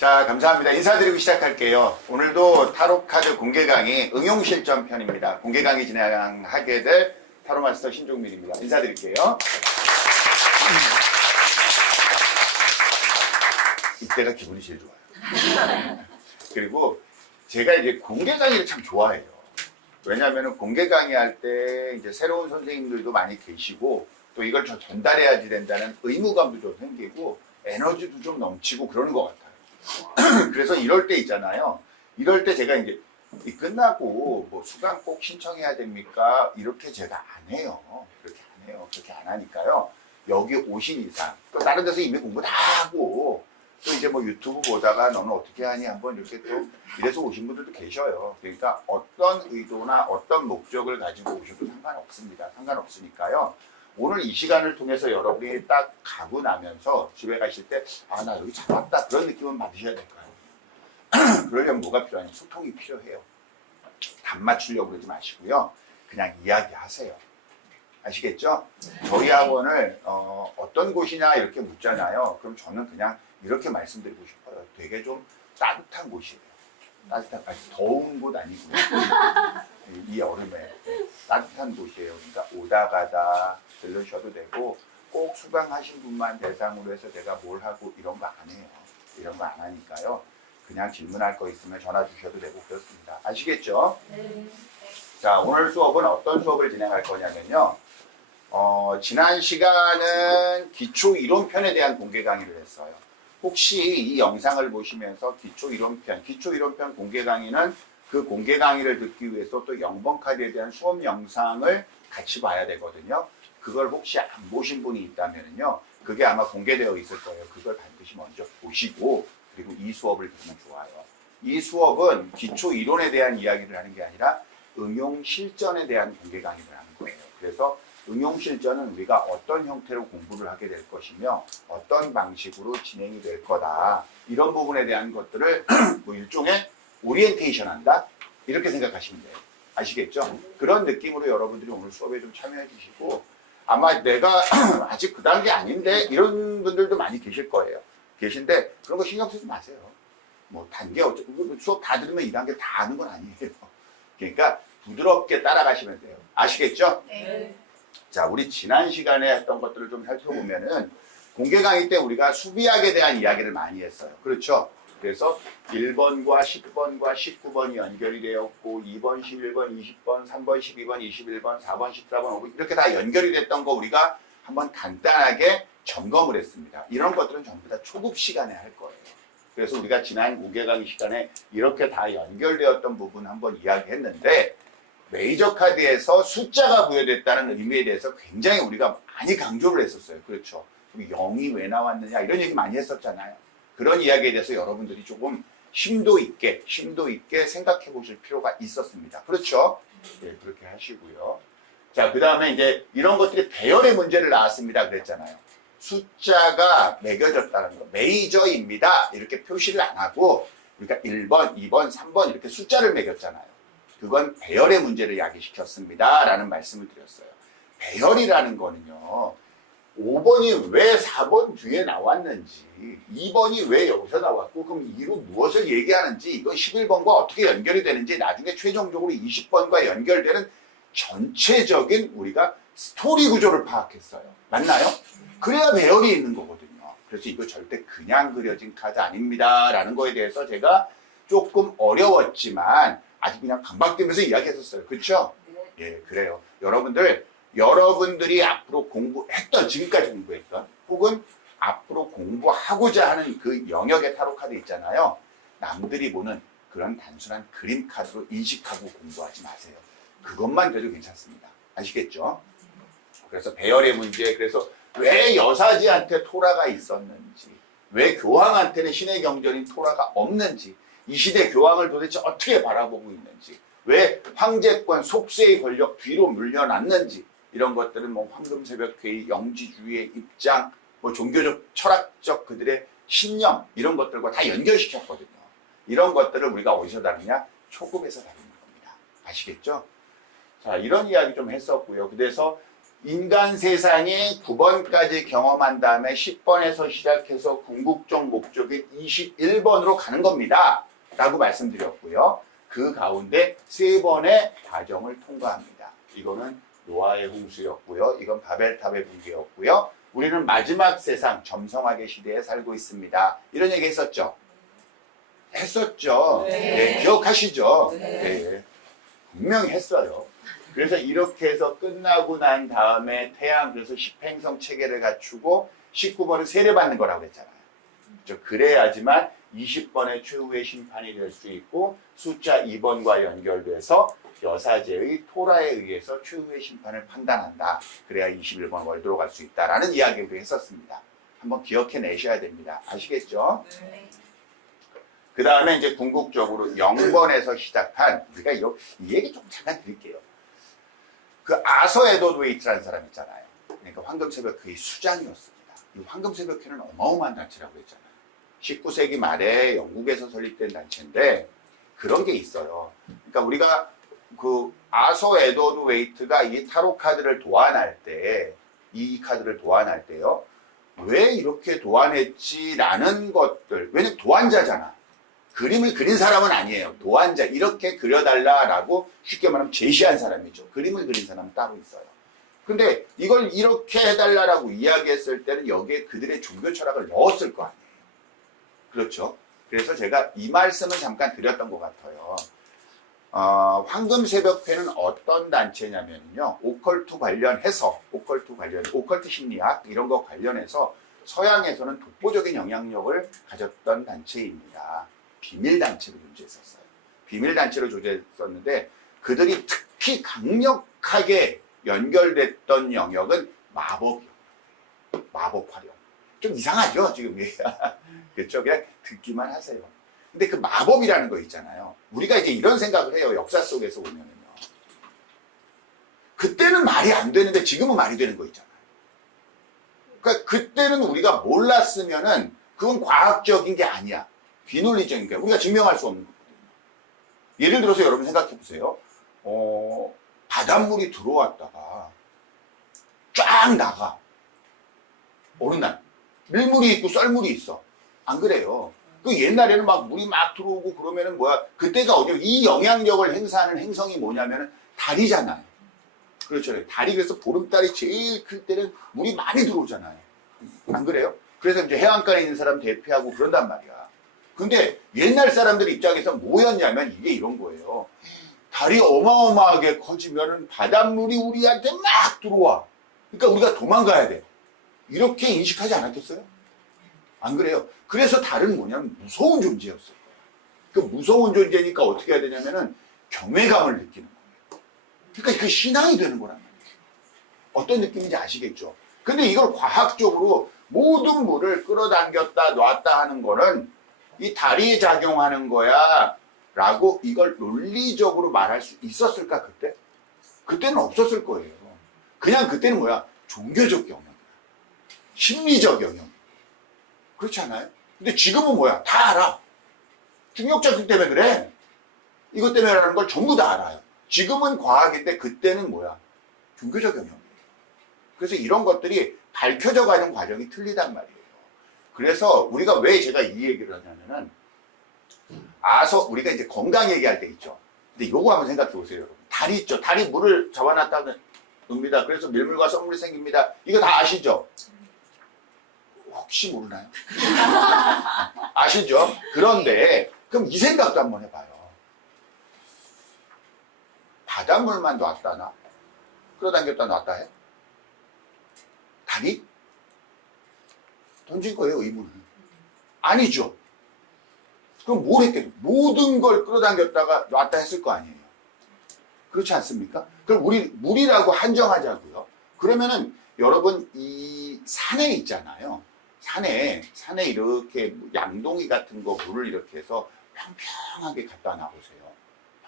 자, 감사합니다. 인사드리고 시작할게요. 오늘도 타로 카드 공개 강의 응용 실전 편입니다. 공개 강의 진행하게 될 타로 마스터 신종민입니다. 인사드릴게요. 이때가 기분이 제일 좋아요. 그리고 제가 이제 공개 강의를 참 좋아해요. 왜냐하면 공개 강의할 때 이제 새로운 선생님들도 많이 계시고 또 이걸 저 전달해야지 된다는 의무감도 좀 생기고 에너지도 좀 넘치고 그러는 것 같아요. 그래서 이럴 때 있잖아요. 이럴 때 제가 이제 끝나고 뭐 수강 꼭 신청해야 됩니까? 이렇게 제가 안 해요. 그렇게 안 해요. 그렇게 안 하니까요. 여기 오신 이상 또 다른 데서 이미 공부 다 하고 또 이제 뭐 유튜브 보다가 너는 어떻게 하니 한번 이렇게 또 이래서 오신 분들도 계셔요. 그러니까 어떤 의도나 어떤 목적을 가지고 오셔도 상관없습니다. 상관없으니까요. 오늘 이 시간을 통해서 여러분이 딱 가고 나면서 집에 가실 때 아, 나 여기 잘 왔다 그런 느낌은 받으셔야 될까요? 그러려면 뭐가 필요하냐? 소통이 필요해요. 답 맞추려고 그러지 마시고요. 그냥 이야기하세요. 아시겠죠? 저희 학원을 어떤 곳이냐 이렇게 묻잖아요. 그럼 저는 그냥 이렇게 말씀드리고 싶어요. 되게 좀 따뜻한 곳이에요. 따뜻한, 더운 곳 아니고요. 이 여름에 따뜻한 곳이에요. 그러니까 오다 가다 들르셔도 되고 꼭 수강하신 분만 대상으로 해서 제가 뭘 하고 이런 거 안 해요. 이런 거 안 하니까요. 그냥 질문할 거 있으면 전화 주셔도 되고 그렇습니다. 아시겠죠? 네. 자, 오늘 수업은 어떤 수업을 진행할 거냐면요. 지난 시간은 기초 이론편에 대한 공개 강의를 했어요. 혹시 이 영상을 보시면서 기초 이론편 공개 강의는 그 공개 강의를 듣기 위해서 또 0번 카드에 대한 수업 영상을 같이 봐야 되거든요. 그걸 혹시 안 보신 분이 있다면요. 그게 아마 공개되어 있을 거예요. 그걸 반드시 먼저 보시고 그리고 이 수업을 들으면 좋아요. 이 수업은 기초 이론에 대한 이야기를 하는 게 아니라 응용 실전에 대한 공개 강의를 하는 거예요. 그래서 응용 실전은 우리가 어떤 형태로 공부를 하게 될 것이며 어떤 방식으로 진행이 될 거다. 이런 부분에 대한 것들을 뭐 일종의 오리엔테이션 한다? 이렇게 생각하시면 돼요. 아시겠죠? 그런 느낌으로 여러분들이 오늘 수업에 좀 참여해 주시고 아마 내가 아직 그 단계 아닌데 이런 분들도 많이 계실 거예요. 계신데 그런 거 신경 쓰지 마세요. 뭐 단계 어쩌고 수업 다 들으면 이 단계 다 아는 건 아니에요. 그러니까 부드럽게 따라가시면 돼요. 아시겠죠? 네. 자, 우리 지난 시간에 했던 것들을 좀 살펴보면은 공개 강의 때 우리가 수비학에 대한 이야기를 많이 했어요. 그렇죠? 그래서 1번과 10번과 19번이 연결이 되었고 2번, 11번, 20번, 3번, 12번, 21번, 4번, 14번, 5번 이렇게 다 연결이 됐던 거 우리가 한번 간단하게 점검을 했습니다. 이런 것들은 전부 다 초급 시간에 할 거예요. 그래서 우리가 지난 공개 강의 시간에 이렇게 다 연결되었던 부분 한번 이야기했는데 메이저 카드에서 숫자가 부여됐다는 의미에 대해서 굉장히 우리가 많이 강조를 했었어요. 그렇죠? 0이 왜 나왔느냐 이런 얘기 많이 했었잖아요. 그런 이야기에 대해서 여러분들이 조금 심도 있게 생각해 보실 필요가 있었습니다. 그렇죠? 네, 그렇게 하시고요. 자, 그 다음에 이제 이런 것들이 배열의 문제를 나왔습니다. 그랬잖아요. 숫자가 매겨졌다는 거. 메이저입니다. 이렇게 표시를 안 하고 우리가 1번, 2번, 3번 이렇게 숫자를 매겼잖아요. 그건 배열의 문제를 야기시켰습니다. 라는 말씀을 드렸어요. 배열이라는 거는요. 5번이 왜 4번 뒤에 나왔는지 2번이 왜 여기서 나왔고 그럼 이로 무엇을 얘기하는지 이건 11번과 어떻게 연결이 되는지 나중에 최종적으로 20번과 연결되는 전체적인 우리가 스토리 구조를 파악했어요. 맞나요? 그래야 배열이 있는 거거든요. 그래서 이거 절대 그냥 그려진 카드 아닙니다. 라는 거에 대해서 제가 조금 어려웠지만 아주 그냥 감박되면서 이야기했었어요. 그렇죠? 예, 그래요. 여러분들이 앞으로 공부했던, 지금까지 공부했던, 혹은 앞으로 공부하고자 하는 그 영역의 타로 카드 있잖아요. 남들이 보는 그런 단순한 그림 카드로 인식하고 공부하지 마세요. 그것만 돼도 괜찮습니다. 아시겠죠? 그래서 배열의 문제, 그래서 왜 여사지한테 토라가 있었는지, 왜 교황한테는 신의 경전인 토라가 없는지, 이 시대 교황을 도대체 어떻게 바라보고 있는지, 왜 황제권 속세의 권력 뒤로 물려놨는지, 이런 것들은 뭐 황금새벽회의, 영지주의의 입장, 뭐 종교적, 철학적 그들의 신념 이런 것들과 다 연결시켰거든요. 이런 것들을 우리가 어디서 다루냐? 초급에서 다루는 겁니다. 아시겠죠? 자, 이런 이야기 좀 했었고요. 그래서 인간 세상이 9번까지 경험한 다음에 10번에서 시작해서 궁극적 목적인 21번으로 가는 겁니다. 라고 말씀드렸고요. 그 가운데 3번의 과정을 통과합니다. 이거는 노아의 홍수였고요. 이건 바벨탑의 붕괴였고요. 우리는 마지막 세상 점성학의 시대에 살고 있습니다. 이런 얘기 했었죠? 했었죠. 네, 기억하시죠? 네. 분명히 했어요. 그래서 이렇게 해서 끝나고 난 다음에 태양, 그래서 10행성 체계를 갖추고 19번은 세례받는 거라고 했잖아요. 그래야지만 20번의 최후의 심판이 될 수 있고 숫자 2번과 연결돼서 여사제의 토라에 의해서 최후의 심판을 판단한다. 그래야 21번 월드로 갈 수 있다라는 이야기를 했었습니다. 한번 기억해내셔야 됩니다. 아시겠죠? 네. 그 다음에 이제 궁극적으로 0번에서 시작한, 우리가 이 얘기 좀 잠깐 드릴게요. 그 아서 에드워드 웨이트라는 사람 있잖아요. 그러니까 황금새벽회의 수장이었습니다. 이 황금새벽회는 어마어마한 단체라고 했잖아요. 19세기 말에 영국에서 설립된 단체인데 그런 게 있어요. 그러니까 우리가 그 아서 에드워드 웨이트가 이 타로 카드를 도안할 때, 이 카드를 도안할 때요. 왜 이렇게 도안했지라는 것들, 왜냐면 도안자잖아. 그림을 그린 사람은 아니에요. 도안자, 이렇게 그려달라라고 쉽게 말하면 제시한 사람이죠. 그림을 그린 사람은 따로 있어요. 근데 이걸 이렇게 해달라라고 이야기했을 때는 여기에 그들의 종교 철학을 넣었을 거 아니에요. 그렇죠? 그래서 제가 이 말씀을 잠깐 드렸던 것 같아요. 황금새벽회는 어떤 단체냐면요. 오컬트 관련해서, 오컬트 심리학 이런 거 관련해서 서양에서는 독보적인 영향력을 가졌던 단체입니다. 비밀단체로 존재했었어요. 비밀단체로 존재했었는데 그들이 특히 강력하게 연결됐던 영역은 마법이요. 마법 활용. 좀 이상하죠, 지금. 그렇죠? 그냥 듣기만 하세요. 근데 그 마법이라는 거 있잖아요. 우리가 이제 이런 생각을 해요. 역사 속에서 보면은요. 그때는 말이 안 되는데 지금은 말이 되는 거 있잖아요. 그러니까 그때는 우리가 몰랐으면은 그건 과학적인 게 아니야. 비논리적인 게 우리가 증명할 수 없는 거거든요. 예를 들어서 여러분 생각해 보세요. 바닷물이 들어왔다가 쫙 나가. 어느 날 밀물이 있고 썰물이 있어. 안 그래요? 그 옛날에는 막 물이 막 들어오고 그러면은 뭐야? 그때가 어디요? 이 영향력을 행사하는 행성이 뭐냐면은 달이잖아요. 그렇죠. 달이 그래서 보름달이 제일 클 때는 물이 많이 들어오잖아요. 안 그래요? 그래서 이제 해안가에 있는 사람 대피하고 그런단 말이야. 근데 옛날 사람들 입장에서 뭐였냐면 이게 이런 거예요. 달이 어마어마하게 커지면은 바닷물이 우리한테 막 들어와. 그러니까 우리가 도망가야 돼. 이렇게 인식하지 않았겠어요? 안 그래요? 그래서 달은 뭐냐면 무서운 존재였어요. 그 무서운 존재니까 어떻게 해야 되냐면은 경외감을 느끼는 거예요. 그러니까 그 신앙이 되는 거란 말이에요. 어떤 느낌인지 아시겠죠? 근데 이걸 과학적으로 모든 물을 끌어당겼다 놨다 하는 거는 이 달이 작용하는 거야 라고 이걸 논리적으로 말할 수 있었을까 그때? 그때는 없었을 거예요. 그냥 그때는 뭐야? 종교적 영역이야. 심리적 영역. 그렇지 않아요? 근데 지금은 뭐야? 다 알아. 중력작용 때문에 그래. 이것 때문에라는 걸 전부 다 알아요. 지금은 과학인데 그때는 뭐야? 종교적 영역이에요. 그래서 이런 것들이 밝혀져 가는 과정이 틀리단 말이에요. 그래서 우리가 왜 제가 이 얘기를 하냐면은 우리가 이제 건강 얘기할 때 있죠. 근데 요거 한번 생각해 보세요, 여러분. 달이 있죠. 달이 물을 잡아놨다는 겁니다. 그래서 밀물과 썰물이 생깁니다. 이거 다 아시죠? 혹시 모르나요? 아시죠? 그런데 그럼 이 생각도 한번 해봐요. 바닷물만 놨다 놔? 끌어당겼다 놨다 해? 달이? 던진 거예요, 이 물을. 아니죠. 그럼 뭘 했겠어요? 모든 걸 끌어당겼다가 놨다 했을 거 아니에요. 그렇지 않습니까? 그럼 우리 물이라고 한정하자고요. 그러면은 여러분 이 산에 있잖아요. 산에 이렇게 양동이 같은 거 물을 이렇게 해서 평평하게 갖다 놔보세요.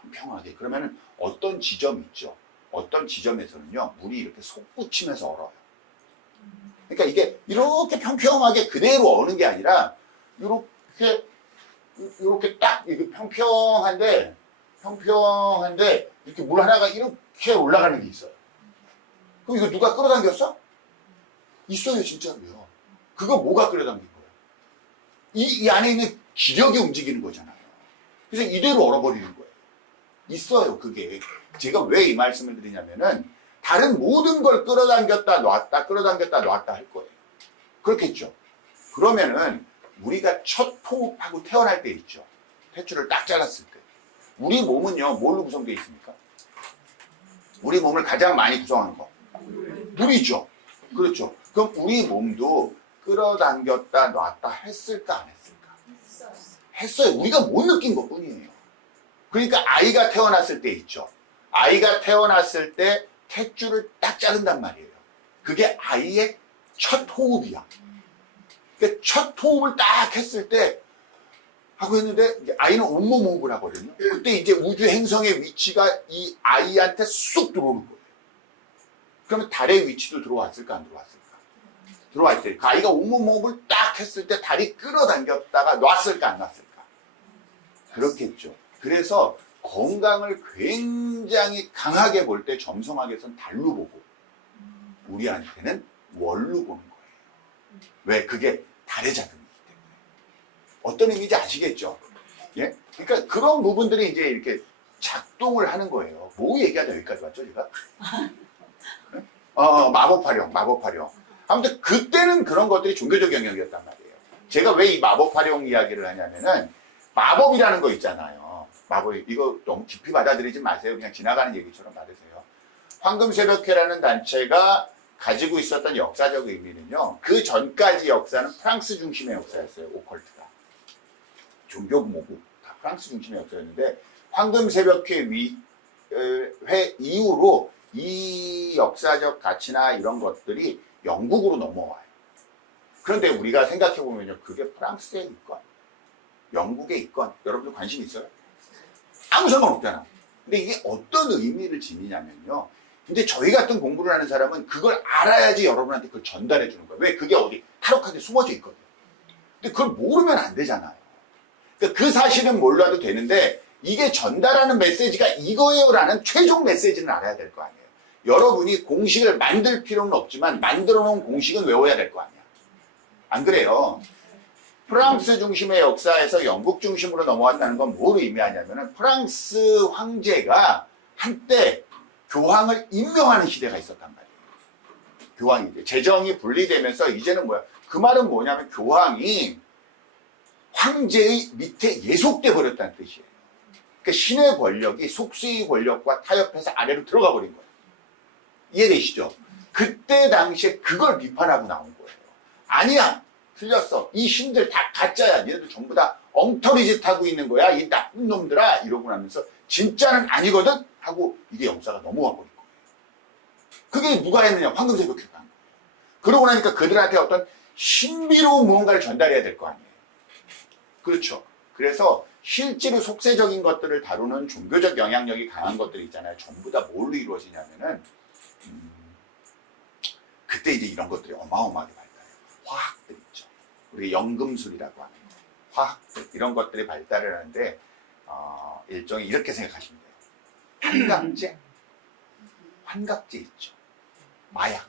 평평하게. 그러면은 어떤 지점 있죠. 어떤 지점에서는요 물이 이렇게 솟구치면서 얼어요. 그러니까 이게 이렇게 평평하게 그대로 어는 게 아니라 이렇게 딱 이렇게 평평한데 이렇게 물 하나가 이렇게 올라가는 게 있어요. 그럼 이거 누가 끌어당겼어? 있어요, 진짜로요. 그거 뭐가 끌어당긴 거야? 이 안에 있는 기력이 움직이는 거잖아요. 그래서 이대로 얼어버리는 거예요. 있어요, 그게. 제가 왜 이 말씀을 드리냐면은 다른 모든 걸 끌어당겼다 놨다 끌어당겼다 놨다 할 거예요. 그렇겠죠. 그러면은 우리가 첫 호흡하고 태어날 때 있죠. 탯줄을 딱 잘랐을 때. 우리 몸은요, 뭘로 구성되어 있습니까? 우리 몸을 가장 많이 구성하는 거. 물이죠. 그렇죠. 그럼 우리 몸도 끌어당겼다 놨다 했을까 안 했을까? 했어요. 우리가 못 느낀 것 뿐이에요. 그러니까 아이가 태어났을 때 있죠. 아이가 태어났을 때 탯줄을 딱 자른단 말이에요. 그게 아이의 첫 호흡이야. 그러니까 첫 호흡을 딱 했을 때 하고 했는데 아이는 온몸 호흡을 하거든요. 그때 이제 우주 행성의 위치가 이 아이한테 쑥 들어오는 거예요. 그러면 달의 위치도 들어왔을까 안 들어왔을까? 들어왔을 때 그 아이가 온몸 호흡을 딱 했을 때 달이 끌어당겼다가 놨을까 안 놨을까? 그렇겠죠. 그래서 건강을 굉장히 강하게 볼 때 점성학에서는 달로 보고 우리한테는 월로 보는 거예요. 왜? 그게 달의 자금이기 때문에. 어떤 의미인지 아시겠죠? 예? 그러니까 그런 부분들이 이제 이렇게 작동을 하는 거예요. 뭐 얘기하다 여기까지 왔죠, 제가? 마법 활용. 아무튼 그때는 그런 것들이 종교적 영역이었단 말이에요. 제가 왜 이 마법 활용 이야기를 하냐면은 마법이라는 거 있잖아요. 마법, 이거 너무 깊이 받아들이지 마세요. 그냥 지나가는 얘기처럼 받으세요. 황금새벽회라는 단체가 가지고 있었던 역사적 의미는요. 그 전까지 역사는 프랑스 중심의 역사였어요. 오컬트가. 종교 모국 다 프랑스 중심의 역사였는데 황금새벽회 회 이후로 이 역사적 가치나 이런 것들이 영국으로 넘어와요. 그런데 우리가 생각해보면요. 그게 프랑스에 있건 영국에 있건 여러분들 관심 있어요? 아무 상관없잖아. 근데 이게 어떤 의미를 지니냐면요. 근데 저희 같은 공부를 하는 사람은 그걸 알아야지 여러분한테 그걸 전달해 주는 거예요. 왜? 그게 어디 타락하게 숨어져 있거든요. 근데 그걸 모르면 안 되잖아요. 그러니까 그 사실은 몰라도 되는데 이게 전달하는 메시지가 이거예요라는 최종 메시지는 알아야 될 거 아니에요. 여러분이 공식을 만들 필요는 없지만 만들어 놓은 공식은 외워야 될 거 아니야. 안 그래요? 프랑스 중심의 역사에서 영국 중심으로 넘어왔다는 건 뭘 의미하냐면은 프랑스 황제가 한때 교황을 임명하는 시대가 있었단 말이에요. 교황이 재정이 분리되면서 이제는 뭐야? 그 말은 뭐냐면 교황이 황제의 밑에 예속돼 버렸다는 뜻이에요. 그러니까 신의 권력이 속수의 권력과 타협해서 아래로 들어가 버린 거예요. 이해되시죠? 그때 당시에 그걸 비판하고 나온 거예요. 아니야, 틀렸어. 이 신들 다 가짜야. 얘네들 전부 다 엉터리 짓 하고 있는 거야. 이 나쁜 놈들아. 이러고 나면서 진짜는 아니거든? 하고 이게 역사가 넘어와 버린 거예요. 그게 누가 했느냐? 황금새벽회가 한 거예요. 그러고 나니까 그들한테 어떤 신비로운 무언가를 전달해야 될 거 아니에요. 그렇죠. 그래서 실제로 속세적인 것들을 다루는 종교적 영향력이 강한 것들이 있잖아요. 전부 다 뭘로 이루어지냐면은 그때 이제 이런 것들이 어마어마하게 발달해요. 화학들 있죠. 우리 연금술이라고 하는 거. 화학들 이런 것들이 발달을 하는데 일종의 이렇게 생각하시면 돼요. 환각제 있죠. 마약.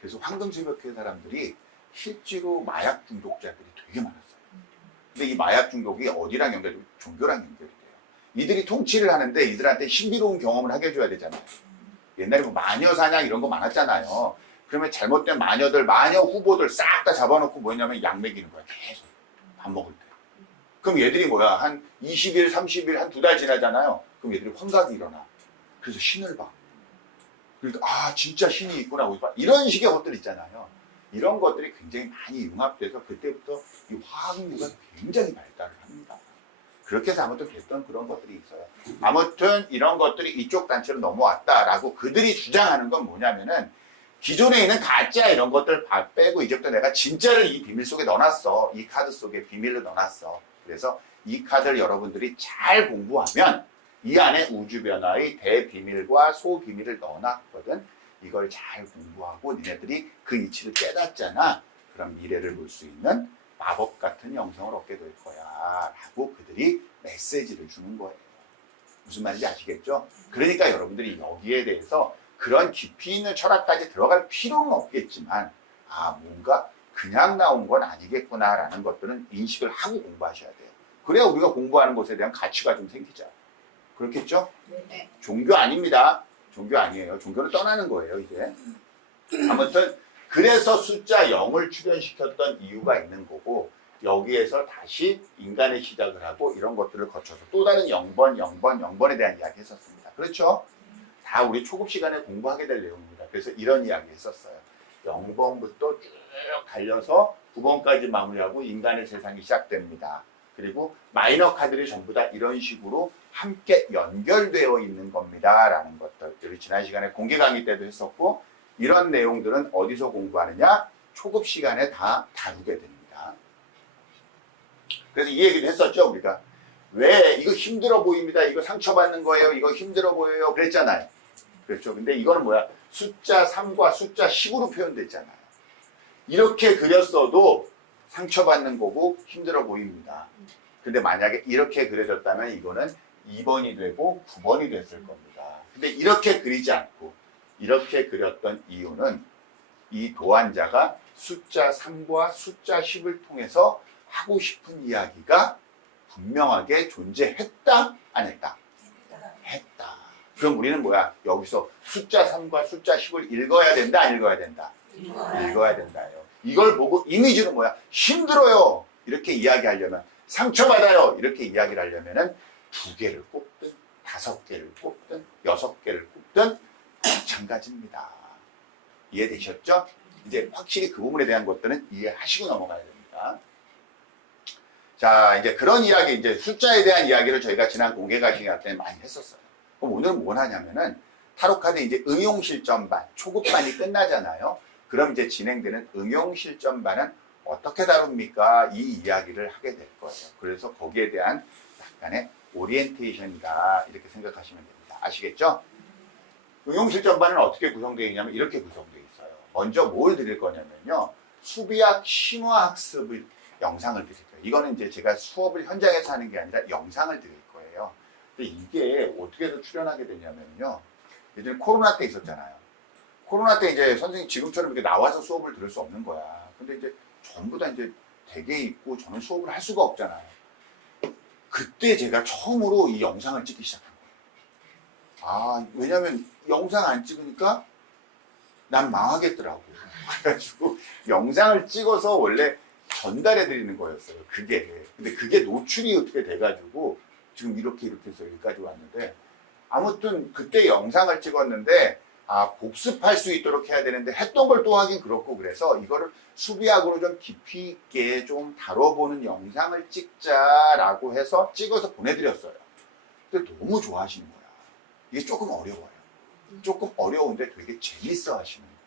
그래서 황금새벽회 사람들이 실제로 마약 중독자들이 되게 많았어요. 근데 이 마약 중독이 어디랑 연결되고 종교랑 연결이 돼요. 이들이 통치를 하는데 이들한테 신비로운 경험을 하게 해줘야 되잖아요. 옛날에 뭐 마녀 사냥 이런 거 많았잖아요. 그러면 잘못된 마녀들, 마녀 후보들 싹 다 잡아놓고 뭐냐면 약 먹이는 거야. 계속. 밥 먹을 때. 그럼 얘들이 뭐야? 한 20일, 30일, 한 2달 지나잖아요. 그럼 얘들이 환각이 일어나. 그래서 신을 봐. 그러니까 진짜 신이 있구나. 이런 식의 것들 있잖아요. 이런 것들이 굉장히 많이 융합돼서 그때부터 이 화학무가 굉장히 발달을 합니다. 그렇게 해서 아무튼 됐던 그런 것들이 있어요. 아무튼 이런 것들이 이쪽 단체로 넘어왔다라고 그들이 주장하는 건 뭐냐면은 기존에 있는 가짜 이런 것들 빼고 이제부터 내가 진짜를 이 비밀 속에 넣어놨어. 이 카드 속에 비밀로 넣어놨어. 그래서 이 카드를 여러분들이 잘 공부하면 이 안에 우주변화의 대비밀과 소비밀을 넣어놨거든. 이걸 잘 공부하고 니네들이 그 이치를 깨닫잖아. 그럼 미래를 볼 수 있는 마법 같은 영성을 얻게 될 거야. 라고 그들이 메시지를 주는 거예요. 무슨 말인지 아시겠죠? 그러니까 여러분들이 여기에 대해서 그런 깊이 있는 철학까지 들어갈 필요는 없겠지만 뭔가 그냥 나온 건 아니겠구나라는 것들은 인식을 하고 공부하셔야 돼요. 그래야 우리가 공부하는 것에 대한 가치가 좀 생기죠. 그렇겠죠? 네. 종교 아닙니다. 종교 아니에요. 종교는 떠나는 거예요, 이제. 아무튼 그래서 숫자 0을 출현시켰던 이유가 있는 거고 여기에서 다시 인간의 시작을 하고 이런 것들을 거쳐서 또 다른 0번, 0번, 0번에 대한 이야기 했었습니다. 그렇죠? 다 우리 초급 시간에 공부하게 될 내용입니다. 그래서 이런 이야기 했었어요. 0번부터 쭉 달려서 9번까지 마무리하고 인간의 세상이 시작됩니다. 그리고 마이너 카드들이 전부 다 이런 식으로 함께 연결되어 있는 겁니다. 라는 것들. 우리 지난 시간에 공개 강의 때도 했었고 이런 내용들은 어디서 공부하느냐? 초급 시간에 다 다루게 됩니다. 그래서 이 얘기도 했었죠, 우리가. 왜 이거 힘들어 보입니다. 이거 상처받는 거예요. 이거 힘들어 보여요. 그랬잖아요. 그렇죠. 근데 이거는 뭐야? 숫자 3과 숫자 10으로 표현됐잖아요. 이렇게 그렸어도 상처받는 거고 힘들어 보입니다. 근데 만약에 이렇게 그려졌다면 이거는 2번이 되고 9번이 됐을 겁니다. 근데 이렇게 그리지 않고 이렇게 그렸던 이유는 이 도안자가 숫자 3과 숫자 10을 통해서 하고 싶은 이야기가 분명하게 존재했다? 안 했다? 했다. 그럼 우리는 뭐야? 여기서 숫자 3과 숫자 10을 읽어야 된다? 안 읽어야 된다? 읽어야 된다요. 이걸 보고 이미지는 뭐야? 힘들어요. 이렇게 이야기하려면 상처받아요. 이렇게 이야기를 하려면은 2개를 꼽든 5개를 꼽든 6개를 꼽든 마찬가지입니다. 이해되셨죠? 이제 확실히 그 부분에 대한 것들은 이해하시고 넘어가야 됩니다. 자, 이제 그런 이야기, 이제 숫자에 대한 이야기를 저희가 지난 공개 강의 때 많이 했었어요. 그럼 오늘은 뭘 하냐면은 타로카드 이제 응용실전반, 초급반이 끝나잖아요. 그럼 이제 진행되는 응용실전반은 어떻게 다룹니까? 이 이야기를 하게 될 거예요. 그래서 거기에 대한 약간의 오리엔테이션이다. 이렇게 생각하시면 됩니다. 아시겠죠? 응용실전반은 어떻게 구성되어 있냐면 이렇게 구성되어 있어요. 먼저 뭘 드릴 거냐면요. 수비학 신화학습을 영상을 드릴 거예요. 이거는 이제 제가 수업을 현장에서 하는 게 아니라 영상을 드릴 거예요. 근데 이게 어떻게 해서 출연하게 되냐면요. 예전에 코로나 때 있었잖아요. 코로나 때 이제 선생님 지금처럼 이렇게 나와서 수업을 들을 수 없는 거야. 근데 이제 전부 다 이제 댁에 있고 저는 수업을 할 수가 없잖아요. 그때 제가 처음으로 이 영상을 찍기 시작한 거예요. 왜냐면 영상 안 찍으니까 난 망하겠더라고. 그래가지고 영상을 찍어서 원래 전달해 드리는 거였어요. 그게. 근데 그게 노출이 어떻게 돼가지고 지금 이렇게 해서 여기까지 왔는데 아무튼 그때 영상을 찍었는데 복습할 수 있도록 해야 되는데 했던 걸 또 하긴 그렇고 그래서 이거를 수비학으로 좀 깊이 있게 좀 다뤄보는 영상을 찍자라고 해서 찍어서 보내드렸어요. 근데 너무 좋아하시는 거야. 이게 조금 어려워요. 조금 어려운데 되게 재밌어 하시는 거예요.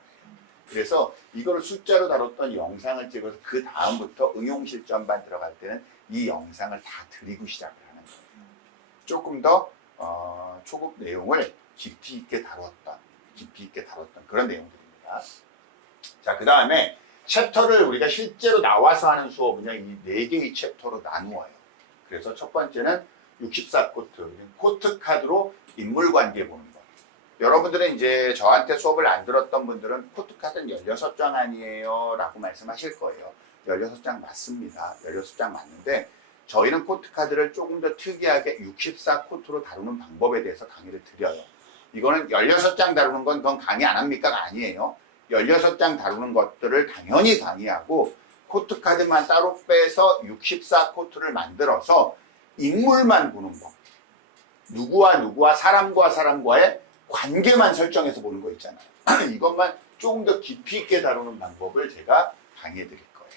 그래서 이거를 숫자로 다뤘던 영상을 찍어서 그 다음부터 응용실전반 들어갈 때는 이 영상을 다 드리고 시작을 하는 거예요. 조금 더 초급 내용을 깊이 있게 다뤘던 그런 내용들입니다. 자, 그 다음에 챕터를 우리가 실제로 나와서 하는 수업은요, 이 4개의 챕터로 나누어요. 그래서 첫 번째는 64코트, 코트 카드로 인물관계 보는 거. 여러분들은 이제 저한테 수업을 안 들었던 분들은 코트 카드는 16장 아니에요? 라고 말씀하실 거예요. 16장 맞습니다. 16장 맞는데, 저희는 코트 카드를 조금 더 특이하게 64코트로 다루는 방법에 대해서 강의를 드려요. 이거는 16장 다루는 건 그건 강의 안 합니까가 아니에요. 16장 다루는 것들을 당연히 강의하고 코트 카드만 따로 빼서 64코트를 만들어서 인물만 보는 법. 누구와 누구와 사람과 사람과의 관계만 설정해서 보는 거 있잖아요. 이것만 조금 더 깊이 있게 다루는 방법을 제가 강의해 드릴 거예요.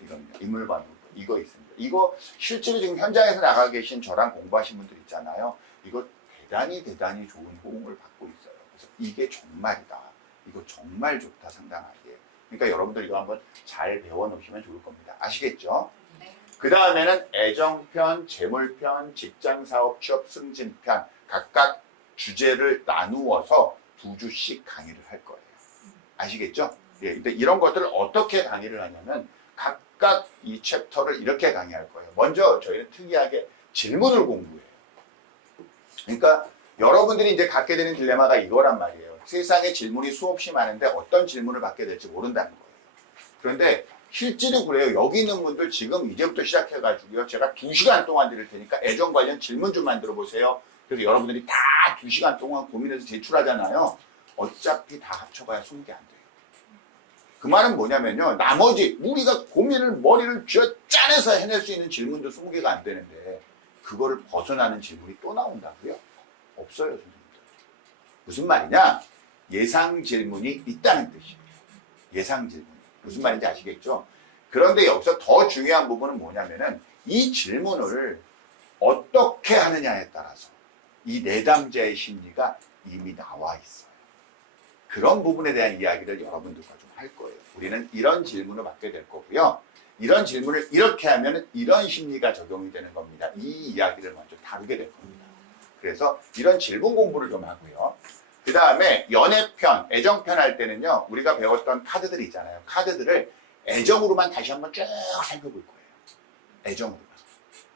이겁니다. 인물 보는 법. 이거 있습니다. 이거 실제로 지금 현장에서 나가 계신 저랑 공부하신 분들 있잖아요. 이거 대단히 좋은 호응을 받고 있어요. 그래서 이게 정말이다. 이거 정말 좋다, 상당하게. 그러니까 여러분들 이거 한번 잘 배워놓으시면 좋을 겁니다. 아시겠죠? 네. 그 다음에는 애정편, 재물편, 직장사업, 취업, 승진편 각각 주제를 나누어서 2주씩 강의를 할 거예요. 아시겠죠? 예, 근데 이런 것들을 어떻게 강의를 하냐면 각각 이 챕터를 이렇게 강의할 거예요. 먼저 저희는 특이하게 질문을 공부해요. 그러니까 여러분들이 이제 갖게 되는 딜레마가 이거란 말이에요. 세상에 질문이 수없이 많은데 어떤 질문을 받게 될지 모른다는 거예요. 그런데 실제로 그래요. 여기 있는 분들 지금 이제부터 시작해가지고요. 제가 2시간 동안 드릴 테니까 애정 관련 질문 좀 만들어 보세요. 그래서 여러분들이 다 2시간 동안 고민해서 제출하잖아요. 어차피 다 합쳐봐야 20개 안 돼요. 그 말은 뭐냐면요. 나머지 우리가 고민을 머리를 쥐어 짜내서 해낼 수 있는 질문도 20개가 안 되는데 그거를 벗어나는 질문이 또 나온다고요? 없어요, 선생님들. 무슨 말이냐? 예상 질문이 있다는 뜻이에요. 예상 질문. 무슨 말인지 아시겠죠? 그런데 여기서 더 중요한 부분은 뭐냐면은 이 질문을 어떻게 하느냐에 따라서 이 내담자의 심리가 이미 나와 있어요. 그런 부분에 대한 이야기를 여러분들과 좀 할 거예요. 우리는 이런 질문을 받게 될 거고요. 이런 질문을 이렇게 하면 이런 심리가 적용이 되는 겁니다. 이 이야기를 먼저 다루게 될 겁니다. 그래서 이런 질문 공부를 좀 하고요. 그 다음에 연애편, 애정편 할 때는요. 우리가 배웠던 카드들 있잖아요. 카드들을 애정으로만 다시 한번 쭉 살펴볼 거예요. 애정으로만.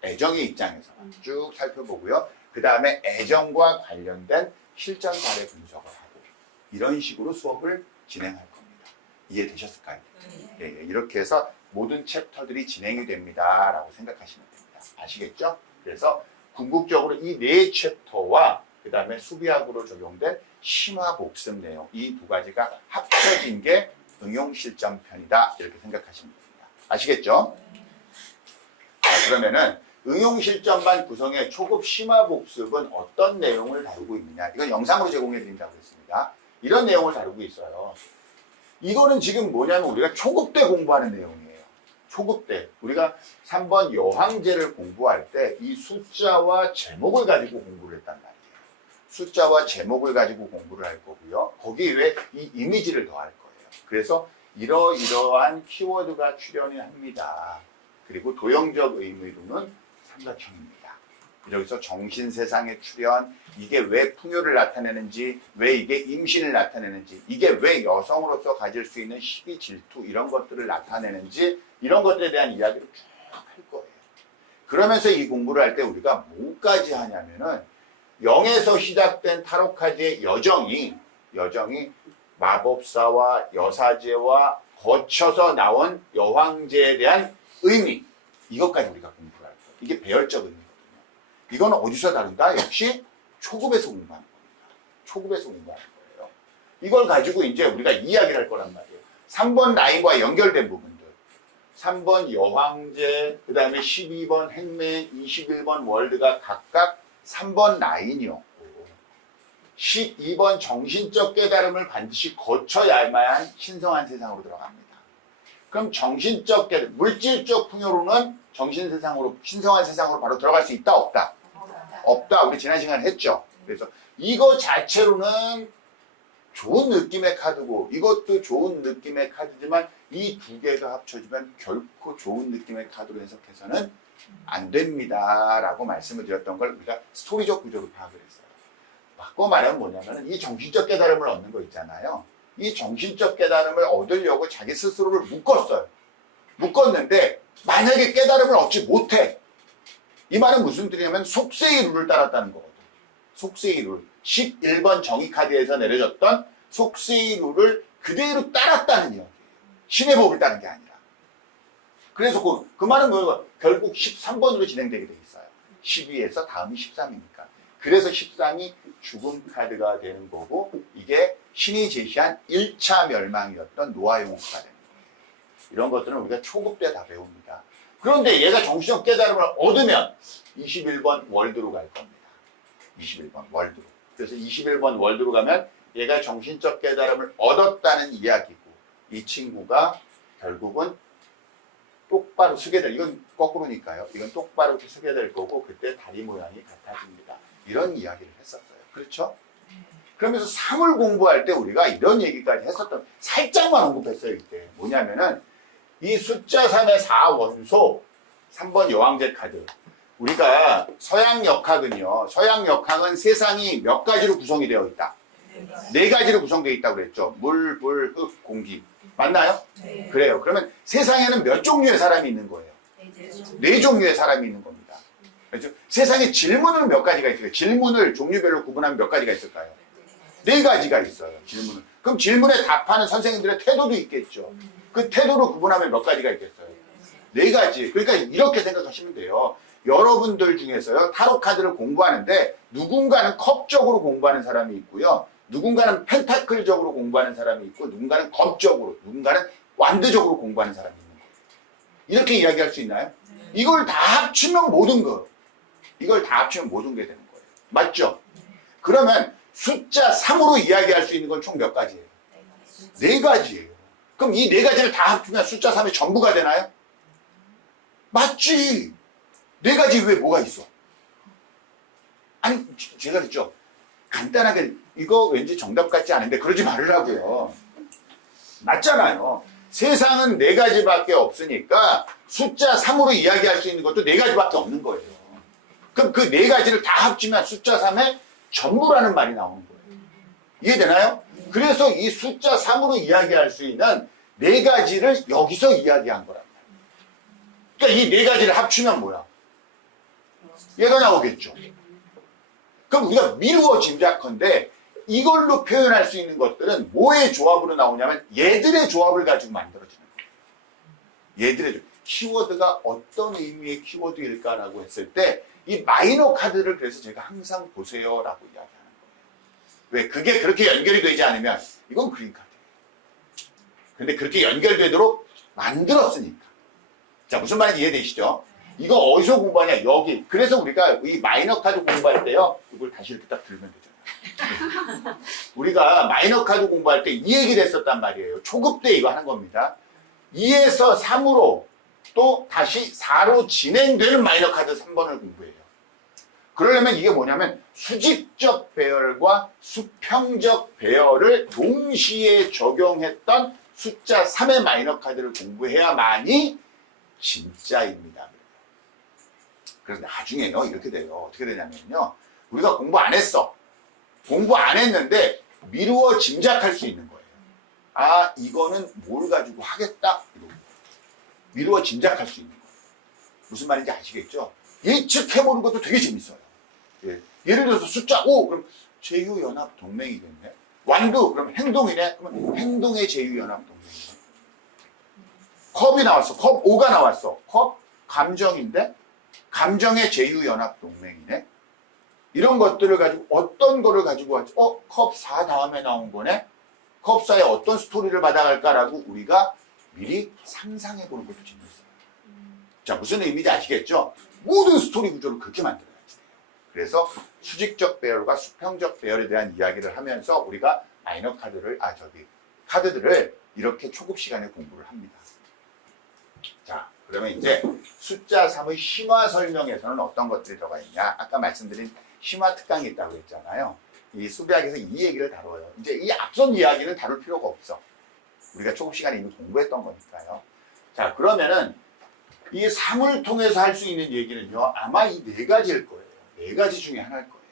애정의 입장에서만 쭉 살펴보고요. 그 다음에 애정과 관련된 실전 사례 분석을 하고 이런 식으로 수업을 진행할 겁니다. 이해되셨을까요? 예, 이렇게 해서 모든 챕터들이 진행이 됩니다. 라고 생각하시면 됩니다. 아시겠죠? 그래서 궁극적으로 이 4챕터와 그 다음에 수비학으로 적용된 심화 복습 내용 이 2가지가 합쳐진 게 응용실전편이다. 이렇게 생각하시면 됩니다. 아시겠죠? 자, 그러면은 응용실전반 구성의 초급 심화 복습은 어떤 내용을 다루고 있느냐. 이건 영상으로 제공해 드린다고 했습니다. 이런 내용을 다루고 있어요. 이거는 지금 뭐냐면 우리가 초급 때 공부하는 내용이에요. 초급 때. 우리가 3번 여황제를 공부할 때 이 숫자와 제목을 가지고 공부를 했단 말이에요. 숫자와 제목을 가지고 공부를 할 거고요. 거기에 왜 이 이미지를 더할 거예요. 그래서 이러이러한 키워드가 출연을 합니다. 그리고 도형적 의미로는 삼각형입니다. 여기서 정신세상의 출현, 이게 왜 풍요를 나타내는지, 왜 이게 임신을 나타내는지, 이게 왜 여성으로서 가질 수 있는 시기, 질투 이런 것들을 나타내는지 이런 것들에 대한 이야기를 쭉 할 거예요. 그러면서 이 공부를 할 때 우리가 뭐까지 하냐면은 0에서 시작된 타로카드의 여정이 마법사와 여사제와 거쳐서 나온 여황제에 대한 의미 이것까지 우리가 공부를 할 거예요. 이게 배열적 의미거든요. 이건 어디서 다룬다? 역시 초급에서 공부하는 겁니다. 초급에서 공부하는 거예요. 이걸 가지고 이제 우리가 이야기를 할 거란 말이에요. 3번 라인과 연결된 부분들. 3번 여황제, 그 다음에 12번 행매, 21번 월드가 각각 3번 라인이었고 12번 정신적 깨달음을 반드시 거쳐야만 신성한 세상으로 들어갑니다. 그럼 정신적 깨달음, 물질적 풍요로는 정신세상으로, 신성한 세상으로 바로 들어갈 수 있다, 없다? 없다. 우리 지난 시간에 했죠. 그래서 이거 자체로는 좋은 느낌의 카드고 이것도 좋은 느낌의 카드지만 이 2개가 합쳐지면 결코 좋은 느낌의 카드로 해석해서는 안 됩니다. 라고 말씀을 드렸던 걸 우리가 스토리적 구조로 파악을 했어요. 바꿔 말하면 뭐냐면 이 정신적 깨달음을 얻는 거 있잖아요. 이 정신적 깨달음을 얻으려고 자기 스스로를 묶었어요. 묶었는데 만약에 깨달음을 얻지 못해. 이 말은 무슨 뜻이냐면 속세의 룰을 따랐다는 거거든요. 속세의 룰. 11번 정의카드에서 내려졌던 속세의 룰을 그대로 따랐다는 이야기예요. 신의 법을 따른 게 아니라. 그래서 그 말은 뭐예요? 결국 13번으로 진행되게 돼 있어요. 12에서 다음이 13이니까. 그래서 13이 죽음 카드가 되는 거고 이게 신이 제시한 1차 멸망이었던 노아용호가 되는 거예요. 이런 것들은 우리가 초급 때 다 배웁니다. 그런데 얘가 정신적 깨달음을 얻으면 21번 월드로 갈 겁니다. 21번 월드로. 그래서 21번 월드로 가면 얘가 정신적 깨달음을 얻었다는 이야기고 이 친구가 결국은 똑바로 서게 될, 이건 거꾸로니까요. 이건 똑바로 서게 될 거고 그때 다리 모양이 같아집니다. 이런 이야기를 했었어요. 그렇죠? 그러면서 3을 공부할 때 우리가 이런 얘기까지 했었던, 살짝만 언급했어요. 이때 뭐냐면은 이 숫자 3의 4원소 3번 여왕제 카드, 우리가 서양 역학은요, 서양 역학은 세상이 몇 가지로 구성이 되어 있다? 4가지로 구성되어 있다고 그랬죠. 물, 불, 흙, 공기. 맞나요? 네. 그래요. 그러면 세상에는 몇 종류의 사람이 있는 거예요? 4종류의 사람이 있는 겁니다. 그렇죠? 세상에 질문은 몇 가지가 있어요? 질문을 종류별로 구분하면 몇 가지가 있을까요? 네 가지가 있어요. 질문은. 그럼 질문에 답하는 선생님들의 태도도 있겠죠. 그 태도로 구분하면 몇 가지가 있겠어요? 네 가지. 그러니까 이렇게 생각하시면 돼요. 여러분들 중에서요, 타로 카드를 공부하는데 누군가는 컵적으로 공부하는 사람이 있고요. 누군가는 펜타클적으로 공부하는 사람이 있고, 누군가는 겁적으로, 누군가는 완드적으로 공부하는 사람이 있는 거예요. 이렇게 이야기할 수 있나요? 이걸 다 합치면 모든 거. 이걸 다 합치면 모든 게 되는 거예요. 맞죠? 그러면 숫자 3으로 이야기할 수 있는 건 총 몇 가지예요? 네 가지예요. 그럼 이 네 가지를 다 합치면 숫자 3이 전부가 되나요? 맞지. 네 가지 외에 뭐가 있어? 아니, 제가 그랬죠. 간단하게 이거 왠지 정답 같지 않은데 그러지 말으라고요. 맞잖아요. 세상은 네 가지밖에 없으니까 숫자 3으로 이야기할 수 있는 것도 네 가지밖에 없는 거예요. 그럼 그 네 가지를 다 합치면 숫자 3의 전부라는 말이 나오는 거예요. 이해되나요? 그래서 이 숫자 3으로 이야기할 수 있는 네 가지를 여기서 이야기한 거란 말이에요. 그러니까 이 네 가지를 합치면 뭐야? 얘가 나오겠죠. 그럼 우리가 미루어 짐작컨대 이걸로 표현할 수 있는 것들은 뭐의 조합으로 나오냐면 얘들의 조합을 가지고 만들어지는 거예요. 얘들의 조합. 키워드가 어떤 의미의 키워드일까라고 했을 때 이 마이너 카드를 그래서 제가 항상 보세요라고 이야기하는 거예요. 왜? 그게 그렇게 연결이 되지 않으면 이건 그린 카드예요. 근데 그렇게 연결되도록 만들었으니까. 자, 무슨 말인지 이해되시죠? 이거 어디서 공부하냐? 여기. 그래서 우리가 이 마이너 카드 공부할 때요. 이걸 다시 이렇게 딱 들면 되잖아요. 우리가 마이너 카드 공부할 때 이 얘기를 했었단 말이에요. 초급 때 이거 하는 겁니다. 2에서 3으로 또 다시 4로 진행되는 마이너 카드 3번을 공부해요. 그러려면 이게 뭐냐면 수직적 배열과 수평적 배열을 동시에 적용했던 숫자 3의 마이너 카드를 공부해야만이 진짜입니다. 그래서 나중에요 이렇게 돼요. 어떻게 되냐면요, 우리가 공부 안 했어. 공부 안 했는데 미루어 짐작할 수 있는 거예요. 아, 이거는 뭘 가지고 하겠다. 미루어 짐작할 수 있는 거예요. 무슨 말인지 아시겠죠? 예측해보는 것도 되게 재밌어요. 예. 예를 들어서 숫자 5, 그럼 제휴연합동맹이겠네. 완두, 그럼 행동이네. 그러면 행동의 제휴연합동맹이네. 컵이 나왔어. 컵 5가 나왔어. 컵 감정인데 감정의 제휴연합동맹이네. 이런 것들을 가지고 어떤 거를 가지고 왔지? 컵 4 다음에 나온 거네. 컵 4에 어떤 스토리를 받아갈까라고 우리가 미리 상상해보는 것도 재밌어요. 자, 무슨 의미인지 아시겠죠? 모든 스토리 구조를 그렇게 만들어야지 돼요. 그래서 수직적 배열과 수평적 배열에 대한 이야기를 하면서 우리가 마이너 카드를, 카드들을 이렇게 초급 시간에 공부를 합니다. 자, 그러면 이제 숫자 3의 심화 설명에서는 어떤 것들이 들어가 있냐? 아까 말씀드린 심화 특강이 있다고 했잖아요. 이 수비학에서 이 얘기를 다뤄요. 이제 이 앞선 이야기는 다룰 필요가 없어. 우리가 초급 시간에 이미 공부했던 거니까요. 자, 그러면은 이 3을 통해서 할 수 있는 얘기는요, 아마 이 네 가지일 거예요. 네 가지 중에 하나일 거예요.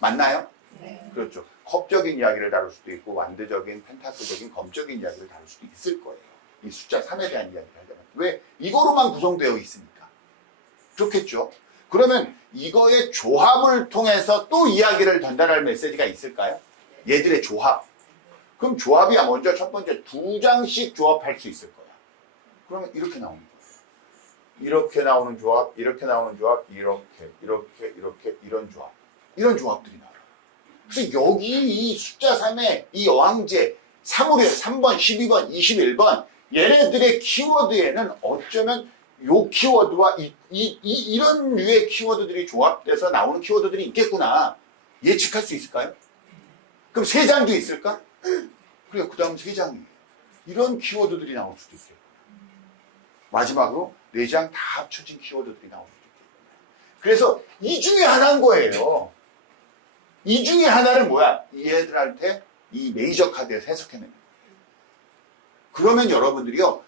맞나요? 네. 그렇죠. 컵적인 이야기를 다룰 수도 있고, 완드적인, 펜타클적인, 검적인 이야기를 다룰 수도 있을 거예요. 이 숫자 3에 대한 이야기를 하려면. 왜? 이거로만 구성되어 있으니까. 그렇겠죠? 그러면 이거의 조합을 통해서 또 이야기를 전달할 메시지가 있을까요? 얘들의 조합. 그럼 조합이야 먼저 첫 번째 2장씩 조합할 수 있을 거야. 그러면 이렇게 나오는 거야. 이렇게 나오는 조합, 이렇게 나오는 조합, 이렇게, 이런 조합. 이런 조합들이 나와요. 그래서 여기 이 숫자 3의 이 어항제, 3으로 3번, 12번, 21번, 얘네들의 키워드에는 어쩌면 요 키워드와 이런 류의 키워드들이 조합돼서 나오는 키워드들이 있겠구나. 예측할 수 있을까요? 그럼 3장도 있을까? 그래, 그 다음 3장이에요. 이런 키워드들이 나올 수도 있겠고. 마지막으로 4장 다 합쳐진 키워드들이 나올 수도 있겠고. 그래서 이 중에 하나인 거예요. 이 중에 하나를 뭐야? 이 애들한테 이 메이저 카드에서 해석해내는 거예요. 그러면 여러분들이요,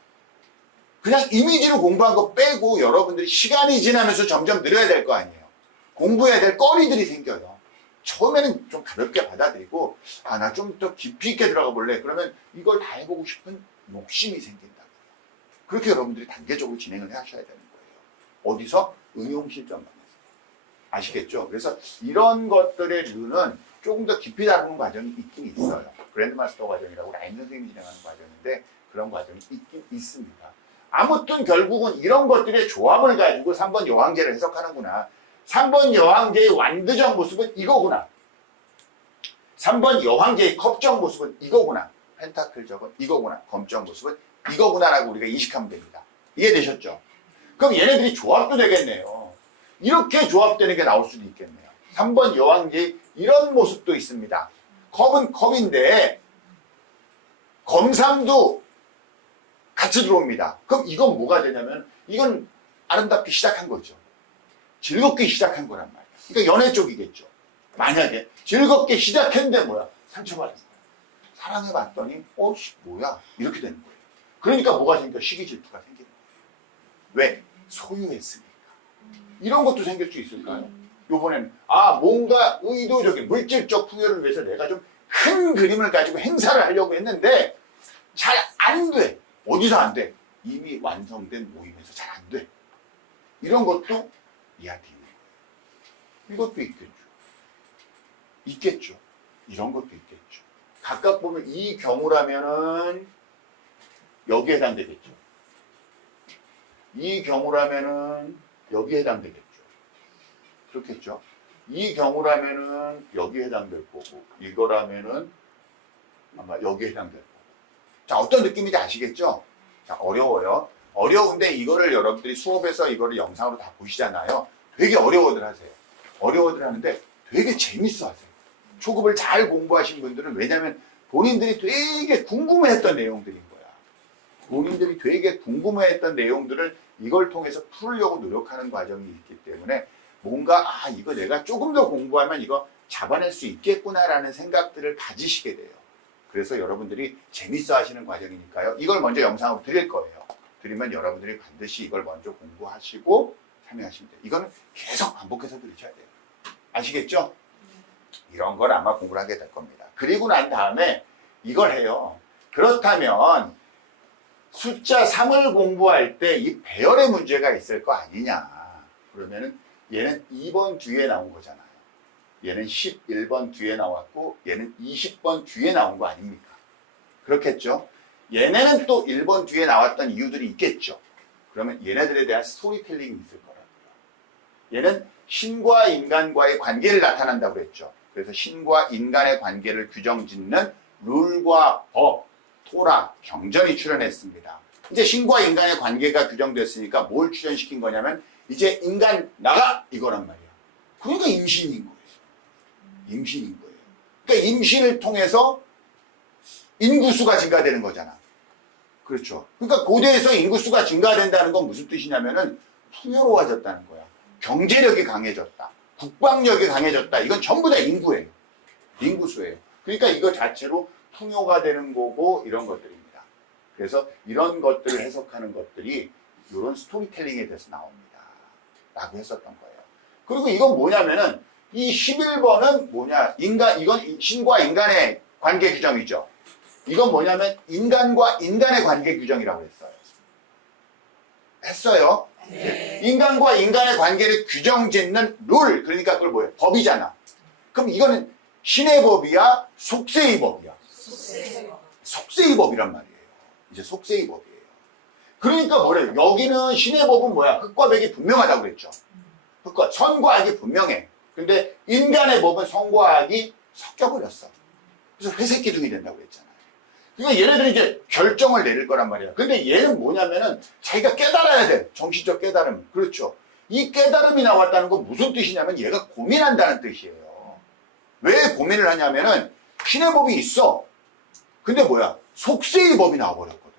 그냥 이미지로 공부한 거 빼고 여러분들이 시간이 지나면서 점점 늘어야 될 거 아니에요. 공부해야 될 거리들이 생겨요. 처음에는 좀 가볍게 받아들이고, 아, 나 좀 더 깊이 있게 들어가 볼래. 그러면 이걸 다 해보고 싶은 욕심이 생긴다. 그렇게 여러분들이 단계적으로 진행을 하셔야 되는 거예요. 어디서? 응용실전반에서. 아시겠죠? 그래서 이런 것들의 류는 조금 더 깊이 다루는 과정이 있긴 있어요. 그랜드마스터 과정이라고 라임 선생님이 진행하는 과정인데 그런 과정이 있긴 있습니다. 아무튼 결국은 이런 것들의 조합을 가지고 3번 여왕제를 해석하는구나. 3번 여왕제의 완두적 모습은 이거구나. 3번 여왕제의 컵적 모습은 이거구나. 펜타클적은 이거구나. 검적 모습은 이거구나라고 우리가 인식하면 됩니다. 이해되셨죠? 그럼 얘네들이 조합도 되겠네요. 이렇게 조합되는 게 나올 수도 있겠네요. 3번 여왕제의 이런 모습도 있습니다. 컵은 컵인데 검삼도 같이 들어옵니다. 그럼 이건 뭐가 되냐면 이건 아름답게 시작한 거죠. 즐겁게 시작한 거란 말이야. 그러니까 연애 쪽이겠죠. 만약에 즐겁게 시작했는데 뭐야? 상처받은 거야. 사랑해봤더니 뭐야? 이렇게 되는 거예요. 그러니까 뭐가 생겨? 시기 질투가 생기는 거예요. 왜? 소유했으니까. 이런 것도 생길 수 있을까요? 요번에는 뭔가 의도적인 물질적 풍요를 위해서 내가 좀 큰 그림을 가지고 행사를 하려고 했는데 잘 안 돼. 어디서 안 돼? 이미 완성된 모임에서 잘 안 돼. 이런 것도 이야기해요. 이것도 있겠죠. 이런 것도 있겠죠. 각각 보면 이 경우라면은 여기에 해당되겠죠. 이 경우라면은 여기에 해당되겠죠. 그렇겠죠. 이 경우라면은 여기에 해당될 거고, 이거라면은 아마 여기에 해당될 거고. 자, 어떤 느낌인지 아시겠죠? 자, 어려워요. 어려운데 이거를 여러분들이 수업에서 이거를 영상으로 다 보시잖아요. 되게 어려워들 하세요. 어려워들 하는데 되게 재밌어 하세요. 초급을 잘 공부하신 분들은 왜냐면 본인들이 되게 궁금해했던 내용들인 거야. 본인들이 되게 궁금해했던 내용들을 이걸 통해서 풀려고 노력하는 과정이 있기 때문에 뭔가 이거 내가 조금 더 공부하면 이거 잡아낼 수 있겠구나라는 생각들을 가지시게 돼요. 그래서 여러분들이 재밌어 하시는 과정이니까요. 이걸 먼저 영상으로 드릴 거예요. 드리면 여러분들이 반드시 이걸 먼저 공부하시고 참여하시면 돼요. 이거는 계속 반복해서 들으셔야 돼요. 아시겠죠? 이런 걸 아마 공부를 하게 될 겁니다. 그리고 난 다음에 이걸 해요. 그렇다면 숫자 3을 공부할 때 이 배열의 문제가 있을 거 아니냐. 그러면은 얘는 2번 뒤에 나온 거잖아요. 얘는 11번 뒤에 나왔고 얘는 20번 뒤에 나온 거 아닙니까? 그렇겠죠? 얘네는 또 1번 뒤에 나왔던 이유들이 있겠죠. 그러면 얘네들에 대한 스토리텔링이 있을 거라고요. 얘는 신과 인간과의 관계를 나타난다고 그랬죠. 그래서 신과 인간의 관계를 규정짓는 룰과 법, 토라, 경전이 출현했습니다. 이제 신과 인간의 관계가 규정됐으니까 뭘 출현시킨 거냐면 이제 인간 나가! 이거란 말이야. 그러니까 임신인 거예요. 임신인 거예요. 그러니까 임신을 통해서 인구수가 증가되는 거잖아. 그렇죠. 그러니까 고대에서 인구수가 증가된다는 건 무슨 뜻이냐면은 풍요로워졌다는 거야. 경제력이 강해졌다. 국방력이 강해졌다. 이건 전부 다 인구예요. 인구수예요. 그러니까 이거 자체로 풍요가 되는 거고 이런 것들입니다. 그래서 이런 것들을 해석하는 것들이 이런 스토리텔링에 대해서 나옵니다. 라고 했었던 거예요. 그리고 이건 뭐냐면은 이 11번은 뭐냐? 이건 신과 인간의 관계 규정이죠. 이건 뭐냐면 인간과 인간의 관계 규정이라고 했어요. 네. 인간과 인간의 관계를 규정짓는 룰, 그러니까 그걸 뭐예요? 법이잖아. 그럼 이거는 신의 법이야? 속세의 법이야? 속세의 법이란 말이에요. 이제 속세의 법이에요. 그러니까 뭐래요? 여기는 신의 법은 뭐야? 흑과 백이 분명하다고 그랬죠. 흑과, 선과 악이 분명해. 근데 인간의 법은 선과 악이 섞여버렸어. 그래서 회색 기둥이 된다고 그랬잖아요. 그러니까 얘네들이 이제 결정을 내릴 거란 말이야. 근데 얘는 뭐냐면은 자기가 깨달아야 돼. 정신적 깨달음. 그렇죠. 이 깨달음이 나왔다는 건 무슨 뜻이냐면 얘가 고민한다는 뜻이에요. 왜 고민을 하냐면은 신의 법이 있어. 근데 뭐야? 속세의 법이 나와버렸거든.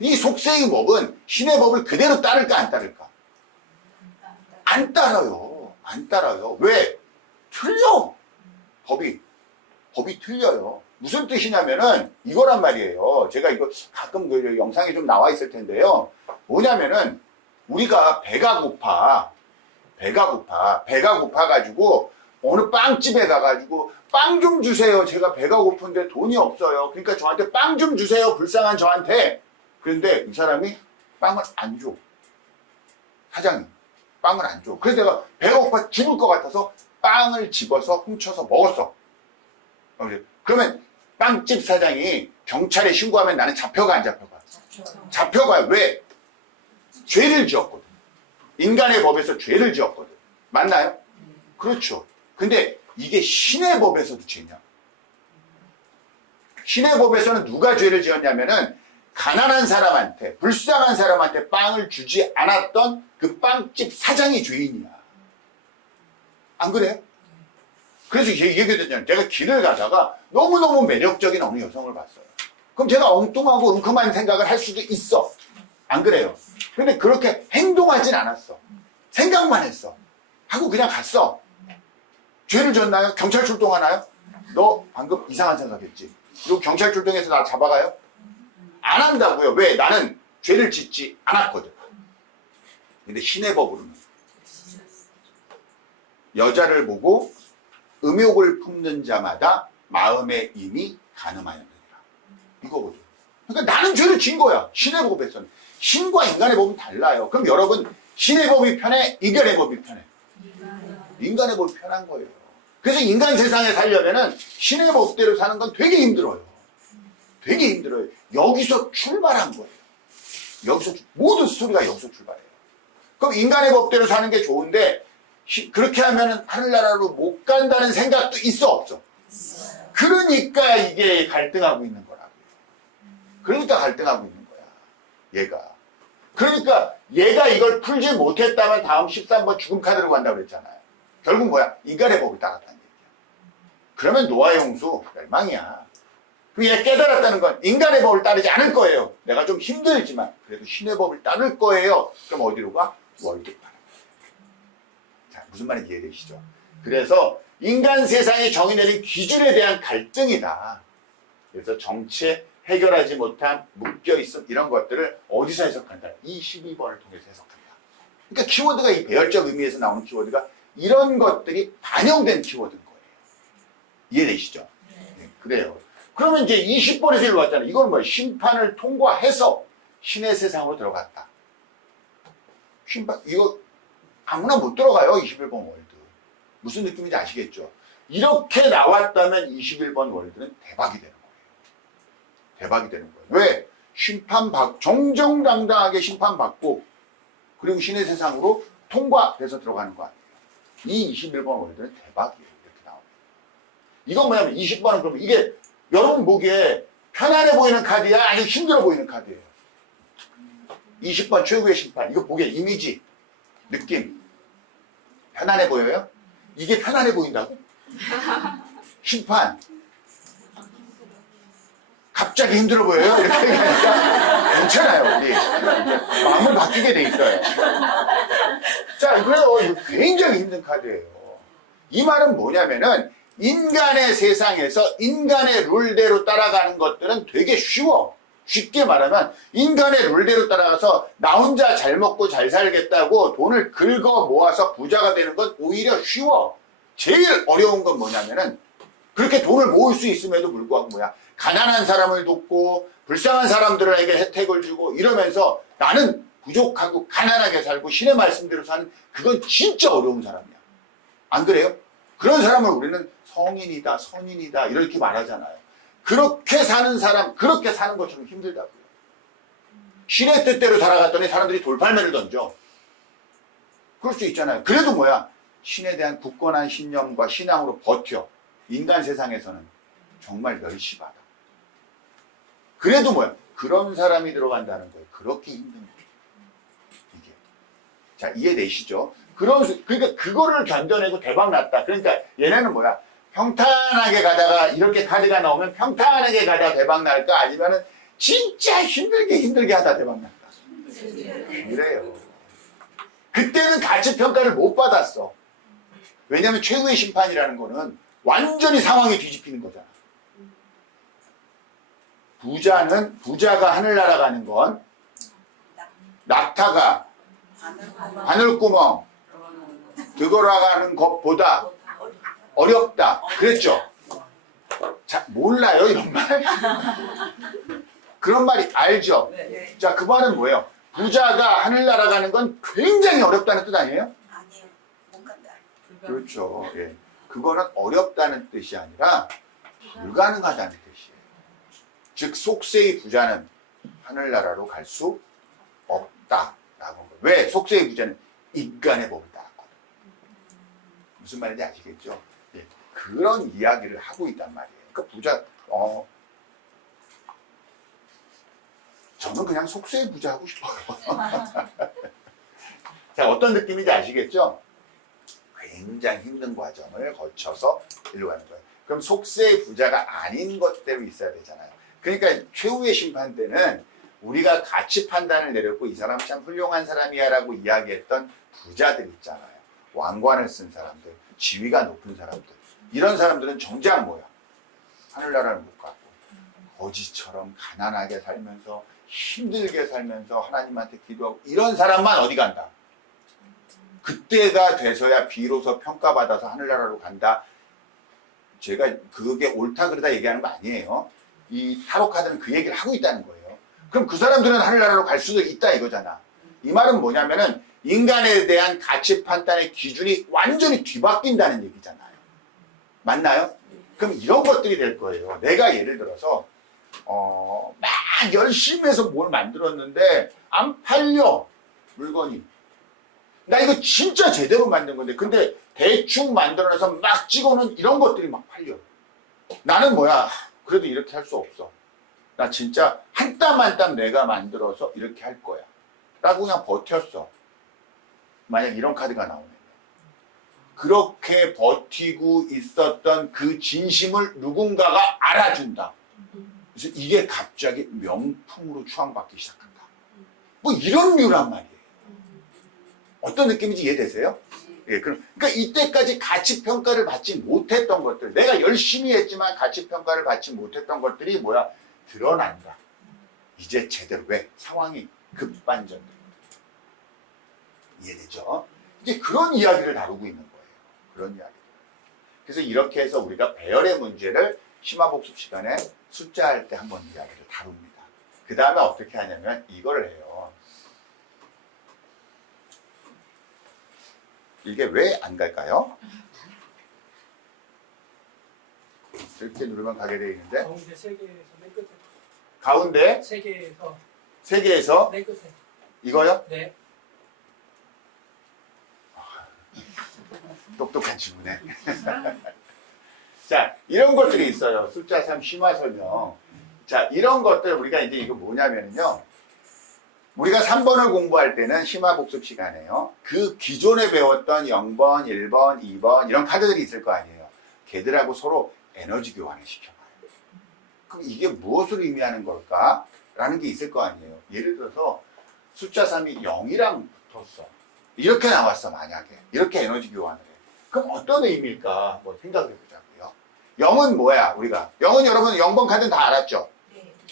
이 속세의 법은 신의 법을 그대로 따를까 안 따를까? 안 따라요. 안 따라요. 왜? 틀려. 법이 틀려요. 무슨 뜻이냐면은 이거란 말이에요. 제가 이거 가끔 그 영상에 좀 나와 있을 텐데요. 뭐냐면은 우리가 배가 고파가지고 어느 빵집에 가가지고 빵 좀 주세요. 제가 배가 고픈데 돈이 없어요. 그러니까 저한테 빵 좀 주세요. 불쌍한 저한테. 그런데 이 사람이 빵을 안 줘. 사장님, 빵을 안 줘. 그래서 내가 배가 고파 죽을 것 같아서 빵을 집어서 훔쳐서 먹었어. 그러면 빵집 사장이 경찰에 신고하면 나는 잡혀가 안 잡혀가? 잡혀가요. 왜? 죄를 지었거든. 인간의 법에서 죄를 지었거든. 맞나요? 그렇죠. 근데 이게 신의 법에서도 죄냐? 신의 법에서는 누가 죄를 지었냐면은 가난한 사람한테, 불쌍한 사람한테 빵을 주지 않았던 그 빵집 사장이 죄인이야. 안 그래요? 그래서 얘기가 됐잖아요. 제가 길을 가다가 너무너무 매력적인 어느 여성을 봤어요. 그럼 제가 엉뚱하고 은큼한 생각을 할 수도 있어. 안 그래요? 근데 그렇게 행동하진 않았어. 생각만 했어. 하고 그냥 갔어. 죄를 졌나요? 경찰 출동하나요? 너 방금 이상한 생각했지? 이거 경찰 출동해서 나 잡아가요? 안 한다고요. 왜? 나는 죄를 짓지 않았거든. 근데 신의 법으로는 여자를 보고 음욕을 품는 자마다 마음에 이미 간음하였느니라. 이거거든. 그러니까 나는 죄를 진 거야. 신의 법에서는. 신과 인간의 법은 달라요. 그럼 여러분 신의 법이 편해? 인간의 법이 편해? 인간의 법이 편한 거예요. 그래서 인간 세상에 살려면은 신의 법대로 사는 건 되게 힘들어요. 되게 힘들어요. 여기서 출발한 거예요. 여기서 모든 스토리가 여기서 출발해요. 그럼 인간의 법대로 사는 게 좋은데 그렇게 하면은 하늘나라로 못 간다는 생각도 있어 없어? 그러니까 이게 갈등하고 있는 거라고요. 그러니까 갈등하고 있는 거야. 얘가. 그러니까 얘가 이걸 풀지 못했다면 다음 13번 죽음 카드로 간다고 그랬잖아요. 결국 뭐야? 인간의 법을 따랐다는 얘기야. 그러면 노아의 홍수 멸망이야. 그럼 얘 깨달았다는 건 인간의 법을 따르지 않을 거예요. 내가 좀 힘들지만 그래도 신의 법을 따를 거예요. 그럼 어디로 가? 월드 가는 거예요. 자, 무슨 말인지 이해되시죠? 그래서 인간 세상이 정의내린 기준에 대한 갈등이다. 그래서 정치에 해결하지 못한 묶여있음 이런 것들을 어디서 해석한다? 이 12번을 통해서 해석한다. 그러니까 키워드가 이 배열적 의미에서 나오는 키워드가 이런 것들이 반영된 키워드인 거예요. 이해되시죠? 네, 그래요. 그러면 이제 20번에서 일로 왔잖아요. 이건 뭐예요? 심판을 통과해서 신의 세상으로 들어갔다. 심판, 이거 아무나 못 들어가요. 21번 월드. 무슨 느낌인지 아시겠죠? 이렇게 나왔다면 21번 월드는 대박이 되는 거예요. 대박이 되는 거예요. 왜? 정정당당하게 심판받고 그리고 신의 세상으로 통과해서 들어가는 거 아니에요. 이 21번 월드는 대박이에요. 이렇게 나오면. 이건 뭐냐면 20번은 그러면 이게 여러분 보기에 편안해 보이는 카드야? 아니면 힘들어 보이는 카드예요? 20번 최후의 심판. 이거 보기에 이미지, 느낌. 편안해 보여요? 이게 편안해 보인다고? 심판. 갑자기 힘들어 보여요? 이렇게 얘기하니까 괜찮아요. 우리. 마음을 바뀌게 돼 있어요. 자, 그래요. 이거 굉장히 힘든 카드예요. 이 말은 뭐냐면은 인간의 세상에서 인간의 룰대로 따라가는 것들은 되게 쉬워. 쉽게 말하면 인간의 룰대로 따라가서 나 혼자 잘 먹고 잘 살겠다고 돈을 긁어 모아서 부자가 되는 건 오히려 쉬워. 제일 어려운 건 뭐냐면은 그렇게 돈을 모을 수 있음에도 불구하고 뭐야? 가난한 사람을 돕고 불쌍한 사람들에게 혜택을 주고 이러면서 나는 부족하고 가난하게 살고 신의 말씀대로 사는 그건 진짜 어려운 사람이야. 안 그래요? 그런 사람을 우리는 성인이다, 선인이다 이렇게 말하잖아요. 그렇게 사는 사람, 그렇게 사는 것처럼 힘들다고요. 신의 뜻대로 살아갔더니 사람들이 돌팔매를 던져. 그럴 수 있잖아요. 그래도 뭐야? 신에 대한 굳건한 신념과 신앙으로 버텨. 인간 세상에서는 정말 멸시받아. 그래도 뭐야? 그런 사람이 들어간다는 거예요. 그렇게 힘든 거예요. 이게. 자, 이해되시죠? 그러니까 그거를 견뎌내고 대박 났다. 그러니까 얘네는 뭐야? 평탄하게 가다가 이렇게 카드가 나오면 평탄하게 가다가 대박 날까? 아니면은 진짜 힘들게 하다 대박 날까? 그래요. 그때는 가치평가를 못 받았어. 왜냐면 최후의 심판이라는 거는 완전히 상황이 뒤집히는 거잖아. 부자가 하늘나라 가는 건 낙타가 바늘구멍 들어가는 것보다 어렵다. 그랬죠? 자, 몰라요, 이런 말? 그런 말이 알죠? 자, 그 말은 뭐예요? 부자가 하늘나라 가는 건 굉장히 어렵다는 뜻 아니에요? 아니에요. 못 간다. 그렇죠. 예. 그거는 어렵다는 뜻이 아니라 불가능하다는 뜻이에요. 즉 속세의 부자는 하늘나라로 갈 수 없다라고 한 거예요. 왜? 속세의 부자는 인간의 법을 따랐거든. 무슨 말인지 아시겠죠? 예, 그런 이야기를 하고 있단 말이에요. 그러니까 부자 저는 그냥 속세의 부자 하고 싶어요. 자, 어떤 느낌인지 아시겠죠? 굉장히 힘든 과정을 거쳐서 일로 가는 거예요. 그럼 속세의 부자가 아닌 것대로 있어야 되잖아요. 그러니까 최후의 심판 때는 우리가 가치 판단을 내렸고 이 사람 참 훌륭한 사람이야 라고 이야기했던 부자들 있잖아요. 왕관을 쓴 사람들, 지위가 높은 사람들. 이런 사람들은 정작 뭐야? 하늘나라를 못 가고 거지처럼 가난하게 살면서 힘들게 살면서 하나님한테 기도하고 이런 사람만 어디 간다? 그때가 돼서야 비로소 평가받아서 하늘나라로 간다. 제가 그게 옳다 그러다 얘기하는 거 아니에요. 이 타로 카드는 그 얘기를 하고 있다는 거예요. 그럼 그 사람들은 하늘나라로 갈 수도 있다 이거잖아. 이 말은 뭐냐면은 인간에 대한 가치 판단의 기준이 완전히 뒤바뀐다는 얘기잖아요. 맞나요? 그럼 이런 것들이 될 거예요. 내가 예를 들어서 막 열심히 해서 뭘 만들었는데 안 팔려 물건이. 나 이거 진짜 제대로 만든 건데 근데 대충 만들어내서 막 찍어놓은 이런 것들이 막 팔려. 나는 뭐야 그래도 이렇게 할 수 없어. 나 진짜 한 땀 한 땀 내가 만들어서 이렇게 할 거야 라고 그냥 버텼어. 만약 이런 카드가 나오면 그렇게 버티고 있었던 그 진심을 누군가가 알아준다. 그래서 이게 갑자기 명품으로 추앙받기 시작한다. 뭐 이런 류란 말이에요. 어떤 느낌인지 이해되세요? 예, 그러니까 이때까지 가치평가를 받지 못했던 것들, 내가 열심히 했지만 가치평가를 받지 못했던 것들이 뭐야? 드러난다. 이제 제대로. 왜? 상황이 급반전됩니다. 이해되죠? 이제 그런 이야기를 다루고 있는 거예요. 그런 이야기. 그래서 이렇게 해서 우리가 배열의 문제를 심화복습 시간에 숫자 할 때 한번 이야기를 다룹니다. 그 다음에 어떻게 하냐면 이거를 해요. 이게 왜 안 갈까요? 이렇게 누르면 가게 되어 있는데 가운데 세 개에서 맨 끝에. 가운데 세 개에서 맨 끝에. 이거요? 네. 똑똑한 친구네. 자, 이런 것들이 있어요. 숫자 3 심화 설명. 자, 이런 것들 우리가 이제 이거 뭐냐면요. 우리가 3번을 공부할 때는 심화 복습 시간에요. 그 기존에 배웠던 0번, 1번, 2번 이런 카드들이 있을 거 아니에요. 걔들하고 서로 에너지 교환을 시켜봐요. 그럼 이게 무엇을 의미하는 걸까? 라는 게 있을 거 아니에요. 예를 들어서 숫자 3이 0이랑 붙었어. 이렇게 나왔어, 만약에. 이렇게 에너지 교환을 해. 그럼 어떤 의미일까? 한번 생각을 해보자고요. 0은 뭐야, 우리가? 0은 여러분 0번 카드는 다 알았죠?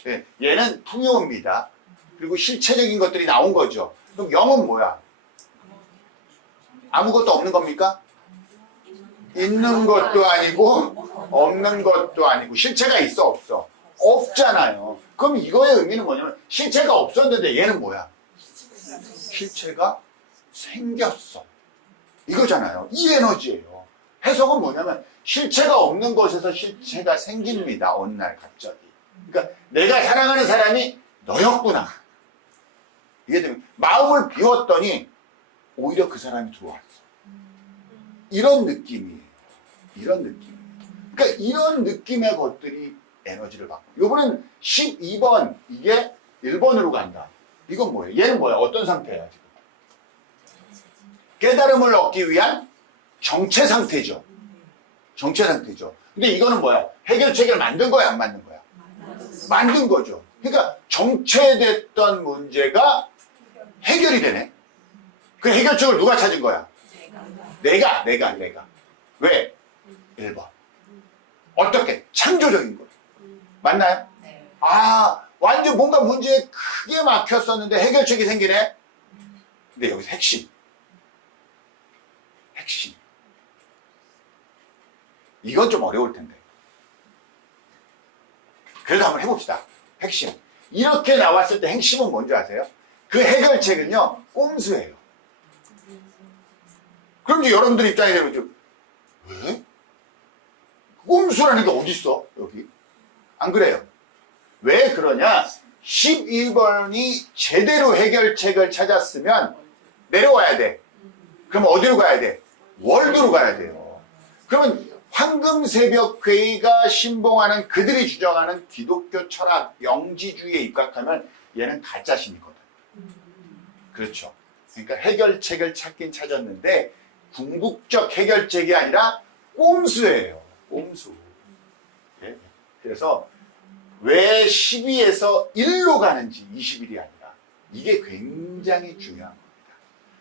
네. 얘는 풍요입니다. 그리고 실체적인 것들이 나온 거죠. 그럼 0은 뭐야? 아무것도 없는 겁니까? 있는 것도 아니고 없는 것도 아니고 실체가 있어 없어? 없잖아요. 그럼 이거의 의미는 뭐냐면 실체가 없었는데 얘는 뭐야? 실체가 생겼어. 이거잖아요. 이 에너지예요. 해석은 뭐냐면 실체가 없는 것에서 실체가 생깁니다. 어느 날 갑자기. 그러니까 내가 사랑하는 사람이 너였구나. 이해되면 마음을 비웠더니 오히려 그 사람이 들어왔어. 이런 느낌이에요. 이런 느낌. 그러니까 이런 느낌의 것들이 에너지를 받고. 요번엔 12번 이게 1번으로 간다. 이건 뭐예요? 얘는 뭐야? 어떤 상태야 지금? 깨달음을 얻기 위한 정체 상태죠. 정체 상태죠. 근데 이거는 뭐야? 해결책을 만든 거야, 안 만든 거야? 만든 거죠. 그러니까 정체됐던 문제가 해결이 되네. 그 해결책을 누가 찾은 거야? 내가. 왜? 1번. 어떻게? 창조적인 거예요. 맞나요? 아, 완전 뭔가 문제에 크게 막혔었는데 해결책이 생기네? 근데 여기서 핵심. 이건 좀 어려울 텐데. 그래도 한번 해봅시다. 핵심. 이렇게 나왔을 때 핵심은 뭔지 아세요? 그 해결책은요, 꼼수예요. 그럼 이제 여러분들 입장에 되면 좀, 왜? 꼼수라는 게 어딨어 여기? 안 그래요? 왜 그러냐? 12번이 제대로 해결책을 찾았으면 내려와야 돼. 그럼 어디로 가야 돼? 월드로 가야 돼요. 그러면 황금새벽회의가 신봉하는 그들이 주장하는 기독교 철학 영지주의에 입각하면 얘는 가짜 신이거든. 그렇죠. 그러니까 해결책을 찾긴 찾았는데 궁극적 해결책이 아니라 꼼수예요. 꼼수. 예? 그래서 왜 12에서 1로 가는지 21이 아니라 이게 굉장히 중요한 겁니다.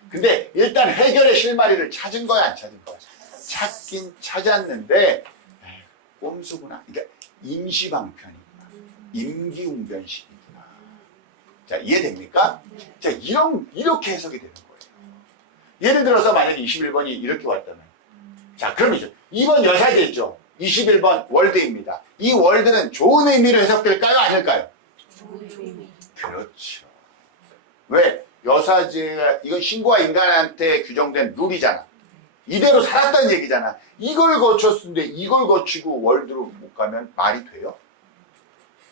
근데 일단 해결의 실마리를 찾은 거야 안 찾은 거야? 찾긴 찾았는데 꼼수구나. 그러니까 임시방편이구나. 임기응변식이구나. 자, 이해됩니까? 자, 이렇게 해석이 되는 거예요. 예를 들어서 만약에 21번이 이렇게 왔다면 자, 그럼 이제 2번 여사제죠. 21번 월드입니다. 이 월드는 좋은 의미로 해석될까요? 아닐까요? 그렇죠. 왜? 여사제가 이건 신과 인간한테 규정된 룰이잖아. 이대로 살았다는 얘기잖아. 이걸 거쳤는데 이걸 거치고 월드로 못 가면 말이 돼요?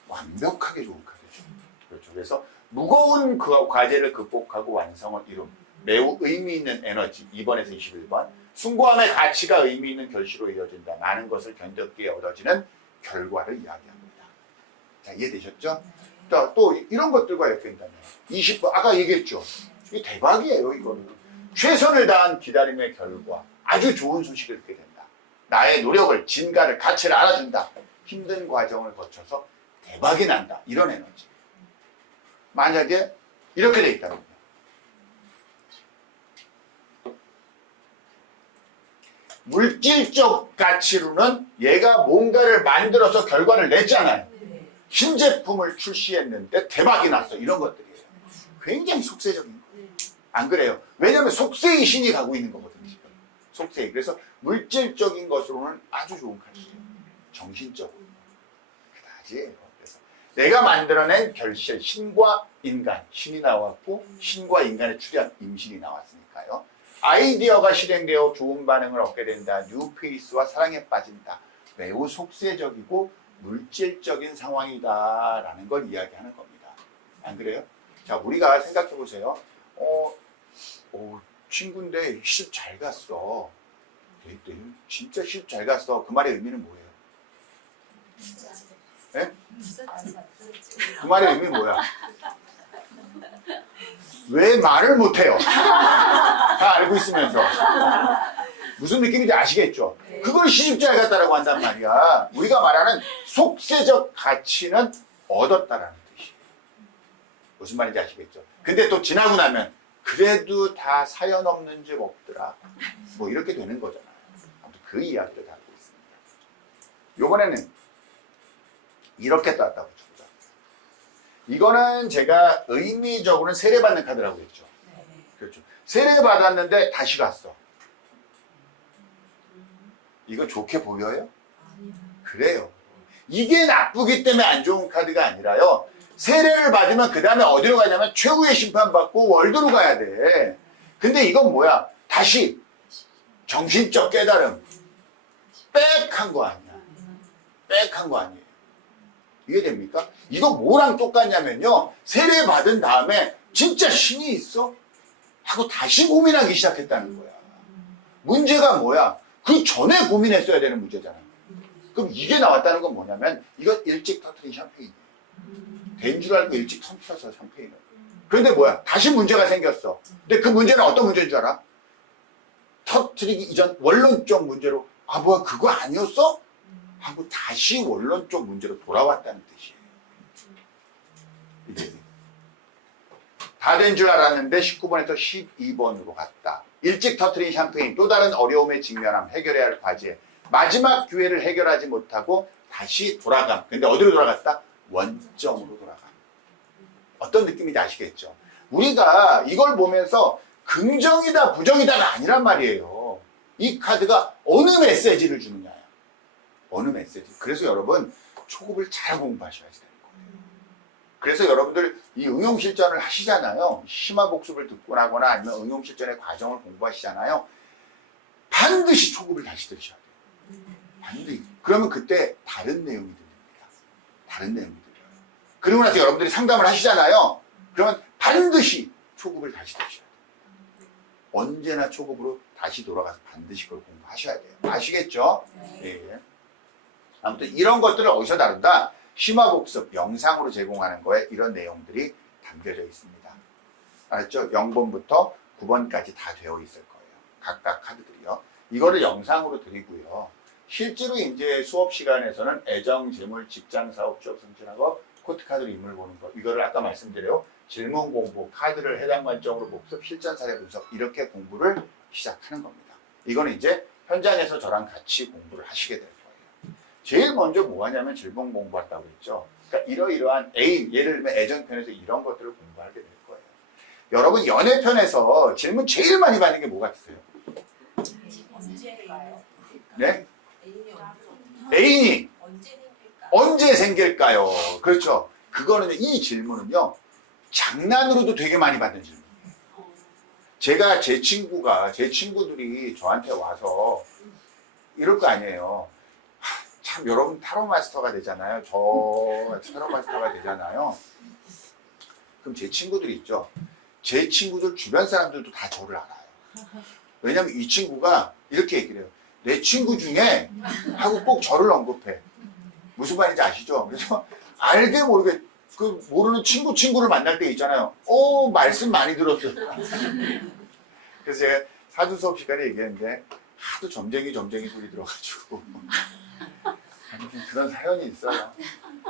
완벽하게 좋은 카드죠. 그렇죠. 그래서 무거운 그 과제를 극복하고 완성을 이룬 매우 의미 있는 에너지 2번에서 21번 숭고함의 가치가 의미 있는 결실로 이어진다. 많은 것을 견뎠기에 얻어지는 결과를 이야기합니다. 자, 이해되셨죠? 또 이런 것들과 엮인다면 20번 아까 얘기했죠. 이게 대박이에요. 이거는 최선을 다한 기다림의 결과 아주 좋은 소식을 듣게 된다. 나의 노력을 진가를 가치를 알아준다. 힘든 과정을 거쳐서 대박이 난다. 이런 에너지. 만약에 이렇게 돼 있다면 물질적 가치로는 얘가 뭔가를 만들어서 결과를 냈잖아요. 신제품을 출시했는데 대박이 났어. 이런 것들이에요. 굉장히 속세적인 거예요. 안 그래요? 왜냐하면 속세의 신이 가고 있는 거거든요. 지금. 속세. 그래서 물질적인 것으로는 아주 좋은 가치예요. 정신적으로. 그다지예요. 그래서 내가 만들어낸 결실, 신과 인간. 신이 나왔고 신과 인간의 출현, 임신이 나왔으니까요. 아이디어가 실행되어 좋은 반응을 얻게 된다. 뉴페이스와 사랑에 빠진다. 매우 속세적이고 물질적인 상황이다라는 걸 이야기하는 겁니다. 안 그래요? 자, 우리가 생각해 보세요. 친구인데 시집 잘 갔어. 진짜 시집 잘 갔어. 그 말의 의미는 뭐예요? 네? 그 말의 의미는 뭐야? 왜 말을 못해요? 다 알고 있으면서. 무슨 느낌인지 아시겠죠? 그걸 시집 잘 갔다라고 한단 말이야. 우리가 말하는 속세적 가치는 얻었다라는 뜻이에요. 무슨 말인지 아시겠죠? 근데 또 지나고 나면 그래도 다 사연 없는 집 없더라. 뭐 이렇게 되는 거잖아요. 아무튼 그 이야기를 다루고 있습니다. 요번에는 이렇게 땄다고 쳐보자. 이거는 제가 의미적으로는 세례받는 카드라고 했죠. 그렇죠. 세례받았는데 다시 갔어. 이거 좋게 보여요? 그래요. 이게 나쁘기 때문에 안 좋은 카드가 아니라요. 세례를 받으면 그 다음에 어디로 가냐면 최후의 심판받고 월드로 가야 돼. 근데 이건 뭐야? 다시 정신적 깨달음. 빽한 거 아니야. 빽한 거 아니에요. 이해됩니까? 이거 뭐랑 똑같냐면요. 세례 받은 다음에 진짜 신이 있어? 하고 다시 고민하기 시작했다는 거야. 문제가 뭐야? 그 전에 고민했어야 되는 문제잖아요. 그럼 이게 나왔다는 건 뭐냐면 이거 일찍 터뜨린 샴페인이에요. 된 줄 알고 일찍 터뜨려서 샴페인을. 그런데 뭐야? 다시 문제가 생겼어. 근데 그 문제는 어떤 문제인 줄 알아? 터뜨리기 이전 원론적 문제로 뭐야 그거 아니었어? 하고 다시 원론적 문제로 돌아왔다는 뜻이에요. 이제 다 된 줄 알았는데 19번에서 12번으로 갔다. 일찍 터뜨린 샴페인, 또 다른 어려움에 직면함, 해결해야 할 과제. 마지막 기회를 해결하지 못하고 다시 돌아감. 근데 어디로 돌아갔다? 원점으로 돌아감. 어떤 느낌인지 아시겠죠? 우리가 이걸 보면서 긍정이다, 부정이다가 아니란 말이에요. 이 카드가 어느 메시지를 주느냐예요. 어느 메시지. 그래서 여러분, 초급을 잘 공부하셔야 되는 거예요. 그래서 여러분들 이 응용실전을 하시잖아요. 심화복습을 듣고 나거나 아니면 응용실전의 과정을 공부하시잖아요. 반드시 초급을 다시 들으셔야 돼요. 반드시. 그러면 그때 다른 내용이 들립니다. 다른 내용이 들려요. 그리고 나서 여러분들이 상담을 하시잖아요. 그러면 반드시 초급을 다시 드셔야 돼요. 언제나 초급으로 다시 돌아가서 반드시 그걸 공부하셔야 돼요. 아시겠죠? 예. 아무튼 이런 것들을 어디서 다룬다? 심화복습 영상으로 제공하는 거에 이런 내용들이 담겨져 있습니다. 알았죠? 0번부터 9번까지 다 되어 있을 거예요. 각각 카드들이요. 이거를 영상으로 드리고요. 실제로 이제 수업 시간에서는 애정, 재물, 직장, 사업, 취업 승진하고 코트카드로 인물 보는 거. 이거를 아까 말씀드려요. 질문 공부, 카드를 해당 관점으로 복습, 실전 사례 분석 이렇게 공부를 시작하는 겁니다. 이거는 이제 현장에서 저랑 같이 공부를 하시게 될 거예요. 제일 먼저 뭐 하냐면 질문 공부한다고 했죠. 그러니까 이러이러한 애인, 예를 들면 애정편에서 이런 것들을 공부하게 될 거예요. 여러분 연애편에서 질문 제일 많이 받는 게 뭐 같으세요? 언제일까요? 네? 애인이 애인이 언제 생길까? 언제 생길까요? 그렇죠. 그거는 이 질문은요. 장난으로도 되게 많이 받는 질문이에요. 제가 제 친구들이 저한테 와서 이럴 거 아니에요. 참 여러분 타로 마스터가 되잖아요. 저 타로 마스터가 되잖아요. 그럼 제 친구들이 있죠. 제 친구들 주변 사람들도 다 저를 알아요. 왜냐면 이 친구가 이렇게 얘기를 해요. 내 친구 중에 하고 꼭 저를 언급해. 무슨 말인지 아시죠? 그래서 알게 모르게 그 모르는 친구를 만날 때 있잖아요. 말씀 많이 들었어요. 그래서 제가 사주 수업 시간에 얘기했는데 하도 점쟁이 소리 들어가지고 그런 사연이 있어요.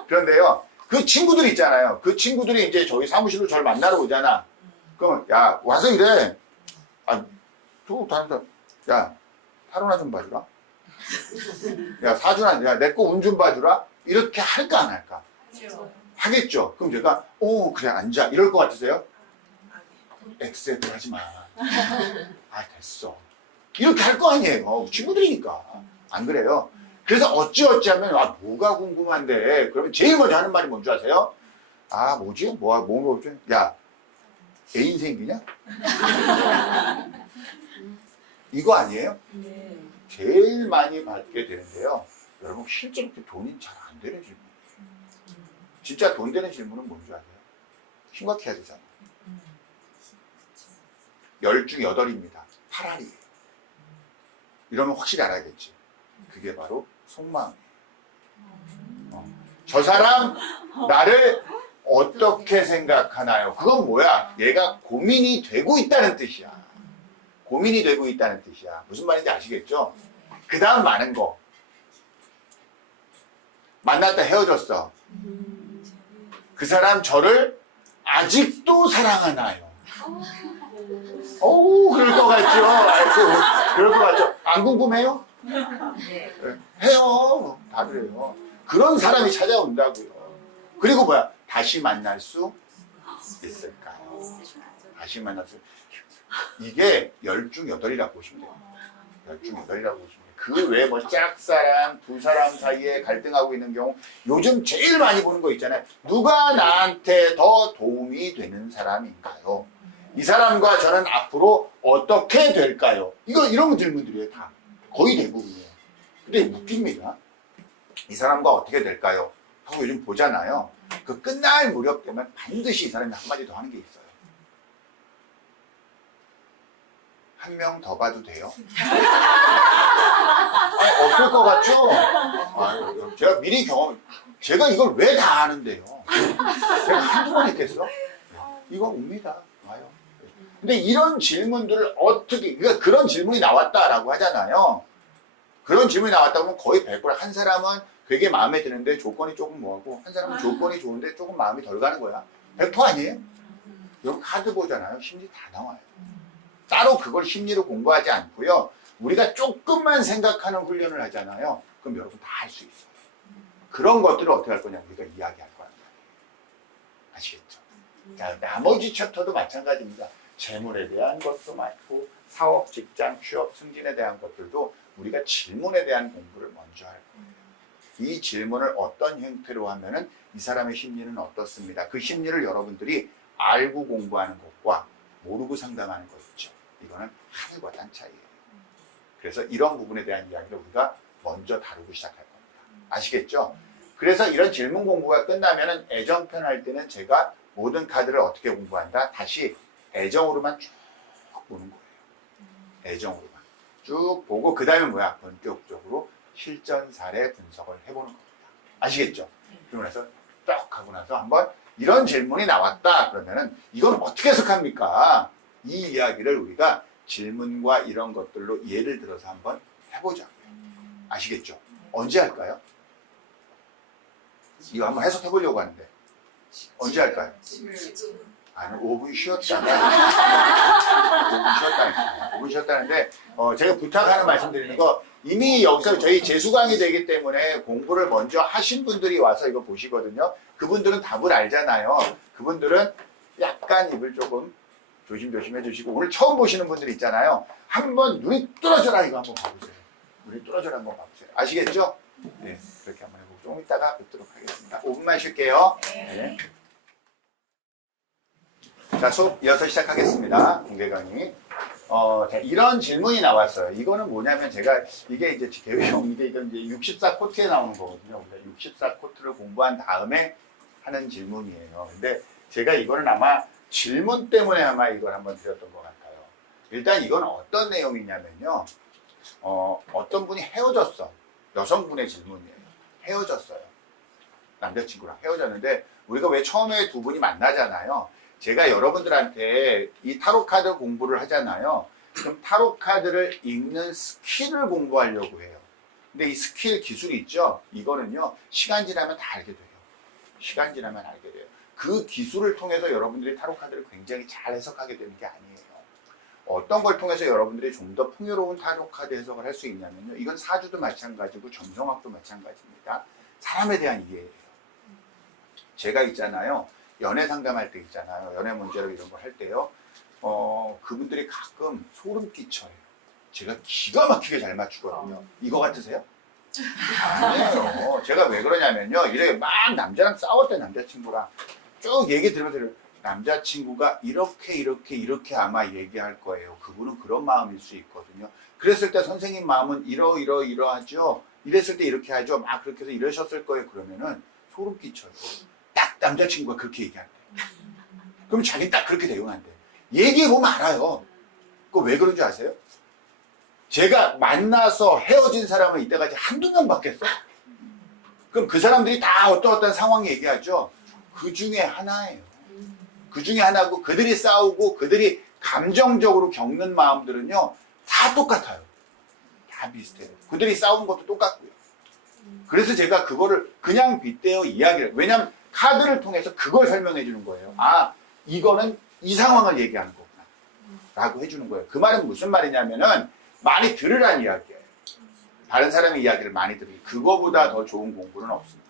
그런데요, 그 친구들 있잖아요. 그 친구들이 이제 저희 사무실로 저를 만나러 오잖아. 그러면 야 와서 이래. 또 다른 사람, 야 타로나 좀 봐주라. 야 사주나, 야 내 거 운 좀 봐주라. 이렇게 할까 안 할까? 하겠죠. 그럼 제가 그래 앉아 이럴 것 같으세요? 엑세트 하지 마. 됐어. 이렇게 할 거 아니에요. 친구들이니까. 안 그래요? 그래서 어찌하면 뭐가 궁금한데 그러면 제일 먼저 하는 말이 뭔지 아세요? 뭐지? 뭐지? 야 애인 생기냐? 이거 아니에요? 네. 제일 많이 받게 되는데요. 여러분 실제로 돈이 잘 안 되는 질문. 진짜 돈 되는 질문은 뭔지 아세요? 심각해야 되잖아요. 10중 8입니다. 8알이에요. 이러면 확실히 알아야겠지. 그게 바로 속마음이에요. 저 사람 나를 어떻게 생각하나요? 그건 뭐야? 얘가 고민이 되고 있다는 뜻이야. 고민이 되고 있다는 뜻이야. 무슨 말인지 아시겠죠? 그 다음 많은 거. 만났다 헤어졌어. 그 사람 저를 아직도 사랑하나요? 그럴 것 같죠? 그럴 것 같죠? 안 궁금해요? 네. 해요. 다 그래요. 그런 사람이 찾아온다고요. 그리고 뭐야? 다시 만날 수 있을까요? 다시 만날 수 이게 10중 8이라고 보시면 돼요. 10중 8이라고 보시면 돼요. 그 외에 뭐 짝사랑, 두 사람 사이에 갈등하고 있는 경우 요즘 제일 많이 보는 거 있잖아요. 누가 나한테 더 도움이 되는 사람인가요? 이 사람과 저는 앞으로 어떻게 될까요? 이런 질문들이에요. 다. 거의 대부분이에요. 근데 웃깁니다. 이 사람과 어떻게 될까요? 하고 요즘 보잖아요. 그 끝날 무렵 되면 반드시 이 사람이 한마디 더 하는 게 있어요. 한 명 더 봐도 돼요? 없을 것 같죠? 제가 미리 제가 이걸 왜 다 아는데요? 제가 한두 번 했겠어? 이거 옵니다. 와요. 근데 이런 질문들을 그러니까 그런 질문이 나왔다라고 하잖아요. 그런 질문이 나왔다 보면 거의 100% 한 사람은 되게 마음에 드는데 조건이 조금 뭐하고 한 사람은 조건이 좋은데 조금 마음이 덜 가는 거야. 100% 아니에요? 여러분 카드 보잖아요. 심리 다 나와요. 따로 그걸 심리로 공부하지 않고요. 우리가 조금만 생각하는 훈련을 하잖아요. 그럼 여러분 다 할 수 있어요. 그런 것들을 어떻게 할 거냐 우리가 이야기할 거란 말이에요. 아시겠죠? 자, 나머지 챕터도 마찬가지입니다. 재물에 대한 것도 많고 사업, 직장, 취업, 승진에 대한 것들도 우리가 질문에 대한 공부를 먼저 할 거예요. 이 질문을 어떤 형태로 하면은 이 사람의 심리는 어떻습니다. 그 심리를 여러분들이 알고 공부하는 것과 모르고 상담하는 것 있죠. 이거는 하늘과 땅 차이예요. 그래서 이런 부분에 대한 이야기를 우리가 먼저 다루고 시작할 겁니다. 아시겠죠? 그래서 이런 질문 공부가 끝나면은 애정편 할 때는 제가 모든 카드를 어떻게 공부한다? 다시 애정으로만 쭉 보는 거예요. 애정으로만 쭉 보고 그 다음에 뭐야? 본격적으로 실전 사례 분석을 해보는 겁니다. 아시겠죠? 그러고 나서 딱 하고 나서 한번 이런 질문이 나왔다 그러면은 이건 어떻게 해석합니까? 이 이야기를 우리가 질문과 이런 것들로 예를 들어서 한번 해보자고요. 아시겠죠? 언제 할까요? 이거 한번 해석해 보려고 하는데 언제 할까요? 지금. 아니 5분 쉬었다가 5분 쉬었다는데 제가 부탁하는 말씀드리는 거 이미 여기서 저희 재수강이 되기 때문에 공부를 먼저 하신 분들이 와서 이거 보시거든요. 그분들은 답을 알잖아요. 그분들은 약간 입을 조금 조심조심 해주시고 오늘 처음 보시는 분들 있잖아요. 한번 눈이 뚫어져라 이거 한번 봐보세요. 눈이 뚫어져라 한번 봐보세요. 아시겠죠? 네, 그렇게 한번 해보고 좀 이따가 뵙도록 하겠습니다. 5분만 쉴게요. 네. 자, 수업 이어서 시작하겠습니다. 공개 강의. 자, 이런 질문이 나왔어요. 이거는 뭐냐면 제가 이게 이제 계획형 이게 이제 64코트에 나오는 거거든요. 우리가 64코트를 공부한 다음에 하는 질문이에요. 근데 제가 이거는 아마 질문 때문에 아마 이걸 한번 드렸던 것 같아요. 일단 이건 어떤 내용이냐면요. 어떤 분이 헤어졌어. 여성분의 질문이에요. 헤어졌어요. 남자친구랑 헤어졌는데 우리가 왜 처음에 두 분이 만나잖아요. 제가 여러분들한테 이 타로 카드 공부를 하잖아요. 그럼 타로 카드를 읽는 스킬을 공부하려고 해요. 근데 이 스킬 기술이 있죠. 이거는요. 시간 지나면 다 알게 돼요. 시간 지나면 알게 돼요. 그 기술을 통해서 여러분들이 타로 카드를 굉장히 잘 해석하게 되는 게 아니에요. 어떤 걸 통해서 여러분들이 좀 더 풍요로운 타로 카드 해석을 할 수 있냐면요. 이건 사주도 마찬가지고 점성학도 마찬가지입니다. 사람에 대한 이해예요. 제가 있잖아요. 연애 상담할 때 있잖아요. 연애 문제로 이런 거 할 때요. 그분들이 가끔 소름 끼쳐요. 제가 기가 막히게 잘 맞추거든요. 이거 같으세요? 아니에요. 제가 왜 그러냐면요. 이래 막 남자랑 싸울 때 남자친구랑 쭉 얘기 들으면서 남자친구가 이렇게 아마 얘기할 거예요. 그분은 그런 마음일 수 있거든요. 그랬을 때 선생님 마음은 이러하죠. 이랬을 때 이렇게 하죠. 막 그렇게 해서 이러셨을 거예요. 그러면은 소름 끼쳐요. 딱 남자친구가 그렇게 얘기한대. 그럼 자기 딱 그렇게 대응한대. 얘기해보면 알아요. 그거 왜 그런 줄 아세요? 제가 만나서 헤어진 사람은 이때까지 한두 명밖에 없어. 그럼 그 사람들이 다 어떤 상황 얘기하죠. 그 중에 하나예요. 그 중에 하나고 그들이 싸우고 그들이 감정적으로 겪는 마음들은요. 다 똑같아요. 다 비슷해요. 그들이 싸우는 것도 똑같고요. 그래서 제가 그거를 그냥 빗대어 이야기를 왜냐하면 카드를 통해서 그걸 설명해 주는 거예요. 아, 이거는 이 상황을 얘기하는 거구나 라고 해주는 거예요. 그 말은 무슨 말이냐면은 많이 들으란 이야기예요. 다른 사람의 이야기를 많이 들으니 그거보다 더 좋은 공부는 없습니다.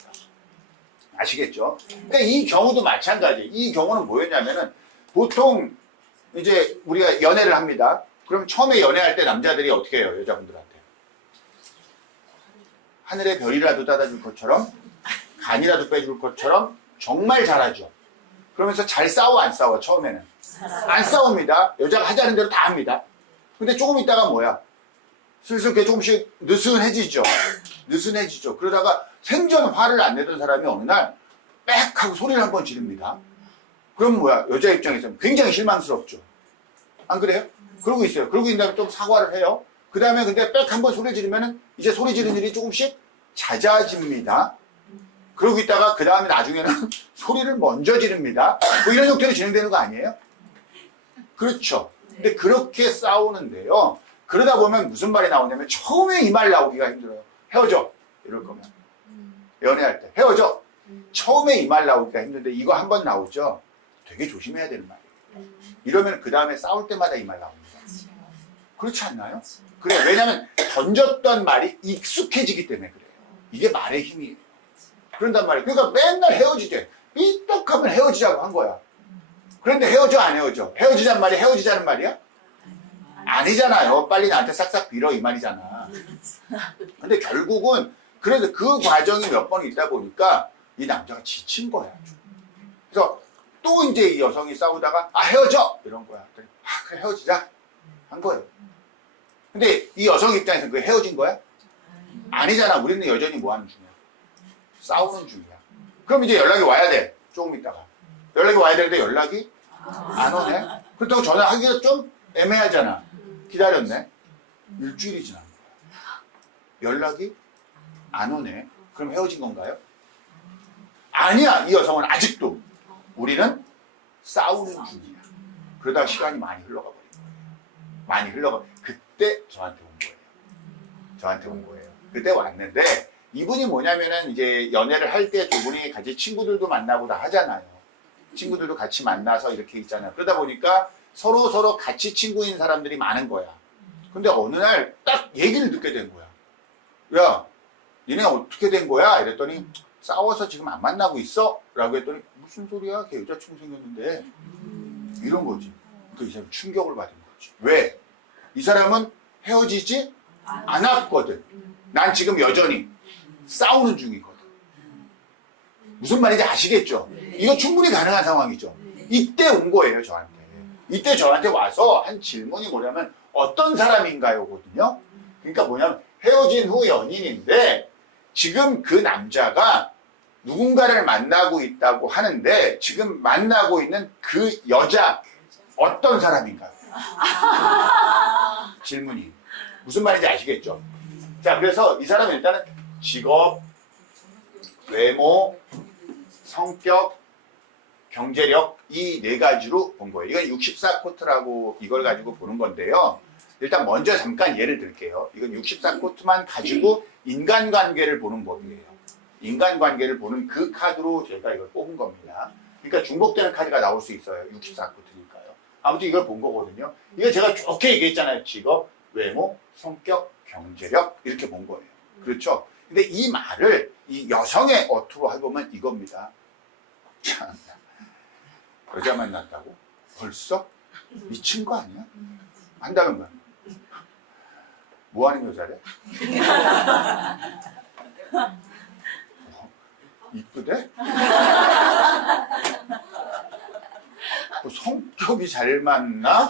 아시겠죠? 그러니까 이 경우도 마찬가지. 이 경우는 뭐였냐면은 보통 이제 우리가 연애를 합니다. 그럼 처음에 연애할 때 남자들이 어떻게 해요? 여자분들한테 하늘의 별이라도 따다줄 것처럼 간이라도 빼줄 것처럼 정말 잘하죠. 그러면서 잘 싸워 안 싸워? 처음에는 안 싸웁니다. 여자가 하자는 대로 다 합니다. 근데 조금 있다가 뭐야? 슬슬 조금씩 느슨해지죠. 느슨해지죠. 그러다가 생전 화를 안 내던 사람이 어느 날 빽 하고 소리를 한번 지릅니다. 그럼 뭐야? 여자 입장에서는 굉장히 실망스럽죠. 안 그래요? 그러고 있어요. 그러고 있는 다음에 좀 사과를 해요. 그 다음에 근데 빽 한번 소리 지르면은 이제 소리 지르는 일이 조금씩 잦아집니다. 그러고 있다가 그 다음에 나중에는 소리를 먼저 지릅니다. 뭐 이런 형태로 진행되는 거 아니에요? 그렇죠. 근데 그렇게 싸우는데요. 그러다 보면 무슨 말이 나오냐면 처음에 이 말 나오기가 힘들어요. 헤어져. 이럴 거면. 연애할 때. 헤어져. 처음에 이 말 나오기가 힘든데 이거 한 번 나오죠. 되게 조심해야 되는 말이에요. 이러면 그 다음에 싸울 때마다 이 말 나옵니다. 그렇지 않나요? 그래. 왜냐면 던졌던 말이 익숙해지기 때문에 그래요. 이게 말의 힘이에요. 그런단 말이에요. 그러니까 맨날 헤어지재. 삐떡하면 헤어지자고 한 거야. 그런데 헤어져 안 헤어져? 헤어지자는 말이 헤어지자는 말이야? 아니잖아요. 빨리 나한테 싹싹 빌어 이 말이잖아. 근데 결국은 그래서 그 과정이 몇 번 있다 보니까 이 남자가 지친 거야. 그래서 또 이제 이 여성이 싸우다가 아 헤어져! 이런 거야. 아 그래 헤어지자 한 거예요. 근데 이 여성 입장에서는 그게 헤어진 거야? 아니잖아. 우리는 여전히 뭐 하는 중이야? 싸우는 중이야. 그럼 이제 연락이 와야 돼. 조금 있다가. 연락이 와야 되는데 연락이 안 오네. 그렇다고 전화하기가 좀 애매하잖아. 기다렸네. 일주일이 지난 거야. 연락이 안 오네. 그럼 헤어진 건가요? 아니야. 이 여성은 아직도 우리는 싸우는 중이야. 그러다가 시간이 많이 흘러가 버린 거예요. 많이 흘러가. 그때 저한테 온 거예요. 저한테 온 거예요. 그때 왔는데 이분이 뭐냐면은 이제 연애를 할 때 두 분이 같이 친구들도 만나고 다 하잖아요. 친구들도 같이 만나서 이렇게 있잖아요. 그러다 보니까 서로 같이 친구인 사람들이 많은 거야. 근데 어느 날 딱 얘기를 듣게 된 거야. 야, 니네 어떻게 된 거야? 이랬더니 싸워서 지금 안 만나고 있어? 라고 했더니 무슨 소리야? 걔 여자친구 생겼는데. 이런 거지. 그 이 사람이 충격을 받은 거지. 왜? 이 사람은 헤어지지 않았거든. 난 지금 여전히 싸우는 중이거든. 무슨 말인지 아시겠죠? 이거 충분히 가능한 상황이죠. 이때 온 거예요, 저한테. 이때 저한테 와서 한 질문이 뭐냐면 어떤 사람인가요? 거든요. 그러니까 뭐냐면 헤어진 후 연인인데 지금 그 남자가 누군가를 만나고 있다고 하는데 지금 만나고 있는 그 여자 어떤 사람인가요? 질문이. 무슨 말인지 아시겠죠? 자, 그래서 이 사람은 일단은 직업, 외모, 성격, 경제력 이 네 가지로 본 거예요. 이건 64코트라고 이걸 가지고 보는 건데요. 일단 먼저 잠깐 예를 들게요. 이건 64코트만 가지고 인간관계를 보는 법이에요. 인간관계를 보는 그 카드로 제가 이걸 뽑은 겁니다. 그러니까 중복되는 카드가 나올 수 있어요. 64코트니까요. 아무튼 이걸 본 거거든요. 이거 제가 좋게 얘기했잖아요. 직업, 외모, 성격, 경제력 이렇게 본 거예요. 그렇죠? 근데 이 말을 이 여성의 어투로 해보면 이겁니다. 참, 여자 만났다고? 벌써? 미친 거 아니야? 한다면 뭐야? 뭐 하는 여자래? 이쁘대? 뭐 성격이 잘 맞나?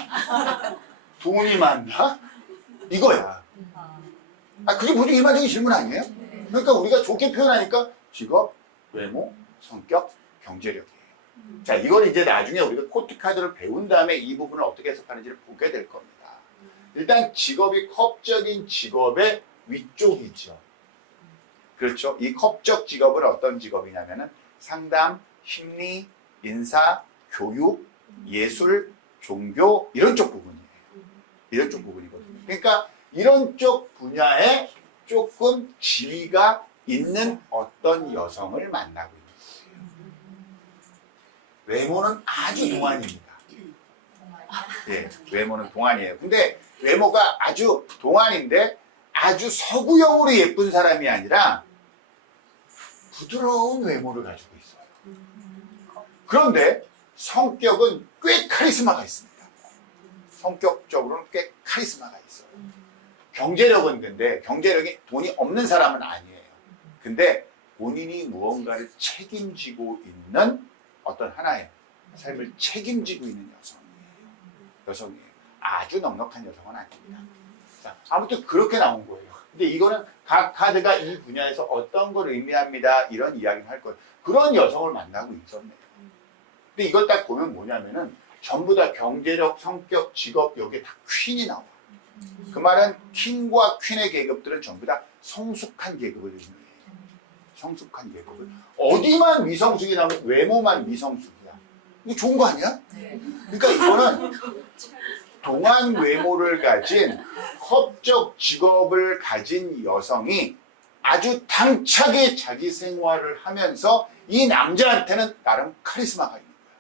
돈이 많나? 이거야. 아, 그게 보통 일반적인 질문 아니에요? 그러니까 우리가 좋게 표현하니까 직업, 외모, 성격, 경제력이에요. 자, 이걸 이제 나중에 우리가 코트 카드를 배운 다음에 이 부분을 어떻게 해석하는지를 보게 될 겁니다. 일단 직업이 컵적인 직업의 위쪽이죠. 그렇죠? 이 컵적 직업은 어떤 직업이냐면은 상담, 심리, 인사, 교육, 예술, 종교 이런 쪽 부분이에요. 이런 쪽 부분이거든요. 그러니까 이런 쪽 분야에 조금 지위가 있는 어떤 여성을 만나고 있는 거예요. 외모는 아주 동안입니다. 예, 외모는 동안이에요. 근데 외모가 아주 동안인데 아주 서구형으로 예쁜 사람이 아니라 부드러운 외모를 가지고 있어요. 그런데 성격은 꽤 카리스마가 있습니다. 성격적으로는 꽤 카리스마가 있어요. 경제력은 근데 경제력이 돈이 없는 사람은 아니에요. 근데 본인이 무언가를 책임지고 있는 어떤 하나의 삶을 책임지고 있는 여성이에요. 아주 넉넉한 여성은 아닙니다. 자, 아무튼 그렇게 나온 거예요. 근데 이거는 각 카드가 이 분야에서 어떤 걸 의미합니다. 이런 이야기를 할 거예요. 그런 여성을 만나고 있었네요. 근데 이걸 딱 보면 뭐냐면은 전부 다 경제력, 성격, 직업 여기에 다 퀸이 나와요. 그 말은 킹과 퀸의 계급들은 전부 다 성숙한 계급을 의미해요. 성숙한 계급을. 어디만 미성숙이 나오면 외모만 미성숙이야. 이거 좋은 거 아니야? 그러니까 이거는 동안 외모를 가진 컵적 직업을 가진 여성이 아주 당차게 자기 생활을 하면서 이 남자한테는 나름 카리스마가 있는 거야.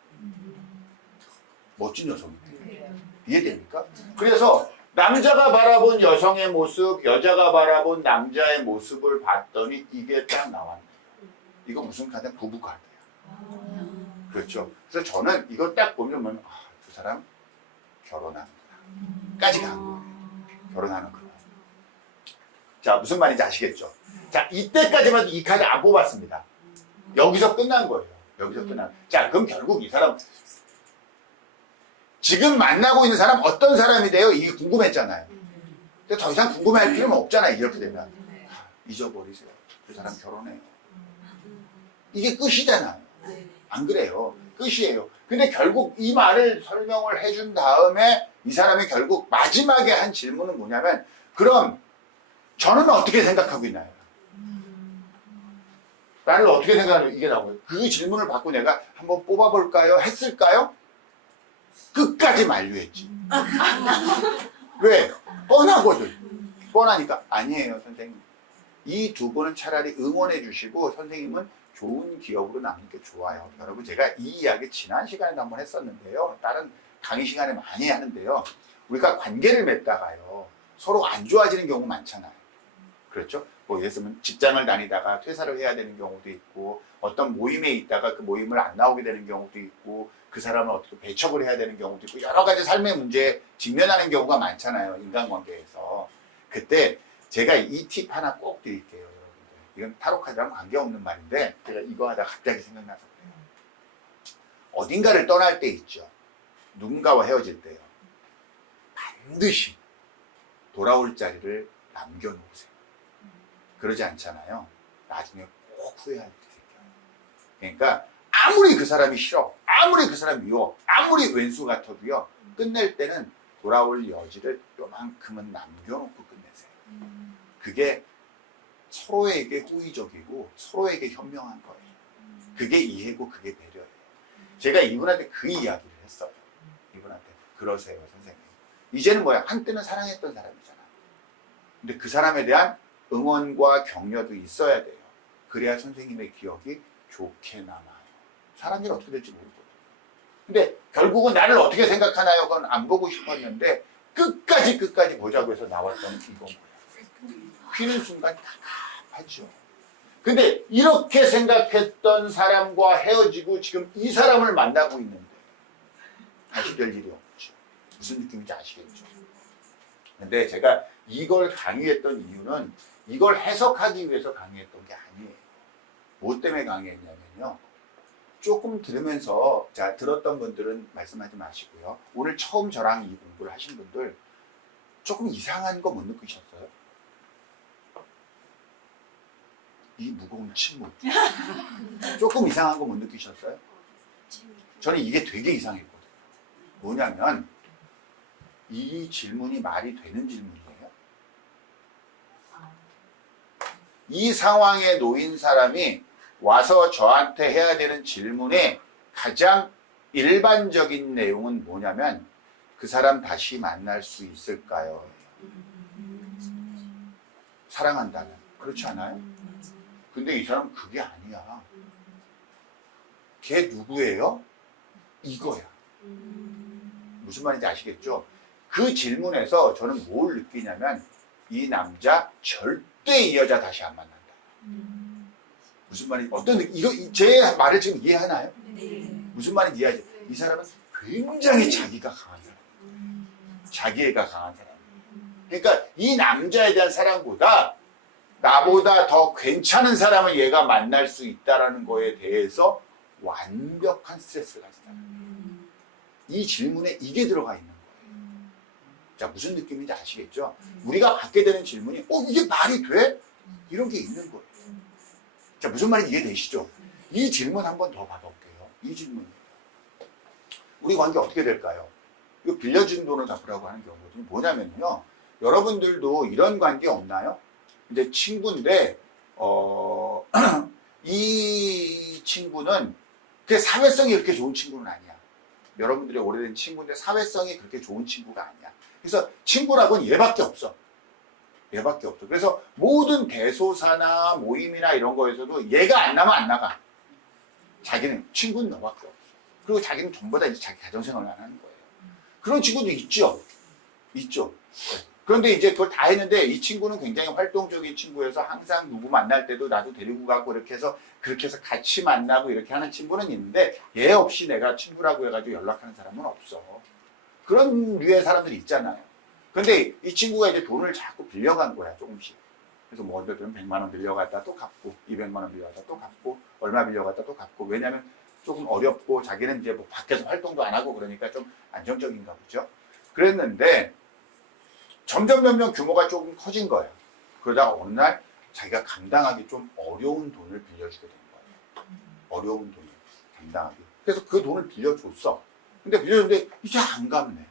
멋진 여성이네. 이해됩니까? 그래서 남자가 바라본 여성의 모습, 여자가 바라본 남자의 모습을 봤더니 이게 딱 나왔네요. 이거 무슨 카드야? 부부 카드야. 그렇죠. 그래서 저는 이걸 딱 보면 두 사람 결혼하는구나. 까지 간 거예요. 결혼하는구나. 자, 무슨 말인지 아시겠죠? 자, 이때까지만 이 카드 안 뽑았습니다. 여기서 끝난 거예요. 여기서 끝난. 자, 그럼 결국 이 사람 지금 만나고 있는 사람 어떤 사람이 돼요? 이게 궁금했잖아요. 근데 더 이상 궁금할 필요는 없잖아요. 이렇게 되면. 잊어버리세요. 그 사람 결혼해요. 이게 끝이잖아요. 네. 안 그래요? 끝이에요. 근데 결국 이 말을 설명을 해준 다음에 이 사람이 결국 마지막에 한 질문은 뭐냐면, 그럼 저는 어떻게 생각하고 있나요? 나를 어떻게 생각하는 이게 나오고요. 그 질문을 받고 내가 한번 뽑아볼까요? 했을까요? 끝까지 만류했지. 왜? 뻔하거든. 뻔하니까 아니에요, 선생님. 이 두 분은 차라리 응원해 주시고 선생님은 좋은 기억으로 남는 게 좋아요. 여러분, 제가 이 이야기 지난 시간에도 한번 했었는데요. 다른 강의 시간에 많이 하는데요. 우리가 관계를 맺다가요, 서로 안 좋아지는 경우 많잖아요. 그렇죠? 뭐 예를 들면 직장을 다니다가 퇴사를 해야 되는 경우도 있고, 어떤 모임에 있다가 그 모임을 안 나오게 되는 경우도 있고, 그 사람을 어떻게 배척을 해야 되는 경우도 있고, 여러 가지 삶의 문제에 직면하는 경우가 많잖아요, 인간관계에서. 그때 제가 이 팁 하나 꼭 드릴게요, 여러분들. 이건 타로 카드랑 관계없는 말인데 제가 이거 하다가 갑자기 생각나서 그래요. 어딘가를 떠날 때 있죠. 누군가와 헤어질 때요. 반드시 돌아올 자리를 남겨놓으세요. 그러지 않잖아요. 나중에 꼭 후회할 때 생겨요. 그러니까 아무리 그 사람이 싫어, 아무리 그 사람이 미워, 아무리 왼수 같아도요, 끝낼 때는 돌아올 여지를 요만큼은 남겨놓고 끝내세요. 그게 서로에게 호의적이고 서로에게 현명한 거예요. 그게 이해고 그게 배려예요. 제가 이분한테 그 이야기를 했어요. 이분한테 그러세요, 선생님. 이제는 뭐야? 한때는 사랑했던 사람이잖아. 근데 그 사람에 대한 응원과 격려도 있어야 돼요. 그래야 선생님의 기억이 좋게 남아요. 사람 일 어떻게 될지 모르거든요. 근데 결국은 나를 어떻게 생각하나요? 그건 안 보고 싶었는데 끝까지 보자고 해서 나왔던 이거 뭐야? 휘는 순간 답답하죠. 근데 이렇게 생각했던 사람과 헤어지고 지금 이 사람을 만나고 있는데 다시 될 일이 없죠. 무슨 느낌인지 아시겠죠? 근데 제가 이걸 강의했던 이유는 이걸 해석하기 위해서 강의했던 게 아니에요. 뭐 때문에 강의했냐면요. 조금 들으면서, 자, 들었던 분들은 말씀하지 마시고요. 오늘 처음 저랑 이 공부를 하신 분들 조금 이상한 거 못 느끼셨어요? 이 무거운 침묵. 조금 이상한 거 못 느끼셨어요? 저는 이게 되게 이상했거든요. 뭐냐면 이 질문이 말이 되는 질문이에요. 이 상황에 놓인 사람이 와서 저한테 해야 되는 질문의 가장 일반적인 내용은 뭐냐면 그 사람 다시 만날 수 있을까요? 사랑한다는. 그렇지 않아요? 근데 이 사람은 그게 아니야. 걔 누구예요? 이거야. 무슨 말인지 아시겠죠? 그 질문에서 저는 뭘 느끼냐면 이 남자 절대 이 여자 다시 안 만난다. 무슨 말인지, 어떤 이거 제 말을 지금 이해하나요? 네. 무슨 말인지 이해하죠? 이 사람은 굉장히 자기가 강한 사람. 자기애가 강한 사람. 그러니까 이 남자에 대한 사랑보다 나보다 더 괜찮은 사람을 얘가 만날 수 있다는 거에 대해서 완벽한 스트레스를 가진 사람. 이 질문에 이게 들어가 있는 거예요. 자, 무슨 느낌인지 아시겠죠? 우리가 받게 되는 질문이 이게 말이 돼? 이런 게 있는 거예요. 자, 무슨 말인지 이해되시죠? 이 질문 한 번 더 받아볼게요. 이 질문. 우리 관계 어떻게 될까요? 이거 빌려준 돈을 갚으라고 하는 경우거든요. 뭐냐면요. 여러분들도 이런 관계 없나요? 이제 친구인데, 이 친구는 그 사회성이 그렇게 좋은 친구는 아니야. 여러분들의 오래된 친구인데 사회성이 그렇게 좋은 친구가 아니야. 그래서 친구라고는 얘밖에 없어. 얘밖에 없어. 그래서 모든 대소사나 모임이나 이런 거에서도 얘가 안 나면 안 나가. 자기는, 친구는 너밖에 없어. 그리고 자기는 전부 다 이제 자기 가정생활을 안 하는 거예요. 그런 친구도 있죠. 있죠. 그런데 이제 그걸 다 했는데 이 친구는 굉장히 활동적인 친구여서 항상 누구 만날 때도 나도 데리고 가고 이렇게 해서 같이 만나고 이렇게 하는 친구는 있는데 얘 없이 내가 친구라고 해가지고 연락하는 사람은 없어. 그런 류의 사람들이 있잖아요. 근데 이 친구가 이제 돈을 자꾸 빌려간 거야, 조금씩. 그래서 뭐 어떨 때는 100만 원 빌려갔다 또 갚고 200만 원 빌려갔다 또 갚고 얼마 빌려갔다 또 갚고. 왜냐면 조금 어렵고 자기는 이제 뭐 밖에서 활동도 안 하고 그러니까 좀 안정적인가 보죠. 그랬는데 점점 규모가 조금 커진 거예요. 그러다가 어느 날 자기가 감당하기 좀 어려운 돈을 빌려주게 된 거예요. 어려운 돈을 감당하기. 그래서 그 돈을 빌려줬어. 근데 빌려줬는데 이제 안 갚네.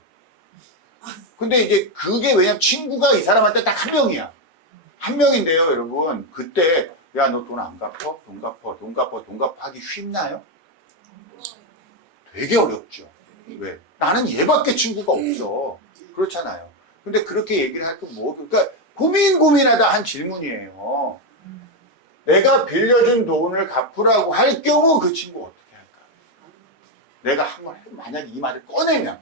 근데 이제 그게 왜냐면 친구가 이 사람한테 딱 한 명이야. 한 명인데요, 여러분. 그때 야, 너 돈 안 갚어? 돈 갚어, 돈 갚어, 돈 갚어 하기 쉽나요? 되게 어렵죠. 왜? 나는 얘밖에 친구가 없어. 그렇잖아요. 근데 그렇게 얘기를 할 거 뭐, 그러니까 고민하다 한 질문이에요. 내가 빌려준 돈을 갚으라고 할 경우 그 친구 어떻게 할까? 내가 한번 만약에 이 말을 꺼내면,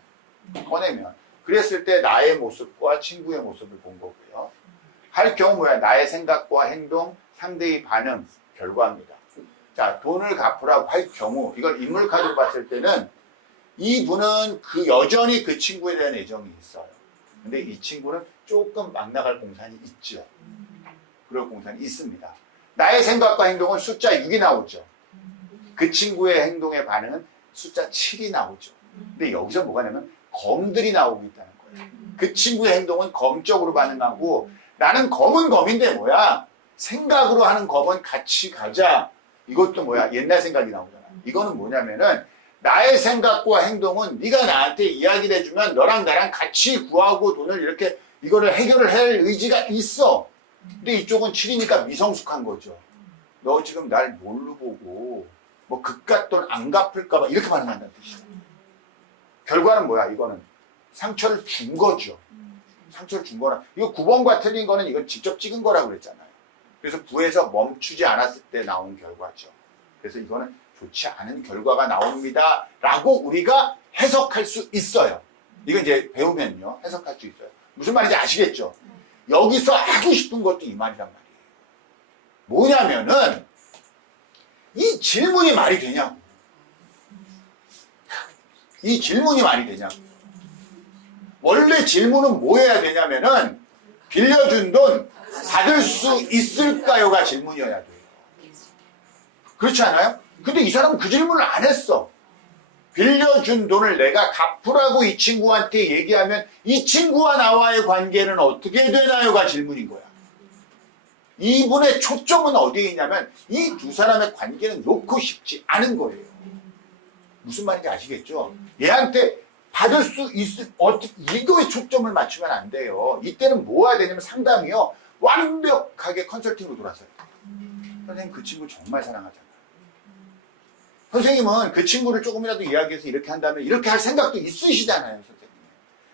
그랬을 때 나의 모습과 친구의 모습을 본 거고요. 할 경우 뭐야? 나의 생각과 행동, 상대의 반응, 결과입니다. 자, 돈을 갚으라고 할 경우, 이걸 인물카드로 봤을 때는 이분은 여전히 그 친구에 대한 애정이 있어요. 근데 이 친구는 조금 막 나갈 공산이 있죠. 그럴 공산이 있습니다. 나의 생각과 행동은 숫자 6이 나오죠. 그 친구의 행동의 반응은 숫자 7이 나오죠. 근데 여기서 뭐가 냐면 검들이 나오고 있다는 거예요. 그 친구의 행동은 검적으로 반응하고 나는 검은 검인데 뭐야? 생각으로 하는 검은 같이 가자. 이것도 뭐야? 옛날 생각이 나오잖아. 이거는 뭐냐면은 나의 생각과 행동은 네가 나한테 이야기를 해주면 너랑 나랑 같이 구하고 돈을 이렇게 이거를 해결을 할 의지가 있어. 근데 이쪽은 7이니까 미성숙한 거죠. 너 지금 날 뭘로 보고 뭐 그깟 돈 안 갚을까 봐 이렇게 반응한다는 뜻이야. 결과는 뭐야? 이거는 상처를 준 거죠. 상처를 준 거라. 이거 9번과 틀린 거는 이건 직접 찍은 거라고 그랬잖아요. 그래서 부에서 멈추지 않았을 때 나온 결과죠. 그래서 이거는 좋지 않은 결과가 나옵니다. 라고 우리가 해석할 수 있어요. 이건 이제 배우면요. 해석할 수 있어요. 무슨 말인지 아시겠죠? 여기서 하고 싶은 것도 이 말이란 말이에요. 뭐냐면은 이 질문이 말이 되냐고. 이 질문이 말이 되냐고. 원래 질문은 뭐 해야 되냐면은 빌려준 돈 받을 수 있을까요가 질문이어야 돼요. 그렇지 않아요? 근데 이 사람은 그 질문을 안 했어. 빌려준 돈을 내가 갚으라고 이 친구한테 얘기하면 이 친구와 나와의 관계는 어떻게 되나요가 질문인 거야. 이분의 초점은 어디에 있냐면 이 두 사람의 관계는 놓고 싶지 않은 거예요. 무슨 말인지 아시겠죠? 얘한테 받을 수 있을, 이거에 초점을 맞추면 안 돼요. 이때는 뭐 해야 되냐면 상담이요. 완벽하게 컨설팅으로 돌아서요. 선생님 그 친구 정말 사랑하잖아요. 선생님은 그 친구를 조금이라도 이야기해서 이렇게 한다면 이렇게 할 생각도 있으시잖아요, 선생님.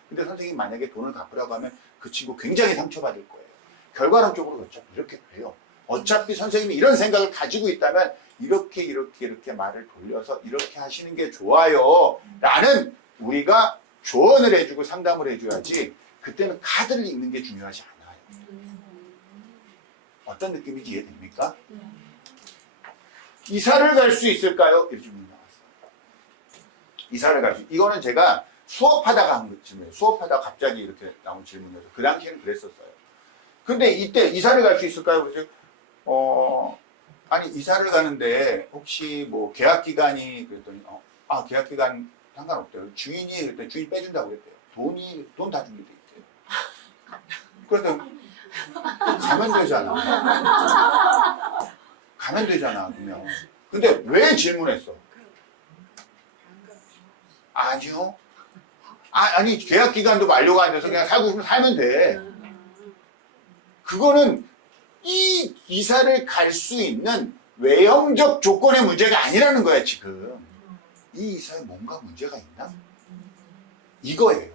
근데 선생님 만약에 돈을 갚으라고 하면 그 친구 굉장히 상처받을 거예요. 결과론적으로 그렇죠. 이렇게 돼요. 어차피 선생님이 이런 생각을 가지고 있다면 이렇게 말을 돌려서 이렇게 하시는 게 좋아요. 라는 우리가 조언을 해주고 상담을 해줘야지 그때는 카드를 읽는 게 중요하지 않아요. 어떤 느낌인지 이해됩니까? 이사를 갈 수 있을까요? 이렇게 질문이 나왔어요. 이사를 갈 수, 이거는 제가 수업하다가 한 질문이에요. 수업하다가 갑자기 이렇게 나온 질문이어서 그 당시에는 그랬었어요. 근데 이때 이사를 갈 수 있을까요? 그래서 아니 이사를 가는데 혹시 뭐 계약 기간이 그랬더니 계약 기간 상관없대요. 주인이 그때 주인 빼준다고 그랬대요. 돈 다 주게 돼 있대요. 그래서 가면 되잖아. 가면 되잖아, 그러면. 근데 왜 질문했어? 아니요. 아니, 계약 기간도 만료가 안 돼서 그냥 살고 싶으면 살면 돼. 그거는 이 이사를 갈 수 있는 외형적 조건의 문제가 아니라는 거야, 지금. 이 이사에 뭔가 문제가 있나? 이거예요.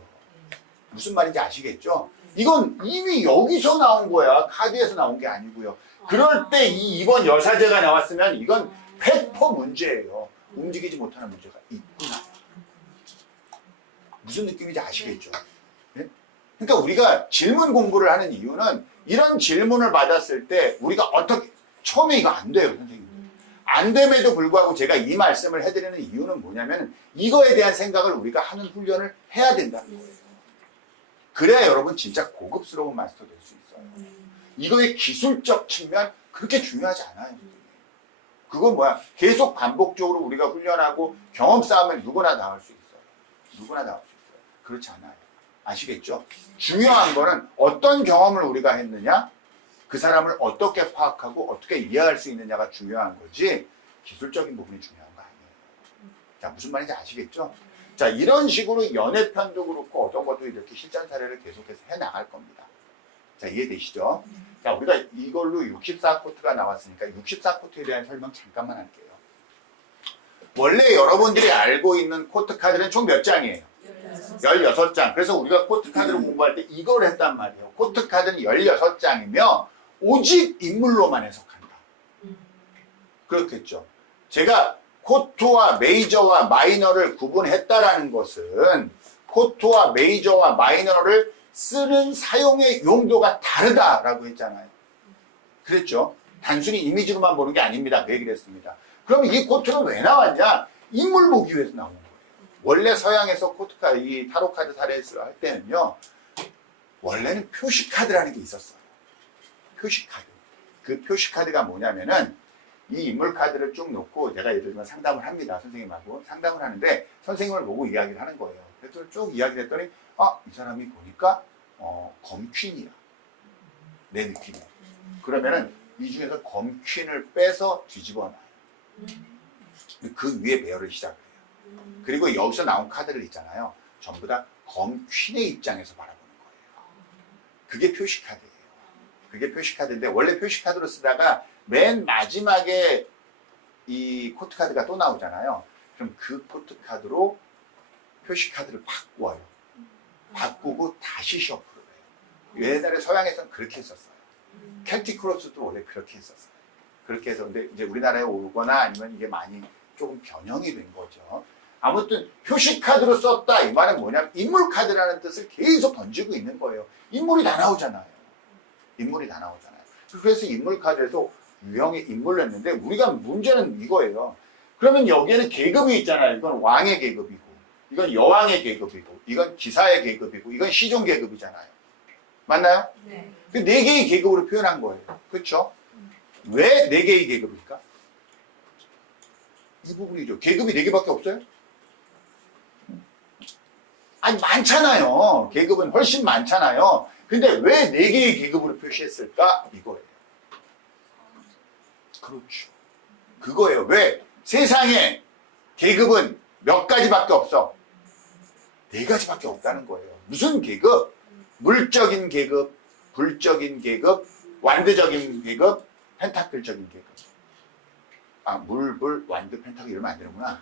무슨 말인지 아시겠죠? 이건 이미 여기서 나온 거야. 카드에서 나온 게 아니고요. 그럴 때 이 2번 여사제가 나왔으면 이건 100% 문제예요. 움직이지 못하는 문제가 있구나. 무슨 느낌인지 아시겠죠? 네? 그러니까 우리가 질문 공부를 하는 이유는 이런 질문을 받았을 때 우리가 어떻게 처음에 이거 안 돼요, 선생님. 안 됨에도 불구하고 제가 이 말씀을 해드리는 이유는 뭐냐면 이거에 대한 생각을 우리가 하는 훈련을 해야 된다는 거예요. 그래야 여러분 진짜 고급스러운 마스터 될 수 있어요. 이거의 기술적 측면 그렇게 중요하지 않아요. 그건 뭐야? 계속 반복적으로 우리가 훈련하고 경험 쌓으면 누구나 다 할 수 있어요. 누구나 다 할 수 있어요. 그렇지 않아요. 아시겠죠? 중요한 거는 어떤 경험을 우리가 했느냐? 그 사람을 어떻게 파악하고 어떻게 이해할 수 있느냐가 중요한 거지 기술적인 부분이 중요한 거 아니에요. 자, 무슨 말인지 아시겠죠? 자, 이런 식으로 연애편도 그렇고 어떤 것도 이렇게 실전 사례를 계속해서 해나갈 겁니다. 자, 이해되시죠? 자, 우리가 이걸로 64코트가 나왔으니까 64코트에 대한 설명 잠깐만 할게요. 원래 여러분들이 알고 있는 코트 카드는 총 몇 장이에요? 16장. 그래서 우리가 코트 카드를 공부할 때 이걸 했단 말이에요. 코트 카드는 16장이며 오직 인물로만 해석한다. 그렇겠죠. 제가 코트와 메이저와 마이너를 구분했다라는 것은 코트와 메이저와 마이너를 쓰는 사용의 용도가 다르다라고 했잖아요. 그랬죠. 단순히 이미지로만 보는 게 아닙니다. 그 얘기를 했습니다. 그럼 이 코트는 왜 나왔냐? 인물 보기 위해서 나온 거예요. 원래 서양에서 코트카드, 이 타로카드 사례를 할 때는요, 원래는 표시카드라는 게 있었어요. 표시카드. 그 표시카드가 뭐냐면은 이 인물 카드를 쭉 놓고 내가 예를 들면 상담을 합니다. 선생님하고 상담을 하는데 선생님을 보고 이야기를 하는 거예요. 그래서 쭉 이야기를 했더니 이 사람이 보니까 검퀸이야. 내 느낌이. 그러면은 이 중에서 검퀸을 빼서 뒤집어 놔요. 그 위에 배열을 시작해요. 그리고 여기서 나온 카드를 있잖아요. 전부 다 검퀸의 입장에서 바라보는 거예요. 그게 표시카드예요. 그게 표시카드인데 원래 표시카드로 쓰다가 맨 마지막에 이 코트카드가 또 나오잖아요. 그럼 그 코트카드로 표시카드를 바꿔요. 바꾸고 다시 셔플을 해요. 옛날에 서양에서는 그렇게 했었어요. 켈틱 크로스도 원래 그렇게 했었어요. 그렇게 해서 근데 이제 우리나라에 오거나 아니면 이게 많이 조금 변형이 된 거죠. 아무튼 표시카드로 썼다 이 말은 뭐냐면 인물카드라는 뜻을 계속 던지고 있는 거예요. 인물이 다 나오잖아요. 인물이 다 나오잖아요. 그래서 인물카드에서 유형의 인물을 했는데 우리가 문제는 이거예요. 그러면 여기에는 계급이 있잖아요. 이건 왕의 계급이고 이건 여왕의 계급이고 이건 기사의 계급이고 이건 시종 계급이잖아요. 맞나요? 네. 그 네 개의 계급으로 표현한 거예요. 그렇죠? 왜 네 개의 계급일까? 이 부분이죠. 계급이 네 개밖에 없어요? 아니 많잖아요. 계급은 훨씬 많잖아요. 근데 왜 네 개의 계급으로 표시했을까? 이거예요. 그렇죠. 그거예요. 왜? 세상에 계급은 몇 가지밖에 없어? 네 가지밖에 없다는 거예요. 무슨 계급? 물적인 계급, 불적인 계급, 완드적인 계급, 펜타클적인 계급. 물, 불, 완드, 펜타클 이러면 안 되는구나.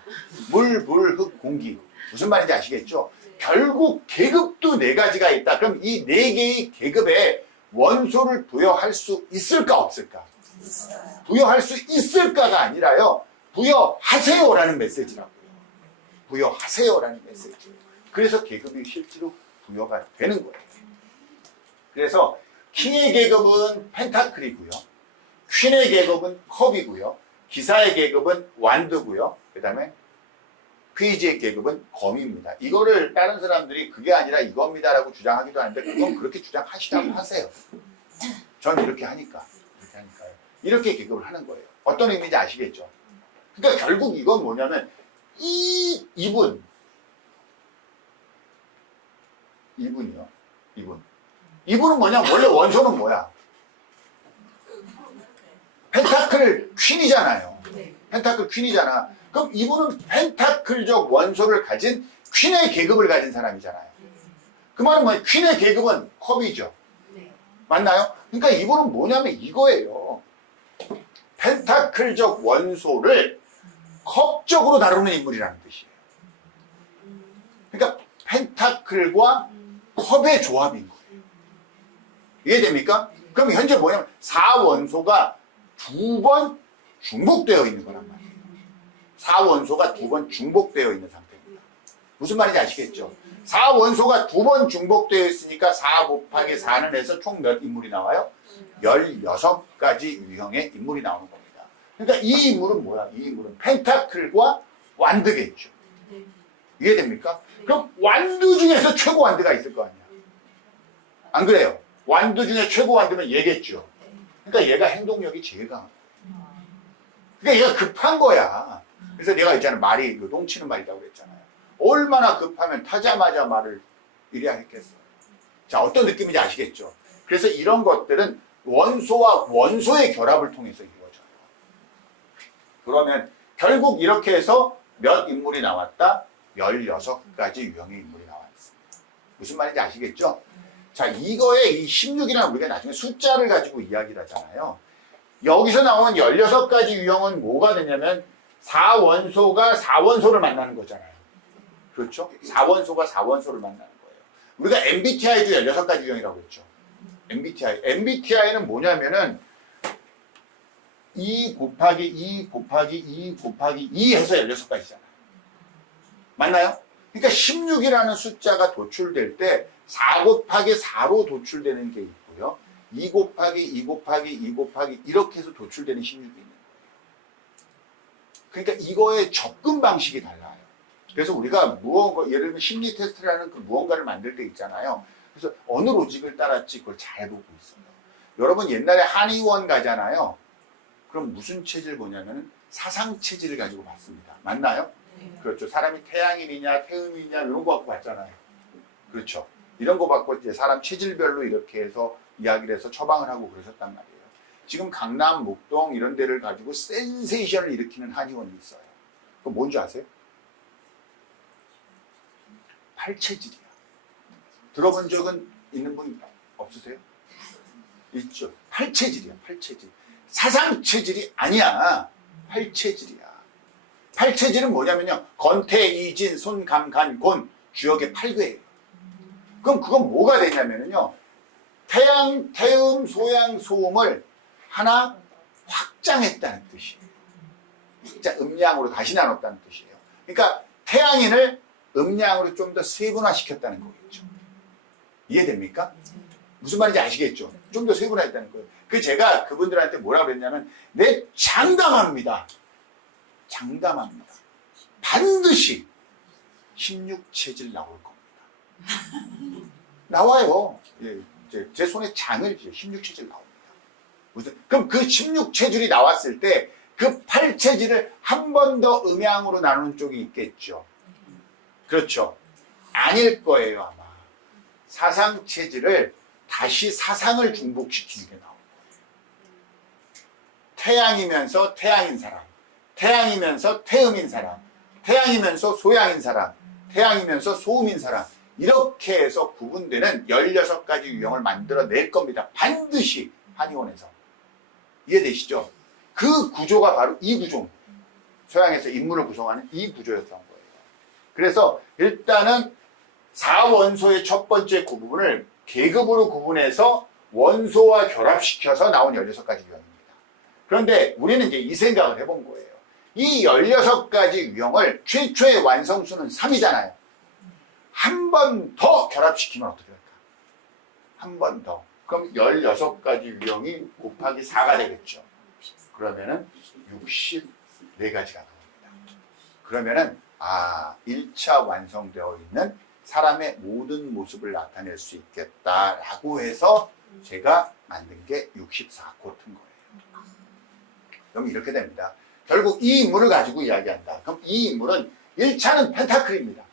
물, 불, 흙, 공기. 무슨 말인지 아시겠죠? 결국 계급도 네 가지가 있다. 그럼 이 네 개의 계급에 원소를 부여할 수 있을까 없을까? 있어요. 부여할 수 있을까가 아니라요. 부여하세요라는 메시지라고요. 부여하세요라는 메시지. 그래서 계급이 실제로 부여가 되는 거예요. 그래서 킹의 계급은 펜타클이고요. 퀸의 계급은 컵이고요. 기사의 계급은 완드고요. 그 다음에 페이지의 계급은 검입니다. 이거를 다른 사람들이 그게 아니라 이겁니다라고 주장하기도 하는데 그건 그렇게 주장하시라고 하세요. 전 이렇게 하니까. 이렇게 하니까요. 이렇게 계급을 하는 거예요. 어떤 의미인지 아시겠죠? 그러니까 결국 이건 뭐냐면 이분이요. 이분은 뭐냐? 원래 원소는 뭐야? 펜타클 퀸이잖아요. 네. 펜타클 퀸이잖아. 그럼 이분은 펜타클적 원소를 가진 퀸의 계급을 가진 사람이잖아요. 그 말은 뭐예요? 퀸의 계급은 컵이죠. 네. 맞나요? 그러니까 이분은 뭐냐면 이거예요. 펜타클적 원소를 컵적으로 다루는 인물이라는 뜻이에요. 그러니까 펜타클과 컵의 조합인 거예요. 이해됩니까? 그럼 현재 뭐냐면 4원소가 2번 중복되어 있는 거란 말이에요. 4원소가 2번 중복되어 있는 상태입니다. 무슨 말인지 아시겠죠? 4원소가 2번 중복되어 있으니까 4 곱하기 4는 해서 총 몇 인물이 나와요? 16가지 유형의 인물이 나오는 겁니다. 그러니까 이 인물은 뭐야? 이 인물은 펜타클과 완드겠죠. 이해됩니까? 그럼 완드 중에서 최고 완드가 있을 거 아니야. 안 그래요? 완드 중에 최고 완드면 얘겠죠. 그러니까 얘가 행동력이 제일 강한 거야. 그러니까 얘가 급한 거야. 그래서 내가 있잖아 말이 요동치는 말이라고 그랬잖아요. 얼마나 급하면 타자마자 말을 이래야 했겠어. 자, 어떤 느낌인지 아시겠죠? 그래서 이런 것들은 원소와 원소의 결합을 통해서 이루어져요. 그러면 결국 이렇게 해서 몇 인물이 나왔다? 16가지 유형의 인물이 나왔습니다. 무슨 말인지 아시겠죠? 자, 이거에 이 16이라는 우리가 나중에 숫자를 가지고 이야기를 하잖아요. 여기서 나오는 16가지 유형은 뭐가 되냐면 4원소가 4원소를 만나는 거잖아요. 그렇죠? 4원소가 4원소를 만나는 거예요. 우리가 MBTI도 16가지 유형이라고 했죠. MBTI는 뭐냐면은 2 곱하기 2 곱하기 2 곱하기 2 해서 16가지잖아요. 맞나요? 그러니까 16이라는 숫자가 도출될 때 4 곱하기 4로 도출되는 게 있고요. 2 곱하기 2 곱하기 2 곱하기 이렇게 해서 도출되는 16이 있는 거예요. 그러니까 이거의 접근 방식이 달라요. 그래서 우리가 무언가, 예를 들면 심리 테스트라는 그 무언가를 만들 때 있잖아요. 그래서 어느 로직을 따랐지 그걸 잘 보고 있어요. 여러분 옛날에 한의원 가잖아요. 그럼 무슨 체질 보냐면 사상 체질을 가지고 봤습니다. 맞나요? 네. 그렇죠. 사람이 태양인이냐 태음이냐 이런 거 갖고 봤잖아요. 그렇죠. 이런 거 갖고 이제 사람 체질별로 이렇게 해서 이야기를 해서 처방을 하고 그러셨단 말이에요. 지금 강남, 목동 이런 데를 가지고 센세이션을 일으키는 한의원이 있어요. 그거 뭔지 아세요? 팔체질이야. 들어본 적은 있는 분 없으세요? 있죠. 팔체질이야, 팔체질. 사상체질이 아니야. 팔체질이야. 팔체질은 뭐냐면요. 건태, 이진, 손, 감, 간, 곤, 주역의 8괴예요. 그럼 그건 뭐가 되냐면요. 태양, 태음, 소양, 소음을 하나 확장했다는 뜻이에요. 진짜 음양으로 다시 나눴다는 뜻이에요. 그러니까 태양인을 음양으로 좀 더 세분화시켰다는 거겠죠. 이해됩니까? 무슨 말인지 아시겠죠? 좀 더 세분화했다는 거예요. 그 제가 그분들한테 뭐라 그랬냐면 네, 장담합니다. 장담합니다. 반드시 16체질 나올 겁니다. 나와요. 예, 제 손에 장을 16체질 나옵니다. 그럼 그 16체질이 나왔을 때 그 8체질을 한 번 더 음양으로 나누는 쪽이 있겠죠. 그렇죠. 아닐 거예요, 아마. 사상체질을 다시 사상을 중복시키는 게 나올 거예요. 태양이면서 태양인 사람, 태양이면서 태음인 사람, 태양이면서 소양인 사람, 태양이면서 소음인 사람, 이렇게 해서 구분되는 16가지 유형을 만들어낼 겁니다. 반드시 한의원에서. 이해되시죠? 그 구조가 바로 이 구조. 서양에서 인물을 구성하는 이 구조였던 거예요. 그래서 일단은 4원소의 첫 번째 구분을 계급으로 구분해서 원소와 결합시켜서 나온 16가지 유형입니다. 그런데 우리는 이제 이 생각을 해본 거예요. 이 16가지 유형을 최초의 완성수는 3이잖아요. 한 번 더 결합시키면 어떻게 될까? 한 번 더. 그럼 16가지 유형이 곱하기 4가 되겠죠. 그러면은 64가지가 나옵니다. 그러면은 1차 완성되어 있는 사람의 모든 모습을 나타낼 수 있겠다라고 해서 제가 만든 게 64코트인 거예요. 그럼 이렇게 됩니다. 결국 이 인물을 가지고 이야기한다. 그럼 이 인물은 1차는 펜타클입니다.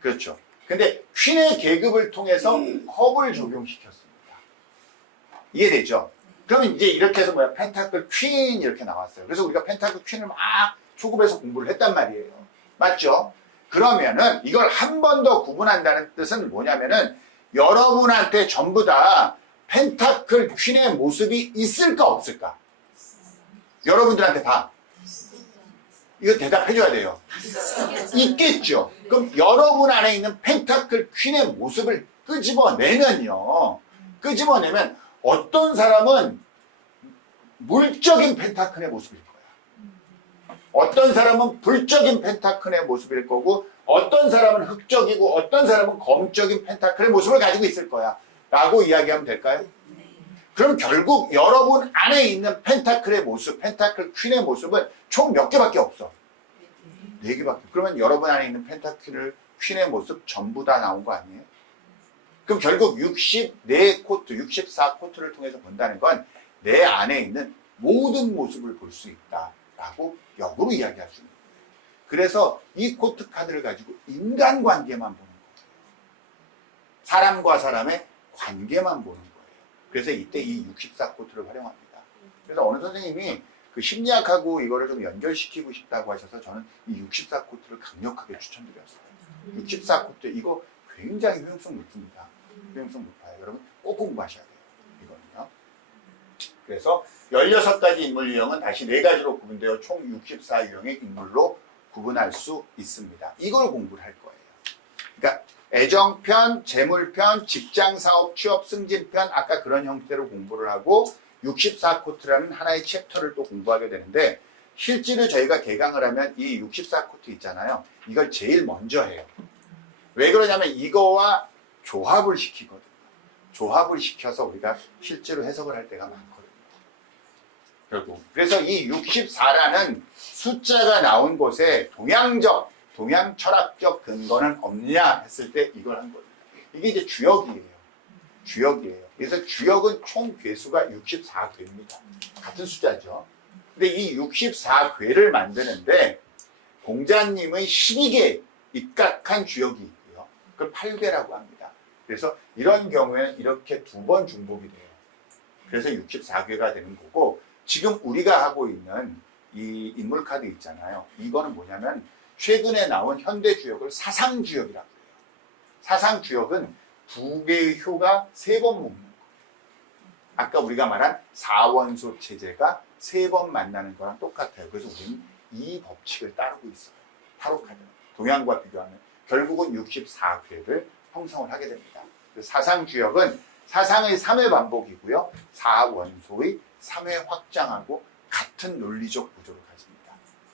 그렇죠. 근데 퀸의 계급을 통해서 컵을 적용시켰습니다. 이해되죠? 그러면 이제 이렇게 해서 펜타클 퀸 이렇게 나왔어요. 그래서 우리가 펜타클 퀸을 막 초급에서 공부를 했단 말이에요. 맞죠? 그러면은 이걸 한 번 더 구분한다는 뜻은 뭐냐면은 여러분한테 전부 다 펜타클 퀸의 모습이 있을까 없을까? 여러분들한테 다. 이거 대답해줘야 돼요. 있겠죠. 그럼 여러분 안에 있는 펜타클 퀸의 모습을 끄집어내면요. 끄집어내면 어떤 사람은 물적인 펜타클의 모습일 거야. 어떤 사람은 불적인 펜타클의 모습일 거고, 어떤 사람은 흑적이고, 어떤 사람은 검적인 펜타클의 모습을 가지고 있을 거야. 라고 이야기하면 될까요? 그럼 결국 여러분 안에 있는 펜타클의 모습, pen타클 퀸의 모습은 총 몇 개밖에 없어? 4개밖에. 그러면 여러분 안에 있는 펜타클 퀸의 모습 전부 다 나온 거 아니에요? 그럼 결국 64코트, 64코트를 통해서 본다는 건 내 안에 있는 모든 모습을 볼 수 있다라고 역으로 이야기할 수 있는 거예요. 그래서 이 코트 카드를 가지고 인간관계만 보는 거예요. 사람과 사람의 관계만 보는 거예요. 그래서 이때 이 64코트를 활용합니다. 그래서 어느 선생님이 그 심리학하고 이거를 좀 연결시키고 싶다고 하셔서 저는 이 64코트를 강력하게 추천드렸어요. 64코트 이거 굉장히 효용성 높습니다. 효용성 높아요. 여러분 꼭 공부하셔야 돼요. 이거는요. 그래서 16가지 인물 유형은 다시 4가지로 구분되어 총 64유형의 인물로 구분할 수 있습니다. 이걸 공부를 할 거예요. 그러니까 애정편, 재물편, 직장, 사업, 취업, 승진편 아까 그런 형태로 공부를 하고 64코트라는 하나의 챕터를 또 공부하게 되는데 실제로 저희가 개강을 하면 이 64코트 있잖아요. 이걸 제일 먼저 해요. 왜 그러냐면 이거와 조합을 시키거든요. 조합을 시켜서 우리가 실제로 해석을 할 때가 많거든요. 결국 그래서 이 64라는 숫자가 나온 곳에 동양 철학적 근거는 없냐 했을 때 이걸 한 거예요. 이게 이제 주역이에요. 주역이에요. 그래서 주역은 총 괴수가 64괴입니다. 같은 숫자죠. 근데 이 64괴를 만드는데 공자님의 12개 입각한 주역이 있고요. 그걸 8괴라고 합니다. 그래서 이런 경우에는 이렇게 2번 중복이 돼요. 그래서 64괴가 되는 거고 지금 우리가 하고 있는 이 인물 카드 있잖아요. 이거는 뭐냐면 최근에 나온 현대 주역을 사상 주역이라고 해요. 사상 주역은 2개의 효가 3번 묶는 거예요. 아까 우리가 말한 4원소 체제가 3번 만나는 거랑 똑같아요. 그래서 우리는 이 법칙을 따르고 있어요. 타로 카드. 동양과 비교하면 결국은 64괴를 형성을 하게 됩니다. 사상 주역은 사상의 3회 반복이고요. 4원소의 3회 확장하고 같은 논리적 구조를 가집니다.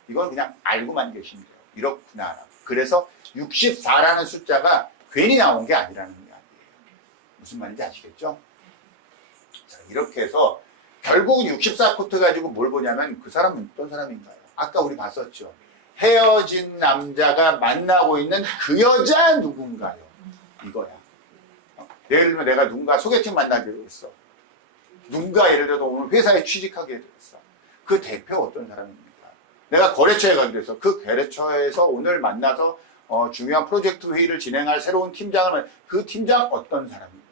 이건 그냥 알고만 계시면 돼요. 이렇구나. 그래서 64라는 숫자가 괜히 나온 게 아니라는 이야기예요. 무슨 말인지 아시겠죠? 자, 이렇게 해서 결국은 64코트 가지고 뭘 보냐면 그 사람은 어떤 사람인가요? 아까 우리 봤었죠. 헤어진 남자가 만나고 있는 그 여자 누군가요? 이거야. 예를 들면 내가 누군가 소개팅 만나기로 했어. 누군가 예를 들어서 오늘 회사에 취직하게 됐어. 그 대표 어떤 사람입니까? 내가 거래처에 가기로 했어. 그 거래처에서 오늘 만나서 중요한 프로젝트 회의를 진행할 새로운 팀장을 그 팀장 어떤 사람입니까?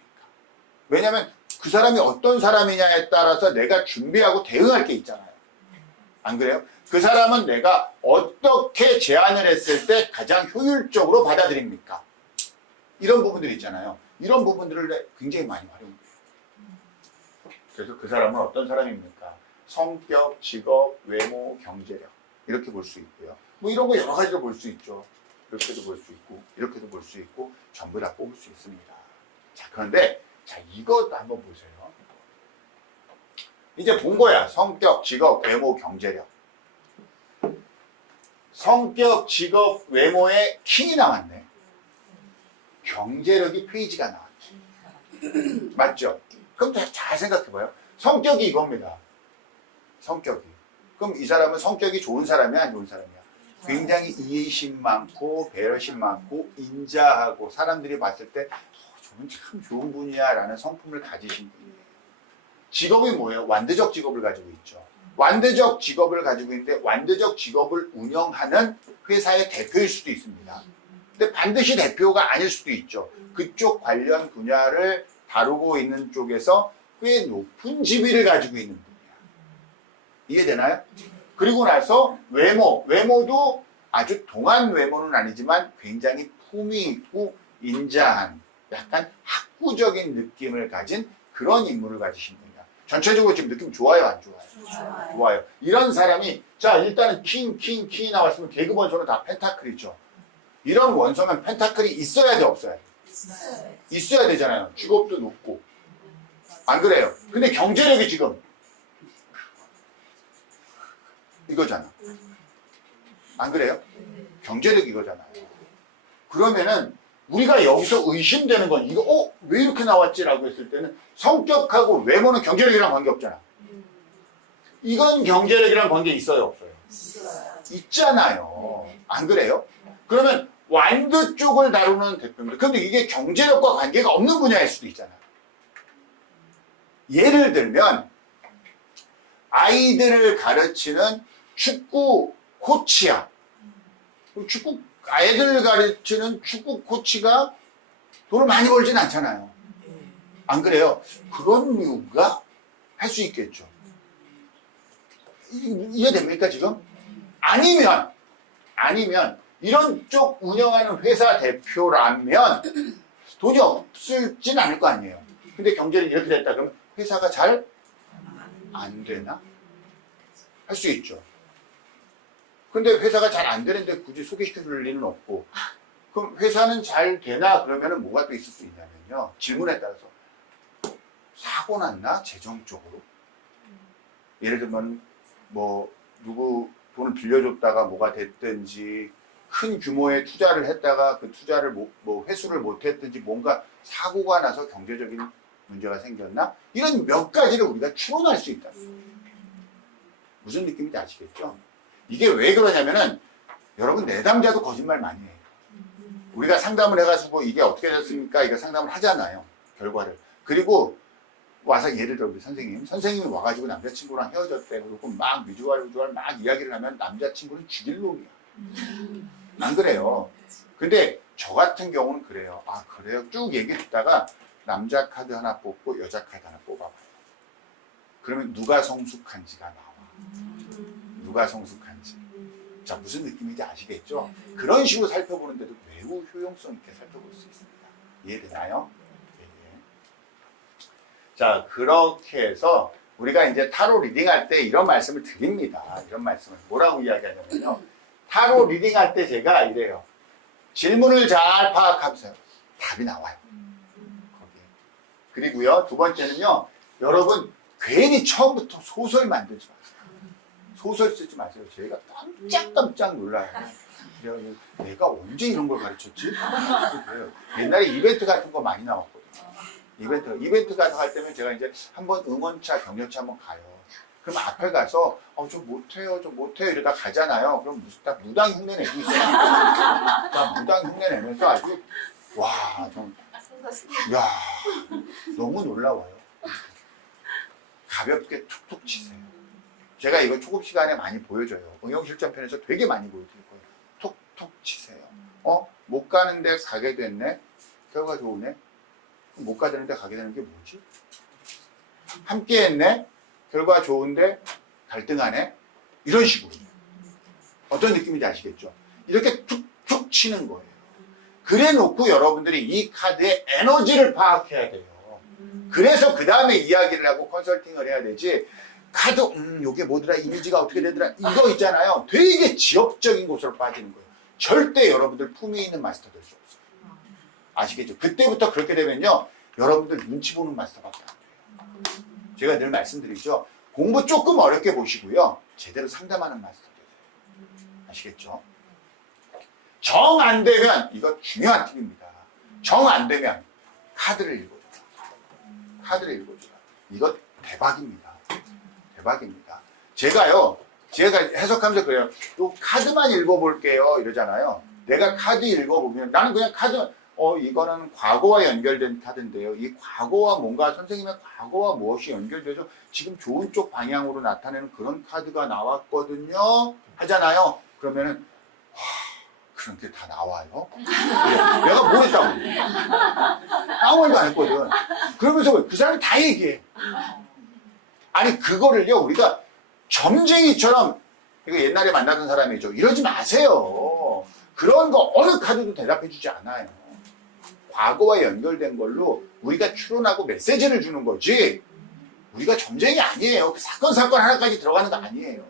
왜냐하면 그 사람이 어떤 사람이냐에 따라서 내가 준비하고 대응할 게 있잖아요. 안 그래요? 그 사람은 내가 어떻게 제안을 했을 때 가장 효율적으로 받아들입니까? 이런 부분들이 있잖아요. 이런 부분들을 굉장히 많이 활용해요. 그래서 그 사람은 어떤 사람입니까? 성격, 직업, 외모, 경제력 이렇게 볼 수 있고요. 뭐 이런 거 여러 가지로 볼 수 있죠. 이렇게도 볼 수 있고 이렇게도 볼 수 있고 전부 다 뽑을 수 있습니다. 자, 그런데 자 이것도 한번 보세요. 이제 본 거야. 성격, 직업, 외모, 경제력. 성격, 직업, 외모에 킹이 나왔네. 경제력이 페이지가 나왔죠. 맞죠? 그럼 잘 생각해봐요. 성격이 이겁니다. 성격이. 그럼 이 사람은 성격이 좋은 사람이야, 안 좋은 사람이야? 굉장히 이해심 많고 배려심 많고 인자하고 사람들이 봤을 때 저는 참 좋은 분이야 라는 성품을 가지신 분이에요. 직업이 뭐예요? 완대적 직업을 가지고 있죠. 완대적 직업을 가지고 있는데 완대적 직업을 운영하는 회사의 대표일 수도 있습니다. 근데 반드시 대표가 아닐 수도 있죠. 그쪽 관련 분야를 다루고 있는 쪽에서 꽤 높은 지위를 가지고 있는 분이야. 이해되나요? 그리고 나서 외모도 아주 동안 외모는 아니지만 굉장히 품위 있고 인자한 약간 학구적인 느낌을 가진 그런 인물을 가지신 분이야. 전체적으로 지금 느낌 좋아요, 안 좋아요? 좋아요. 이런 사람이 자 일단은 킹 나왔으면 계급 원소는 다 펜타클이죠. 이런 원소는 펜타클이 있어야 돼, 없어야 돼? 있어야 되잖아요. 직업도 높고. 안 그래요? 근데 경제력이 지금 이거잖아. 안 그래요? 경제력 이거잖아요. 그러면은 우리가 여기서 의심되는 건 이거 왜 이렇게 나왔지라고 했을 때는 성격하고 외모는 경제력이랑 관계없잖아. 이건 경제력이랑 관계 있어요, 없어요? 있잖아요. 안 그래요? 그러면 완드 쪽을 다루는 대표입니다. 그런데 이게 경제력과 관계가 없는 분야일 수도 있잖아요. 예를 들면 아이들을 가르치는 축구 코치야. 아이들을 가르치는 축구 코치가 돈을 많이 벌진 않잖아요. 안 그래요? 그런 이유가 할 수 있겠죠. 이해됩니까 지금? 아니면 이런 쪽 운영하는 회사 대표라면 돈이 없을진 않을 거 아니에요. 근데 경제를 이렇게 됐다 그러면 회사가 잘 안 되나? 할 수 있죠. 근데 회사가 잘 안 되는데 굳이 소개시켜 줄 리는 없고, 그럼 회사는 잘 되나? 그러면은 뭐가 또 있을 수 있냐면요. 질문에 따라서 사고 났나? 재정적으로? 예를 들면 뭐 누구 돈을 빌려줬다가 뭐가 됐든지, 큰 규모의 투자를 했다가 그 투자를 뭐 회수를 못 했든지, 뭔가 사고가 나서 경제적인 문제가 생겼나? 이런 몇 가지를 우리가 추론할 수 있다. 무슨 느낌인지 아시겠죠? 이게 왜 그러냐면은 여러분 내담자도 거짓말 많이 해요. 우리가 상담을 해가지고 이게 어떻게 됐습니까? 이거 상담을 하잖아요. 결과를. 그리고 와서 예를 들어 우리 선생님이 와가지고 남자친구랑 헤어졌대. 그리고 막 미주알 막 이야기를 하면 남자친구는 죽일 놈이야. 안 그래요. 근데 저 같은 경우는 그래요. 아 그래요? 쭉 얘기 듣다가 남자 카드 하나 뽑고 여자 카드 하나 뽑아봐요. 그러면 누가 성숙한지가 나와. 누가 성숙한지. 자, 무슨 느낌인지 아시겠죠? 그런 식으로 살펴보는데도 매우 효용성 있게 살펴볼 수 있습니다. 이해되나요? 예. 자, 그렇게 해서 우리가 이제 타로 리딩할 때 이런 말씀을 드립니다. 이런 말씀을 뭐라고 이야기하냐면요. 타로 리딩할 때 제가 이래요. 질문을 잘 파악하세요. 답이 나와요. 거기에. 그리고요, 두 번째는요, 여러분 괜히 처음부터 소설 만들지 마세요. 소설 쓰지 마세요. 제가 깜짝 놀라요. 내가 언제 이런 걸 가르쳤지? 그래요. 옛날에 이벤트 같은 거 많이 나왔거든요. 이벤트 가서 할 때면 제가 이제 한번 응원차, 격려차 한번 가요. 그럼 앞에 가서 저 못해요 이러다 가잖아요. 그럼 무슨 딱 무당 흉내 내고 있어요. 나 무당 흉내 내면서 아주 너무 놀라워요. 가볍게 툭툭 치세요. 제가 이거 초급 시간에 많이 보여줘요. 응용실전편에서 되게 많이 보여드릴 거예요. 툭툭 치세요. 못 가는데 가게 됐네? 결과 좋으네? 못 가는데 가게 되는 게 뭐지? 함께 했네? 결과 좋은데 갈등하네? 이런 식으로. 어떤 느낌인지 아시겠죠? 이렇게 툭툭 치는 거예요. 그래 놓고 여러분들이 이 카드의 에너지를 파악해야 돼요. 그래서 그 다음에 이야기를 하고 컨설팅을 해야 되지. 카드, 요게 뭐더라, 이미지가 어떻게 되더라, 이거 있잖아요. 되게 지역적인 곳으로 빠지는 거예요. 절대 여러분들 품위 있는 마스터 될 수 없어요. 아시겠죠? 그때부터 그렇게 되면요, 여러분들 눈치 보는 마스터밖에 안 돼요. 제가 늘 말씀드리죠. 공부 조금 어렵게 보시고요, 제대로 상담하는 마스터 되세요. 아시겠죠? 정 안 되면, 이거 중요한 팁입니다. 정 안 되면 카드를 읽어줘라. 카드를 읽어줘라. 이거 대박입니다. 대박입니다. 제가 해석하면서 그래요. 요 카드만 읽어볼게요. 이러잖아요. 내가 카드 읽어보면 나는 그냥 카드, 이거는 과거와 연결된 카드인데요. 이 과거와 뭔가 선생님의 과거와 무엇이 연결돼서 지금 좋은 쪽 방향으로 나타내는 그런 카드가 나왔거든요. 하잖아요. 그러면은, 그런 게 다 나와요? 내가 뭐 했다고? 아무 말도 안 했거든. 그러면서 그 사람이 다 얘기해. 아니 그거를요 우리가 점쟁이처럼, 이거 옛날에 만나던 사람이죠. 이러지 마세요. 그런 거 어느 카드도 대답해 주지 않아요. 과거와 연결된 걸로 우리가 추론하고 메시지를 주는 거지, 우리가 점쟁이 아니에요. 그 사건 하나까지 들어가는 거 아니에요.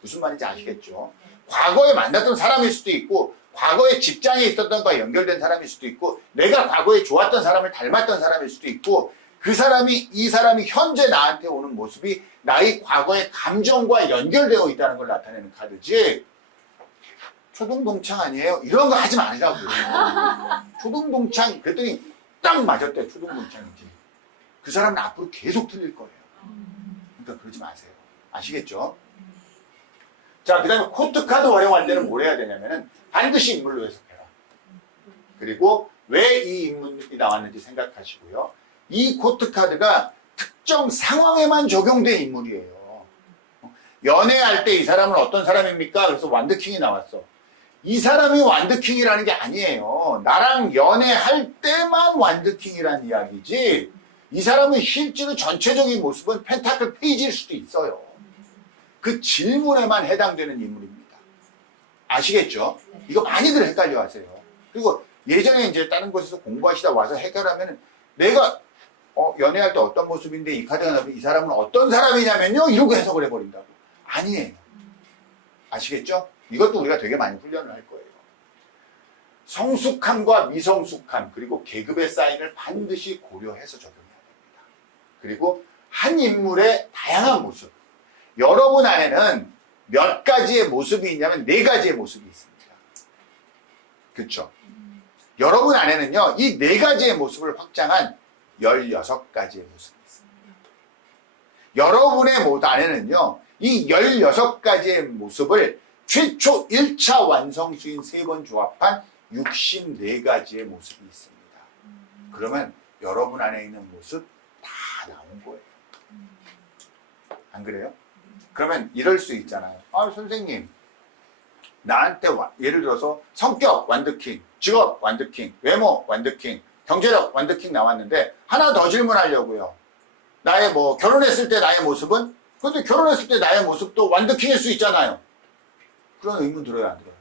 무슨 말인지 아시겠죠? 과거에 만났던 사람일 수도 있고, 과거에 직장에 있었던 거와 연결된 사람일 수도 있고, 내가 과거에 좋았던 사람을 닮았던 사람일 수도 있고, 이 사람이 현재 나한테 오는 모습이 나의 과거의 감정과 연결되어 있다는 걸 나타내는 카드지, 초등동창 아니에요? 이런 거 하지 말라고요. 초등동창, 그랬더니 딱 맞았대. 초등동창인지. 그 사람은 앞으로 계속 틀릴 거예요. 그러니까 그러지 마세요. 아시겠죠? 자, 그 다음에 코트 카드 활용할 때는 뭘 해야 되냐면은 반드시 인물로 해석해라. 그리고 왜 이 인물이 나왔는지 생각하시고요. 이 코트 카드가 특정 상황에만 적용된 인물이에요. 연애할 때 이 사람은 어떤 사람입니까? 그래서 완드킹이 나왔어. 이 사람이 완드킹이라는 게 아니에요. 나랑 연애할 때만 완드킹이라는 이야기지, 이 사람은 실제로 전체적인 모습은 펜타클 페이지일 수도 있어요. 그 질문에만 해당되는 인물입니다. 아시겠죠? 이거 많이들 헷갈려 하세요. 그리고 예전에 이제 다른 곳에서 공부하시다 와서 해결하면 내가 연애할 때 어떤 모습인데 이 카드가 나오면 이 사람은 어떤 사람이냐면요, 이러고 해석을 해버린다고. 아니에요. 아시겠죠? 이것도 우리가 되게 많이 훈련을 할 거예요. 성숙함과 미성숙함, 그리고 계급의 사인을 반드시 고려해서 적용해야 됩니다. 그리고 한 인물의 다양한 모습. 여러분 안에는 몇 가지의 모습이 있냐면 4가지의 모습이 있습니다. 그렇죠? 여러분 안에는요, 이 4가지의 모습을 확장한 16가지의 모습이 있습니다. 여러분의 모두 안에는요, 이 16가지의 모습을 최초 1차 완성수인 3번 조합한 64가지의 모습이 있습니다. 그러면 여러분 안에 있는 모습 다 나온 거예요. 안 그래요? 그러면 이럴 수 있잖아요. 선생님, 나한테 예를 들어서 성격 완드킹, 직업 완드킹, 외모 완드킹, 경제력 완드킹 나왔는데 하나 더 질문하려고요. 나의 결혼했을 때 나의 모습은? 근데 결혼했을 때 나의 모습도 완드킹일 수 있잖아요. 그런 의문 들어요, 안 들어요?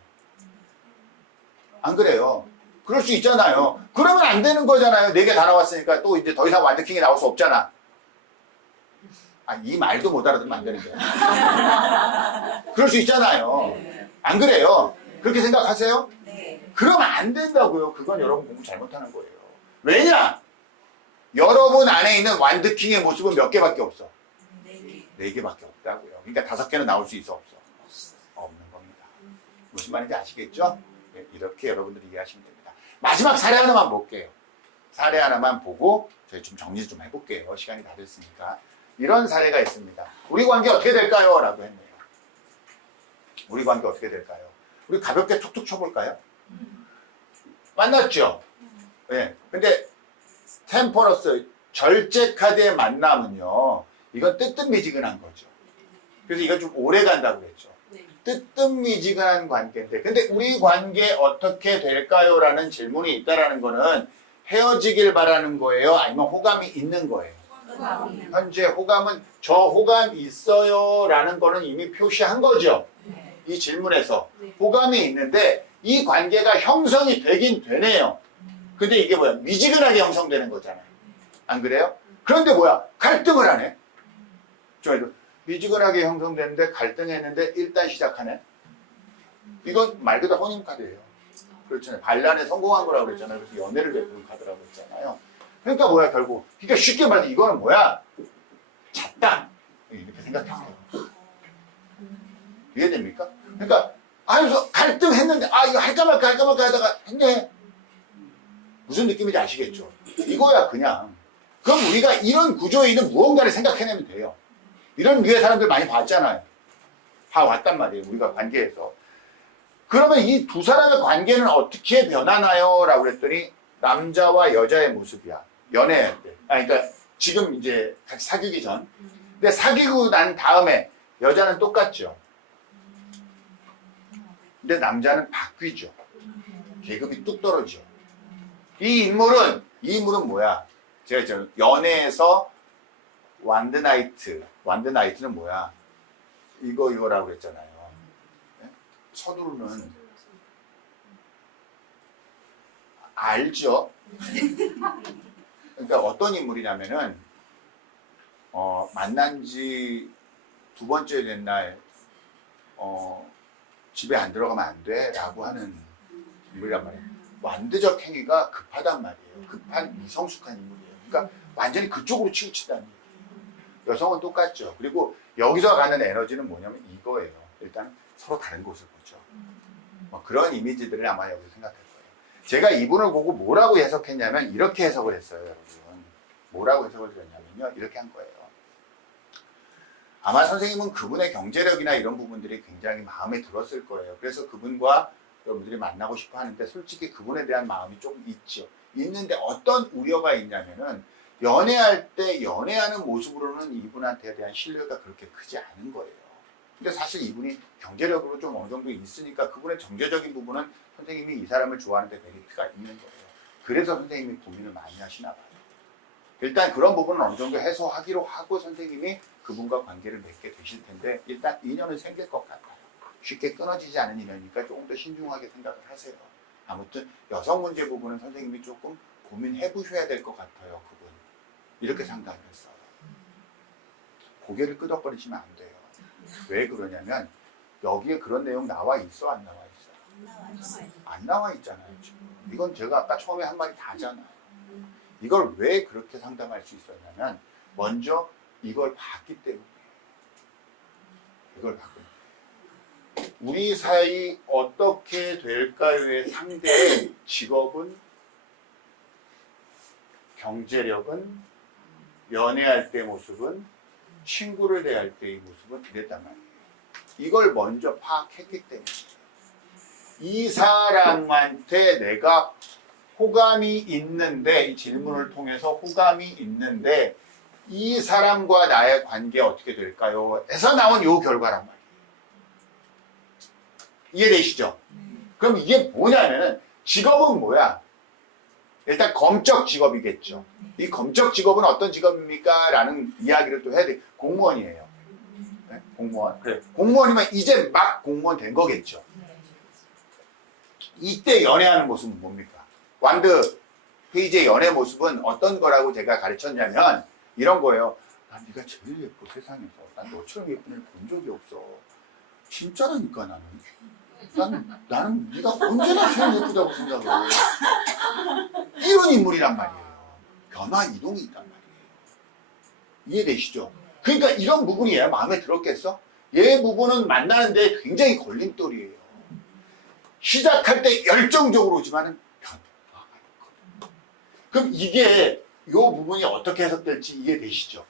안 그래요? 그럴 수 있잖아요. 그러면 안 되는 거잖아요. 4개 다 나왔으니까 또 이제 더 이상 완드킹이 나올 수 없잖아. 이 말도 못 알아듣으면 안 되는데. 그럴 수 있잖아요. 안 그래요? 그렇게 생각하세요? 네. 그러면 안 된다고요. 그건 여러분 공부 잘못하는 거예요. 왜냐? 여러분 안에 있는 완드킹의 모습은 몇 개밖에 없어? 4개밖에 없다고요. 그러니까 5개는 나올 수 있어, 없어? 없는 겁니다. 무슨 말인지 아시겠죠? 네, 이렇게 여러분들이 이해하시면 됩니다. 마지막 사례 하나만 볼게요. 사례 하나만 보고 저희 좀 정리 좀 해볼게요. 시간이 다 됐으니까. 이런 사례가 있습니다. 우리 관계 어떻게 될까요? 라고 했네요. 우리 관계 어떻게 될까요? 우리 가볍게 툭툭 쳐볼까요? 만났죠? 네. 근데 템퍼러스, 절제 카드의 만남은요, 이건 뜨뜻미지근한 거죠. 그래서 이건 좀 오래 간다고 그랬죠. 뜨뜻미지근한 관계인데, 근데 우리 관계 어떻게 될까요? 라는 질문이 있다라는 거는 헤어지길 바라는 거예요? 아니면 호감이 있는 거예요? 현재 호감은 저 호감 있어요 라는 거는 이미 표시한 거죠. 이 질문에서 호감이 있는데 이 관계가 형성이 되긴 되네요. 근데 이게 뭐야? 미지근하게 형성되는 거잖아요. 안 그래요? 그런데 뭐야? 갈등을 하네. 좋아요. 미지근하게 형성되는데 갈등했는데 일단 시작하네. 이건 말 그대로 혼인 카드예요. 그렇잖아요. 반란에 성공한 거라고 그랬잖아요. 그래서 연애를 베푸는 카드라고 했잖아요. 그러니까 뭐야, 결국. 그러니까 쉽게 말해서 이거는 뭐야? 잤다. 이렇게 생각하세요. 이해됩니까? 그러니까, 그래서 갈등했는데, 이거 할까 말까 하다가 했네. 무슨 느낌인지 아시겠죠? 이거야, 그냥. 그럼 우리가 이런 구조에 있는 무언가를 생각해내면 돼요. 이런 류의 사람들 많이 봤잖아요. 봐왔단 말이에요. 우리가 관계에서. 그러면 이 두 사람의 관계는 어떻게 변하나요? 라고 그랬더니, 남자와 여자의 모습이야. 연애할 때. 그러니까 지금 이제 같이 사귀기 전. 근데 사귀고 난 다음에 여자는 똑같죠. 근데 남자는 바뀌죠. 계급이 뚝 떨어져. 이 인물은 뭐야? 제가 연애에서 완드나이트는 뭐야? 이거라고 그랬잖아요. 서두르는. 알죠? 그러니까 어떤 인물이냐면은 만난 지 2번째 된 날 집에 안 들어가면 안 돼 라고 하는 인물이란 말이에요. 완드적 행위가 급하단 말이에요. 급한 미성숙한 인물이에요. 그러니까 완전히 그쪽으로 치우친다는 얘기예요. 여성은 똑같죠. 그리고 여기서 가는 에너지는 뭐냐면 이거예요. 일단 서로 다른 곳을 보죠. 그런 이미지들을 아마 여기서 생각할 거예요. 제가 이분을 보고 뭐라고 해석했냐면 이렇게 해석을 했어요, 여러분. 뭐라고 해석을 드렸냐면요, 이렇게 한 거예요. 아마 선생님은 그분의 경제력이나 이런 부분들이 굉장히 마음에 들었을 거예요. 그래서 그분과 여러분들이 만나고 싶어 하는데 솔직히 그분에 대한 마음이 좀 있죠. 있는데 어떤 우려가 있냐면은 연애할 때 연애하는 모습으로는 이분한테 대한 신뢰가 그렇게 크지 않은 거예요. 근데 사실 이분이 경제력으로 좀 어느 정도 있으니까 그분의 경제적인 부분은 선생님이 이 사람을 좋아하는데 메리트가 있는 거예요. 그래서 선생님이 고민을 많이 하시나 봐요. 일단 그런 부분은 어느 정도 해소하기로 하고 선생님이 그분과 관계를 맺게 되실 텐데 일단 인연은 생길 것 같아요. 쉽게 끊어지지 않은 인연이니까 조금 더 신중하게 생각을 하세요. 아무튼 여성 문제 부분은 선생님이 조금 고민해 보셔야 될 것 같아요. 그분 이렇게 상담을 했어요. 고개를 끄덕거리시면 안 돼요. 왜 그러냐면 여기에 그런 내용 나와 있어 안 나와 있어? 안 나와 있잖아요. 지금. 이건 제가 아까 처음에 한 말이 다잖아요. 이걸 왜 그렇게 상담할 수 있었냐면 먼저 이걸 봤기 때문에 이걸 봤거든요. 우리 사이 어떻게 될까요의 상대의 직업은, 경제력은, 연애할 때 모습은, 친구를 대할 때의 모습은 이랬단 말이에요. 이걸 먼저 파악했기 때문에 이 사람한테 내가 호감이 있는데, 이 질문을 통해서 호감이 있는데 이 사람과 나의 관계 어떻게 될까요? 에서 나온 요 결과란 말이에요. 이해되시죠? 그럼 이게 뭐냐면은 직업은 뭐야? 일단 검적 직업이겠죠. 이 검적 직업은 어떤 직업입니까? 라는 이야기를 또 해야 돼. 공무원이에요. 네? 공무원. 그래. 공무원이면 이제 막 공무원 된 거겠죠. 이때 연애하는 모습은 뭡니까? 완드 페이지의 연애 모습은 어떤 거라고 제가 가르쳤냐면 이런 거예요. 난 네가 제일 예뻐 세상에서. 난 너처럼 예쁜 애를 본 적이 없어. 진짜라니까 나는. 나는 네가 언제나 제일 예쁘다고 생각해. 이런 인물이란 말이에요. 변화 이동이 있단 말이에요. 이해되시죠? 그러니까 이런 부분이 얘 마음에 들었겠어? 얘 부분은 만나는데 굉장히 걸림돌이에요. 시작할 때 열정적으로 오지만은 변화가 있거든요. 그럼 이게 이 부분이 어떻게 해석될지 이해되시죠?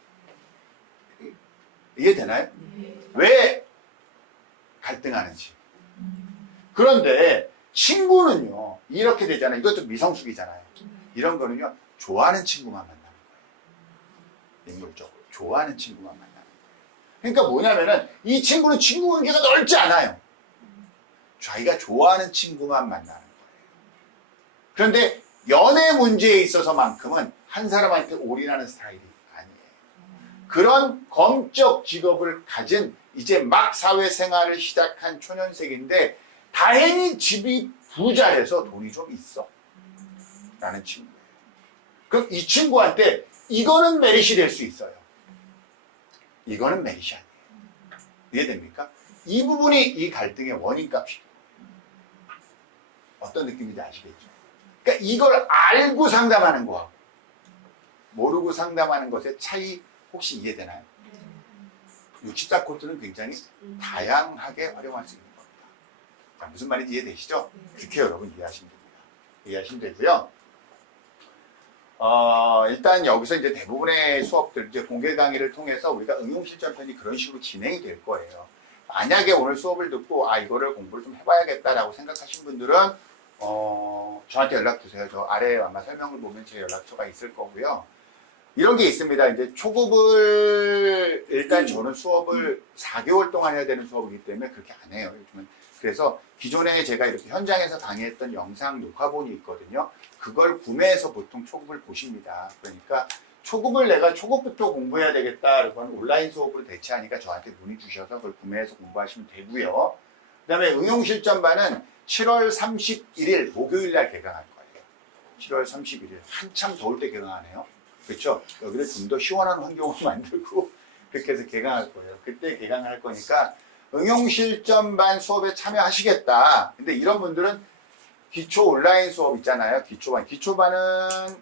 이해되나요? 왜 갈등하는지. 그런데 친구는요 이렇게 되잖아요. 이것도 미성숙이잖아요. 이런 거는요 좋아하는 친구만 만나는 거예요. 인물적으로 좋아하는 친구만 만나는 거예요. 그러니까 뭐냐면은 이 친구는 친구 관계가 넓지 않아요. 자기가 좋아하는 친구만 만나는 거예요. 그런데 연애 문제에 있어서만큼은 한 사람한테 올인하는 스타일이 아니에요. 그런 검적 직업을 가진 이제 막 사회생활을 시작한 초년생인데 다행히 집이 부자라서 돈이 좀 있어 라는 친구예요. 그럼 이 친구한테 이거는 메리시 될 수 있어요. 이거는 메리시 아니에요. 이해됩니까? 이 부분이 이 갈등의 원인값이에요. 어떤 느낌인지 아시겠죠? 그러니까 이걸 알고 상담하는 거하고 모르고 상담하는 것의 차이 혹시 이해되나요? 64콜트는 굉장히 다양하게 활용할 수 있는 겁니다. 자, 무슨 말인지 이해되시죠? 그렇게 여러분 이해하시면 됩니다. 이해하시면 되고요. 일단 여기서 이제 대부분의 수업들, 이제 공개 강의를 통해서 우리가 응용 실전편이 그런 식으로 진행이 될 거예요. 만약에 오늘 수업을 듣고 이거를 공부를 좀 해봐야겠다라고 생각하신 분들은 저한테 연락 주세요. 저 아래에 아마 설명을 보면 제 연락처가 있을 거고요. 이런 게 있습니다. 이제 초급을 일단 저는 수업을 4개월 동안 해야 되는 수업이기 때문에 그렇게 안 해요. 요즘은. 그래서 기존에 제가 이렇게 현장에서 강의했던 영상 녹화본이 있거든요. 그걸 구매해서 보통 초급을 보십니다. 그러니까 초급을 내가 초급부터 공부해야 되겠다. 그건 온라인 수업으로 대체하니까 저한테 문의 주셔서 그걸 구매해서 공부하시면 되고요. 그 다음에 응용실전반은 7월 31일 목요일 날 개강할 거예요. 7월 31일 한참 더울 때 개강하네요. 그렇죠? 여기를 좀 더 시원한 환경으로 만들고 그렇게 해서 개강할 거예요. 그때 개강할 거니까 응용실전반 수업에 참여하시겠다. 근데 이런 분들은 기초 온라인 수업 있잖아요. 기초반은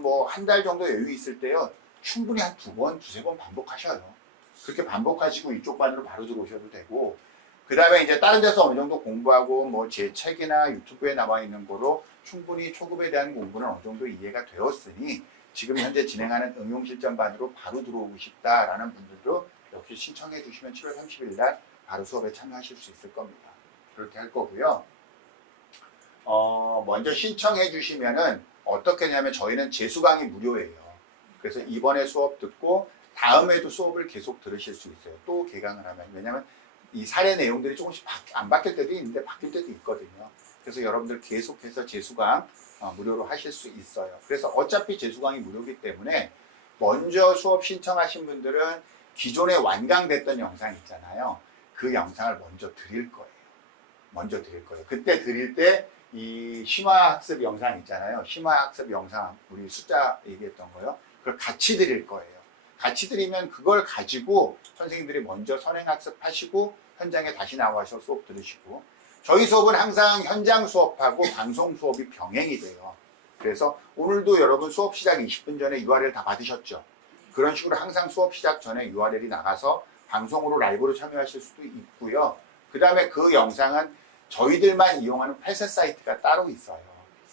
뭐 한 달 정도 여유 있을 때요. 충분히 한 2번, 2-3번 반복하셔요. 그렇게 반복하시고 이쪽 반으로 바로 들어오셔도 되고 그 다음에 이제 다른 데서 어느 정도 공부하고 뭐 제 책이나 유튜브에 나와 있는 거로 충분히 초급에 대한 공부는 어느 정도 이해가 되었으니 지금 현재 진행하는 응용실전반으로 바로 들어오고 싶다라는 분들도 역시 신청해 주시면 7월 30일 날 바로 수업에 참여하실 수 있을 겁니다. 그렇게 할 거고요. 먼저 신청해 주시면은 어떻게 하냐면 저희는 재수 강의 무료예요. 그래서 이번에 수업 듣고 다음에도 수업을 계속 들으실 수 있어요. 또 개강을 하면. 왜냐면 이 사례 내용들이 조금씩 안 바뀔 때도 있는데 바뀔 때도 있거든요. 그래서 여러분들 계속해서 재수강 무료로 하실 수 있어요. 그래서 어차피 재수강이 무료이기 때문에 먼저 수업 신청하신 분들은 기존에 완강됐던 영상 있잖아요. 그 영상을 먼저 드릴 거예요. 먼저 드릴 거예요. 그때 드릴 때 이 심화학습 영상 있잖아요. 심화학습 영상 우리 숫자 얘기했던 거요. 그걸 같이 드릴 거예요. 같이 드리면 그걸 가지고 선생님들이 먼저 선행학습 하시고 현장에 다시 나와서 수업 들으시고, 저희 수업은 항상 현장 수업하고 방송 수업이 병행이 돼요. 그래서 오늘도 여러분 수업 시작 20분 전에 URL 다 받으셨죠? 그런 식으로 항상 수업 시작 전에 URL이 나가서 방송으로 라이브로 참여하실 수도 있고요. 그 다음에 그 영상은 저희들만 이용하는 폐쇄 사이트가 따로 있어요.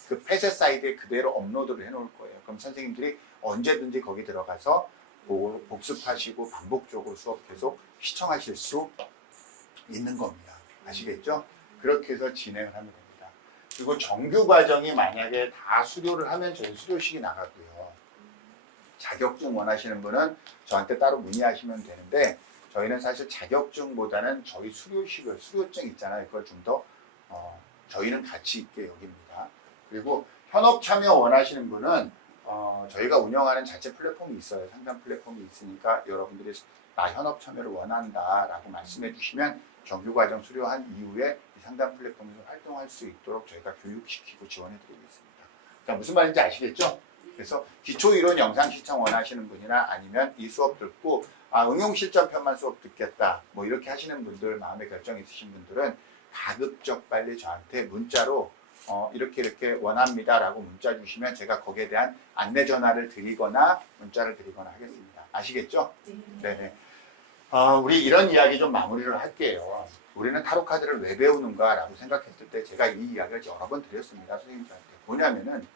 그 폐쇄 사이트에 그대로 업로드를 해놓을 거예요. 그럼 선생님들이 언제든지 거기 들어가서 복습하시고 반복적으로 수업 계속 시청하실 수 있는 겁니다. 아시겠죠? 그렇게 해서 진행을 하면 됩니다. 그리고 정규 과정이 만약에 다 수료를 하면 저희 수료식이 나가고요. 자격증 원하시는 분은 저한테 따로 문의하시면 되는데, 저희는 사실 자격증보다는 저희 수료식을, 수료증 있잖아요. 그걸 좀 더 저희는 가치 있게 여깁니다. 그리고 현업 참여 원하시는 분은 저희가 운영하는 자체 플랫폼이 있어요. 상담 플랫폼이 있으니까 여러분들이 나 현업 참여를 원한다라고 말씀해 주시면 정규과정 수료한 이후에 이 상담 플랫폼에서 활동할 수 있도록 저희가 교육시키고 지원해 드리고 있습니다. 자, 무슨 말인지 아시겠죠? 그래서 기초이론 영상 시청 원하시는 분이나 아니면 이 수업 듣고 응용 실전편만 수업 듣겠다 뭐 이렇게 하시는 분들, 마음의 결정이 있으신 분들은 가급적 빨리 저한테 문자로 이렇게 원합니다라고 문자 주시면 제가 거기에 대한 안내 전화를 드리거나 문자를 드리거나 하겠습니다. 아시겠죠? 네네. 우리 이런 이야기 좀 마무리를 할게요. 우리는 타로 카드를 왜 배우는가라고 생각했을 때 제가 이 이야기를 여러 번 드렸습니다. 선생님들한테. 뭐냐면은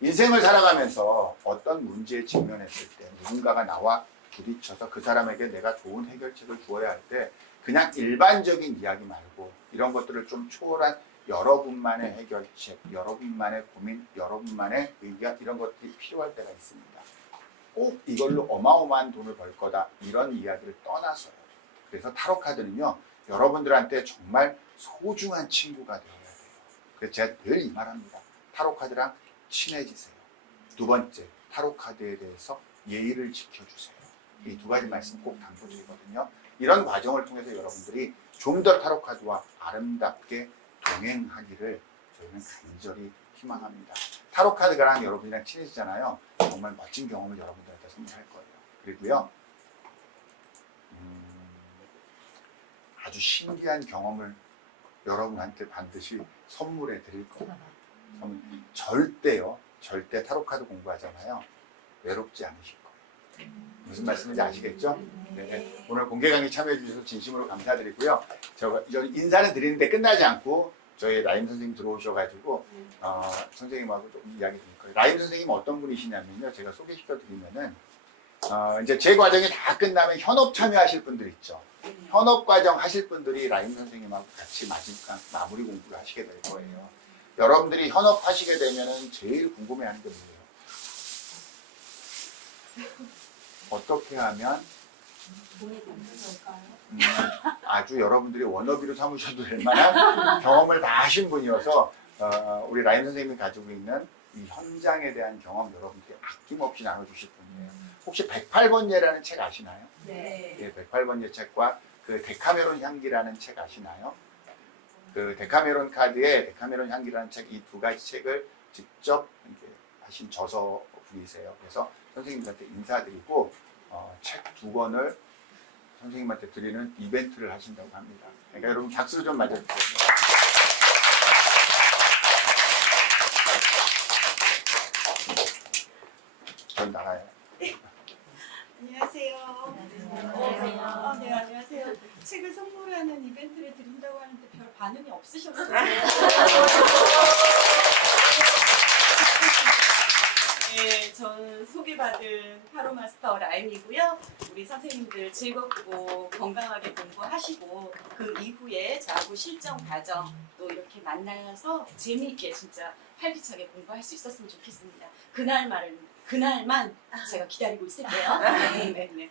인생을 살아가면서 어떤 문제에 직면했을 때 누군가가 나와 부딪혀서 그 사람에게 내가 좋은 해결책을 주어야 할 때 그냥 일반적인 이야기 말고 이런 것들을 좀 초월한 여러분만의 해결책, 여러분만의 고민, 여러분만의 의견, 이런 것들이 필요할 때가 있습니다. 꼭 이걸로 어마어마한 돈을 벌 거다 이런 이야기를 떠나서요. 그래서 타로 카드는요, 여러분들한테 정말 소중한 친구가 되어야 돼요. 그래서 제가 늘 이 말합니다. 타로 카드랑 친해지세요. 두 번째, 타로 카드에 대해서 예의를 지켜주세요. 이 두 가지 말씀 꼭 당부드리거든요. 이런 과정을 통해서 여러분들이 좀 더 타로 카드와 아름답게 동행하기를 저희는 간절히 희망합니다. 타로 카드랑 여러분이랑 친해지잖아요. 정말 멋진 경험을 여러분들한테 선물할 거예요. 그리고요, 아주 신기한 경험을 여러분한테 반드시 선물해 드릴 거예요. 절대 타로 카드 공부하잖아요. 외롭지 않으실 거예요. 무슨 말씀인지 아시겠죠? 네. 오늘 공개 강의 참여해 주셔서 진심으로 감사드리고요. 제가 인사는 드리는데 끝나지 않고 저희 라임 선생님 들어오셔가지고 선생님하고 좀 이야기 드릴 거예요. 라임 선생님 어떤 분이시냐면요, 제가 소개시켜 드리면은 이제 제 과정이 다 끝나면 현업 참여하실 분들 있죠. 현업 과정 하실 분들이 라임 선생님하고 같이 마무리 공부를 하시게 될 거예요. 여러분들이 현업 하시게 되면은 제일 궁금해하는 게 뭐예요? 어떻게 하면 돈이 받는 걸까요? 아주 여러분들이 워너비로 삼으셔도 될 만한 경험을 다 하신 분이어서 우리 라임 선생님이 가지고 있는 이 현장에 대한 경험 여러분들이 아낌없이 나눠주실 분이에요. 혹시 108번 예라는 책 아시나요? 네. 예, 108번 예 책과 그 데카메론 향기라는 책 아시나요? 그 데카메론 카드에 데카메론 향기라는 책, 이 두 가지 책을 직접 이렇게 하신 저서 분이세요. 그래서 선생님한테 인사드리고 책 2권을 선생님한테 드리는 이벤트를 하신다고 합니다. 그러니까 여러분 박수 좀 맞아주세요. 전 나가요. 안녕하세요. 안녕하세요. 네, 안녕하세요. 책을 선물하는 이벤트를 드린다고 하는데 별 반응이 없으셨어요. 네, 저는 소개받은 타로마스터 라임이고요. 우리 선생님들 즐겁고 건강하게 공부하시고 그 이후에 자구 실전 과정 또 이렇게 만나서 재미있게 진짜 활기차게 공부할 수 있었으면 좋겠습니다. 그날만 제가 기다리고 있을게요. 네.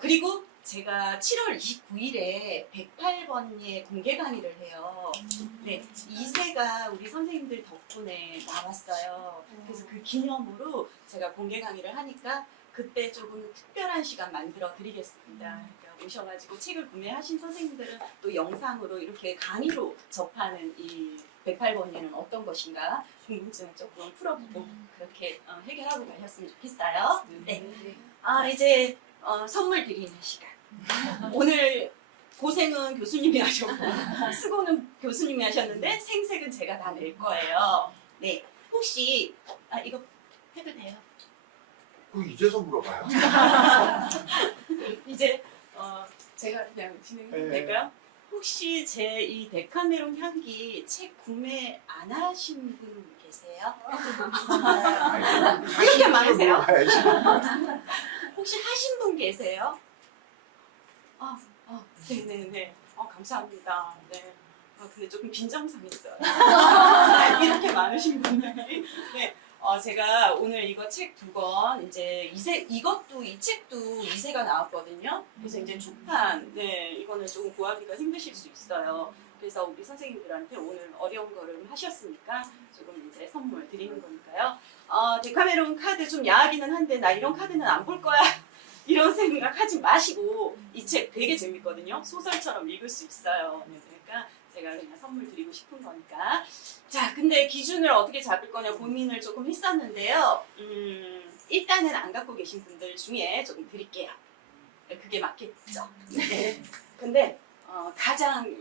그리고 제가 7월 29일에 108번의 공개 강의를 해요. 네, 2세가 우리 선생님들 덕분에 나왔어요. 그래서 그 기념으로 제가 공개 강의를 하니까 그때 조금 특별한 시간 만들어 드리겠습니다. 그러니까 오셔가지고 책을 구매하신 선생님들은 또 영상으로 이렇게 강의로 접하는 이 108번에는 어떤 것인가 궁금증을 조금 풀어보고 그렇게 해결하고 가셨으면 좋겠어요. 네. 이제 선물 드리는 시간. 오늘 고생은 교수님이 하셨고 수고는 교수님이 하셨는데 생색은 제가 다 낼 거예요. 네. 혹시 이거 해도 돼요? 이제서 물어봐요. 이제 제가 그냥 진행해도 네. 될까요? 혹시 제 이 데카메론 향기 책 구매 안 하신 분 계세요? 이렇게 많으세요? 혹시 하신 분 계세요? 네네네. 감사합니다. 네. 근데 조금 빈정상했어요. 이렇게 많으신 분들이. 네. 제가 오늘 이거 책 2권, 이제 이것도, 이 책도 2세가 나왔거든요. 그래서 이제 초판, 네, 이거는 조금 구하기가 힘드실 수 있어요. 그래서 우리 선생님들한테 오늘 어려운 걸음 하셨으니까 조금 이제 선물 드리는 거니까요. 데카메론 카드 좀 야하기는 한데, 나 이런 카드는 안 볼 거야. 이런 생각하지 마시고, 이 책 되게 재밌거든요. 소설처럼 읽을 수 있어요. 네, 그러니까 제가 그냥 선물 드리고 싶은 거니까. 자, 근데 기준을 어떻게 잡을 거냐 고민을 조금 했었는데요. 일단은 안 갖고 계신 분들 중에 조금 드릴게요. 그게 맞겠죠. 네. 근데 가장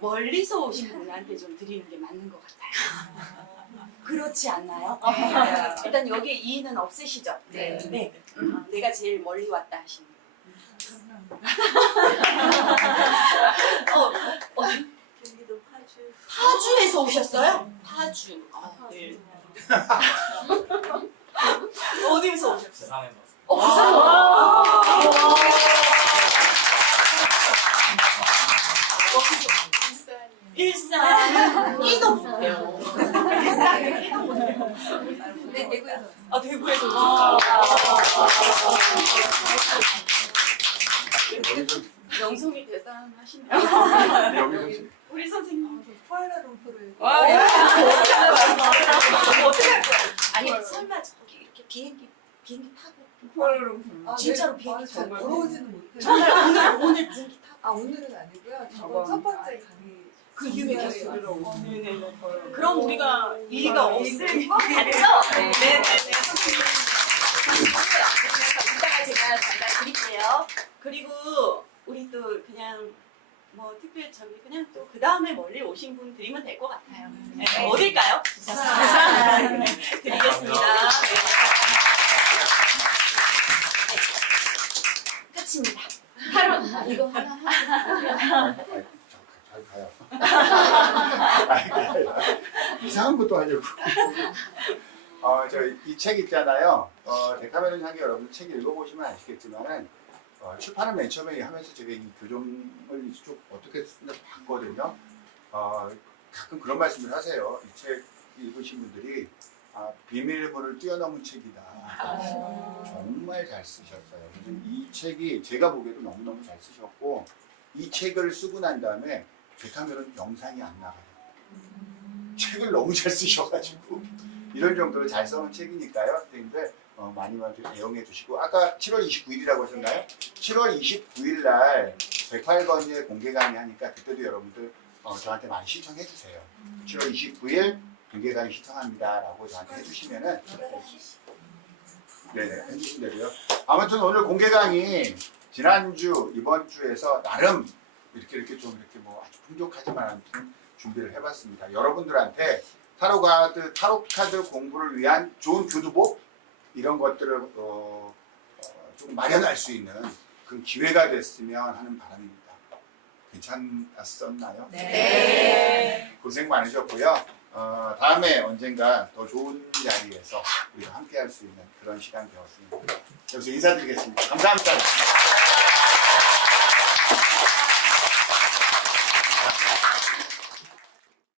멀리서 오신 분한테 좀 드리는 게 맞는 것 같아요. 그렇지 않나요? 일단 여기에 이의는 없으시죠? 네. 네. 내가 제일 멀리 왔다 하시는 분. 경기도 파주. 파주에서 오셨어요? 파주. 네. 어디에서 오셨어요? 세상에 일산 끼도 못해요. 일산은 끼도 못해요. 네, 대구에서. 대구에서 오셨어요. 명성이 대단하시네요. 우리 선생님. 쿠알라룸푸르. 어떻게 할 거야? 아니 설마 저기 이렇게 비행기 타고 진짜로 비행기 타고 걸어오지는 못해요. 정말 오늘 비행기 타고 오늘은 아니고요. 저번 첫 번째 강의. 그 유명했어요. 네네. 그럼 우리가 이의가 없을 것 같죠? 네네네. 선생님. 이따가 제가 잠깐 드릴게요. 그리고 우리 또 그냥 뭐 특별 그냥 또 그 다음에 멀리 오신 분 드리면 될 것 같아요. 네, 어딜까요? 부산. 드리겠습니다. 네. 끝입니다. 하루 이거 하나. 잘 가요. 이상한 것도 하려고. 이 책 있잖아요. 데카메론 향기 여러분 책 읽어보시면 아시겠지만은 출판을 맨 처음에 하면서 제가 이 교정을 쭉 어떻게 쓰나 봤거든요. 가끔 그런 말씀을 하세요. 이 책 읽으신 분들이 비밀의 문을 뛰어넘은 책이다. 정말 잘 쓰셨어요. 그래서 이 책이 제가 보기에도 너무너무 잘 쓰셨고 이 책을 쓰고 난 다음에 데카메론 영상이 안 나가요. 책을 너무 잘 쓰셔가지고 이런 정도로 잘 써놓은 책이니까요. 선생님들 많이 애용해 주시고 아까 7월 29일이라고 하셨나요? 7월 29일 날 108번째 공개 강의 하니까 그때도 여러분들 저한테 많이 신청해 주세요. 7월 29일 공개 강의 신청합니다 라고 저한테 해주시면은 네네 해주시면 되고요. 아무튼 오늘 공개 강의 지난주 이번 주에서 나름 이렇게 좀 이렇게 뭐 아주 풍족하지만 아무튼 준비를 해봤습니다. 여러분들한테 타로 카드 공부를 위한 좋은 교두보 이런 것들을 좀 마련할 수 있는 그런 기회가 됐으면 하는 바람입니다. 괜찮았었나요? 네. 고생 많으셨고요. 다음에 언젠가 더 좋은 자리에서 우리가 함께 할 수 있는 그런 시간 되었습니다. 여기서 인사드리겠습니다. 감사합니다.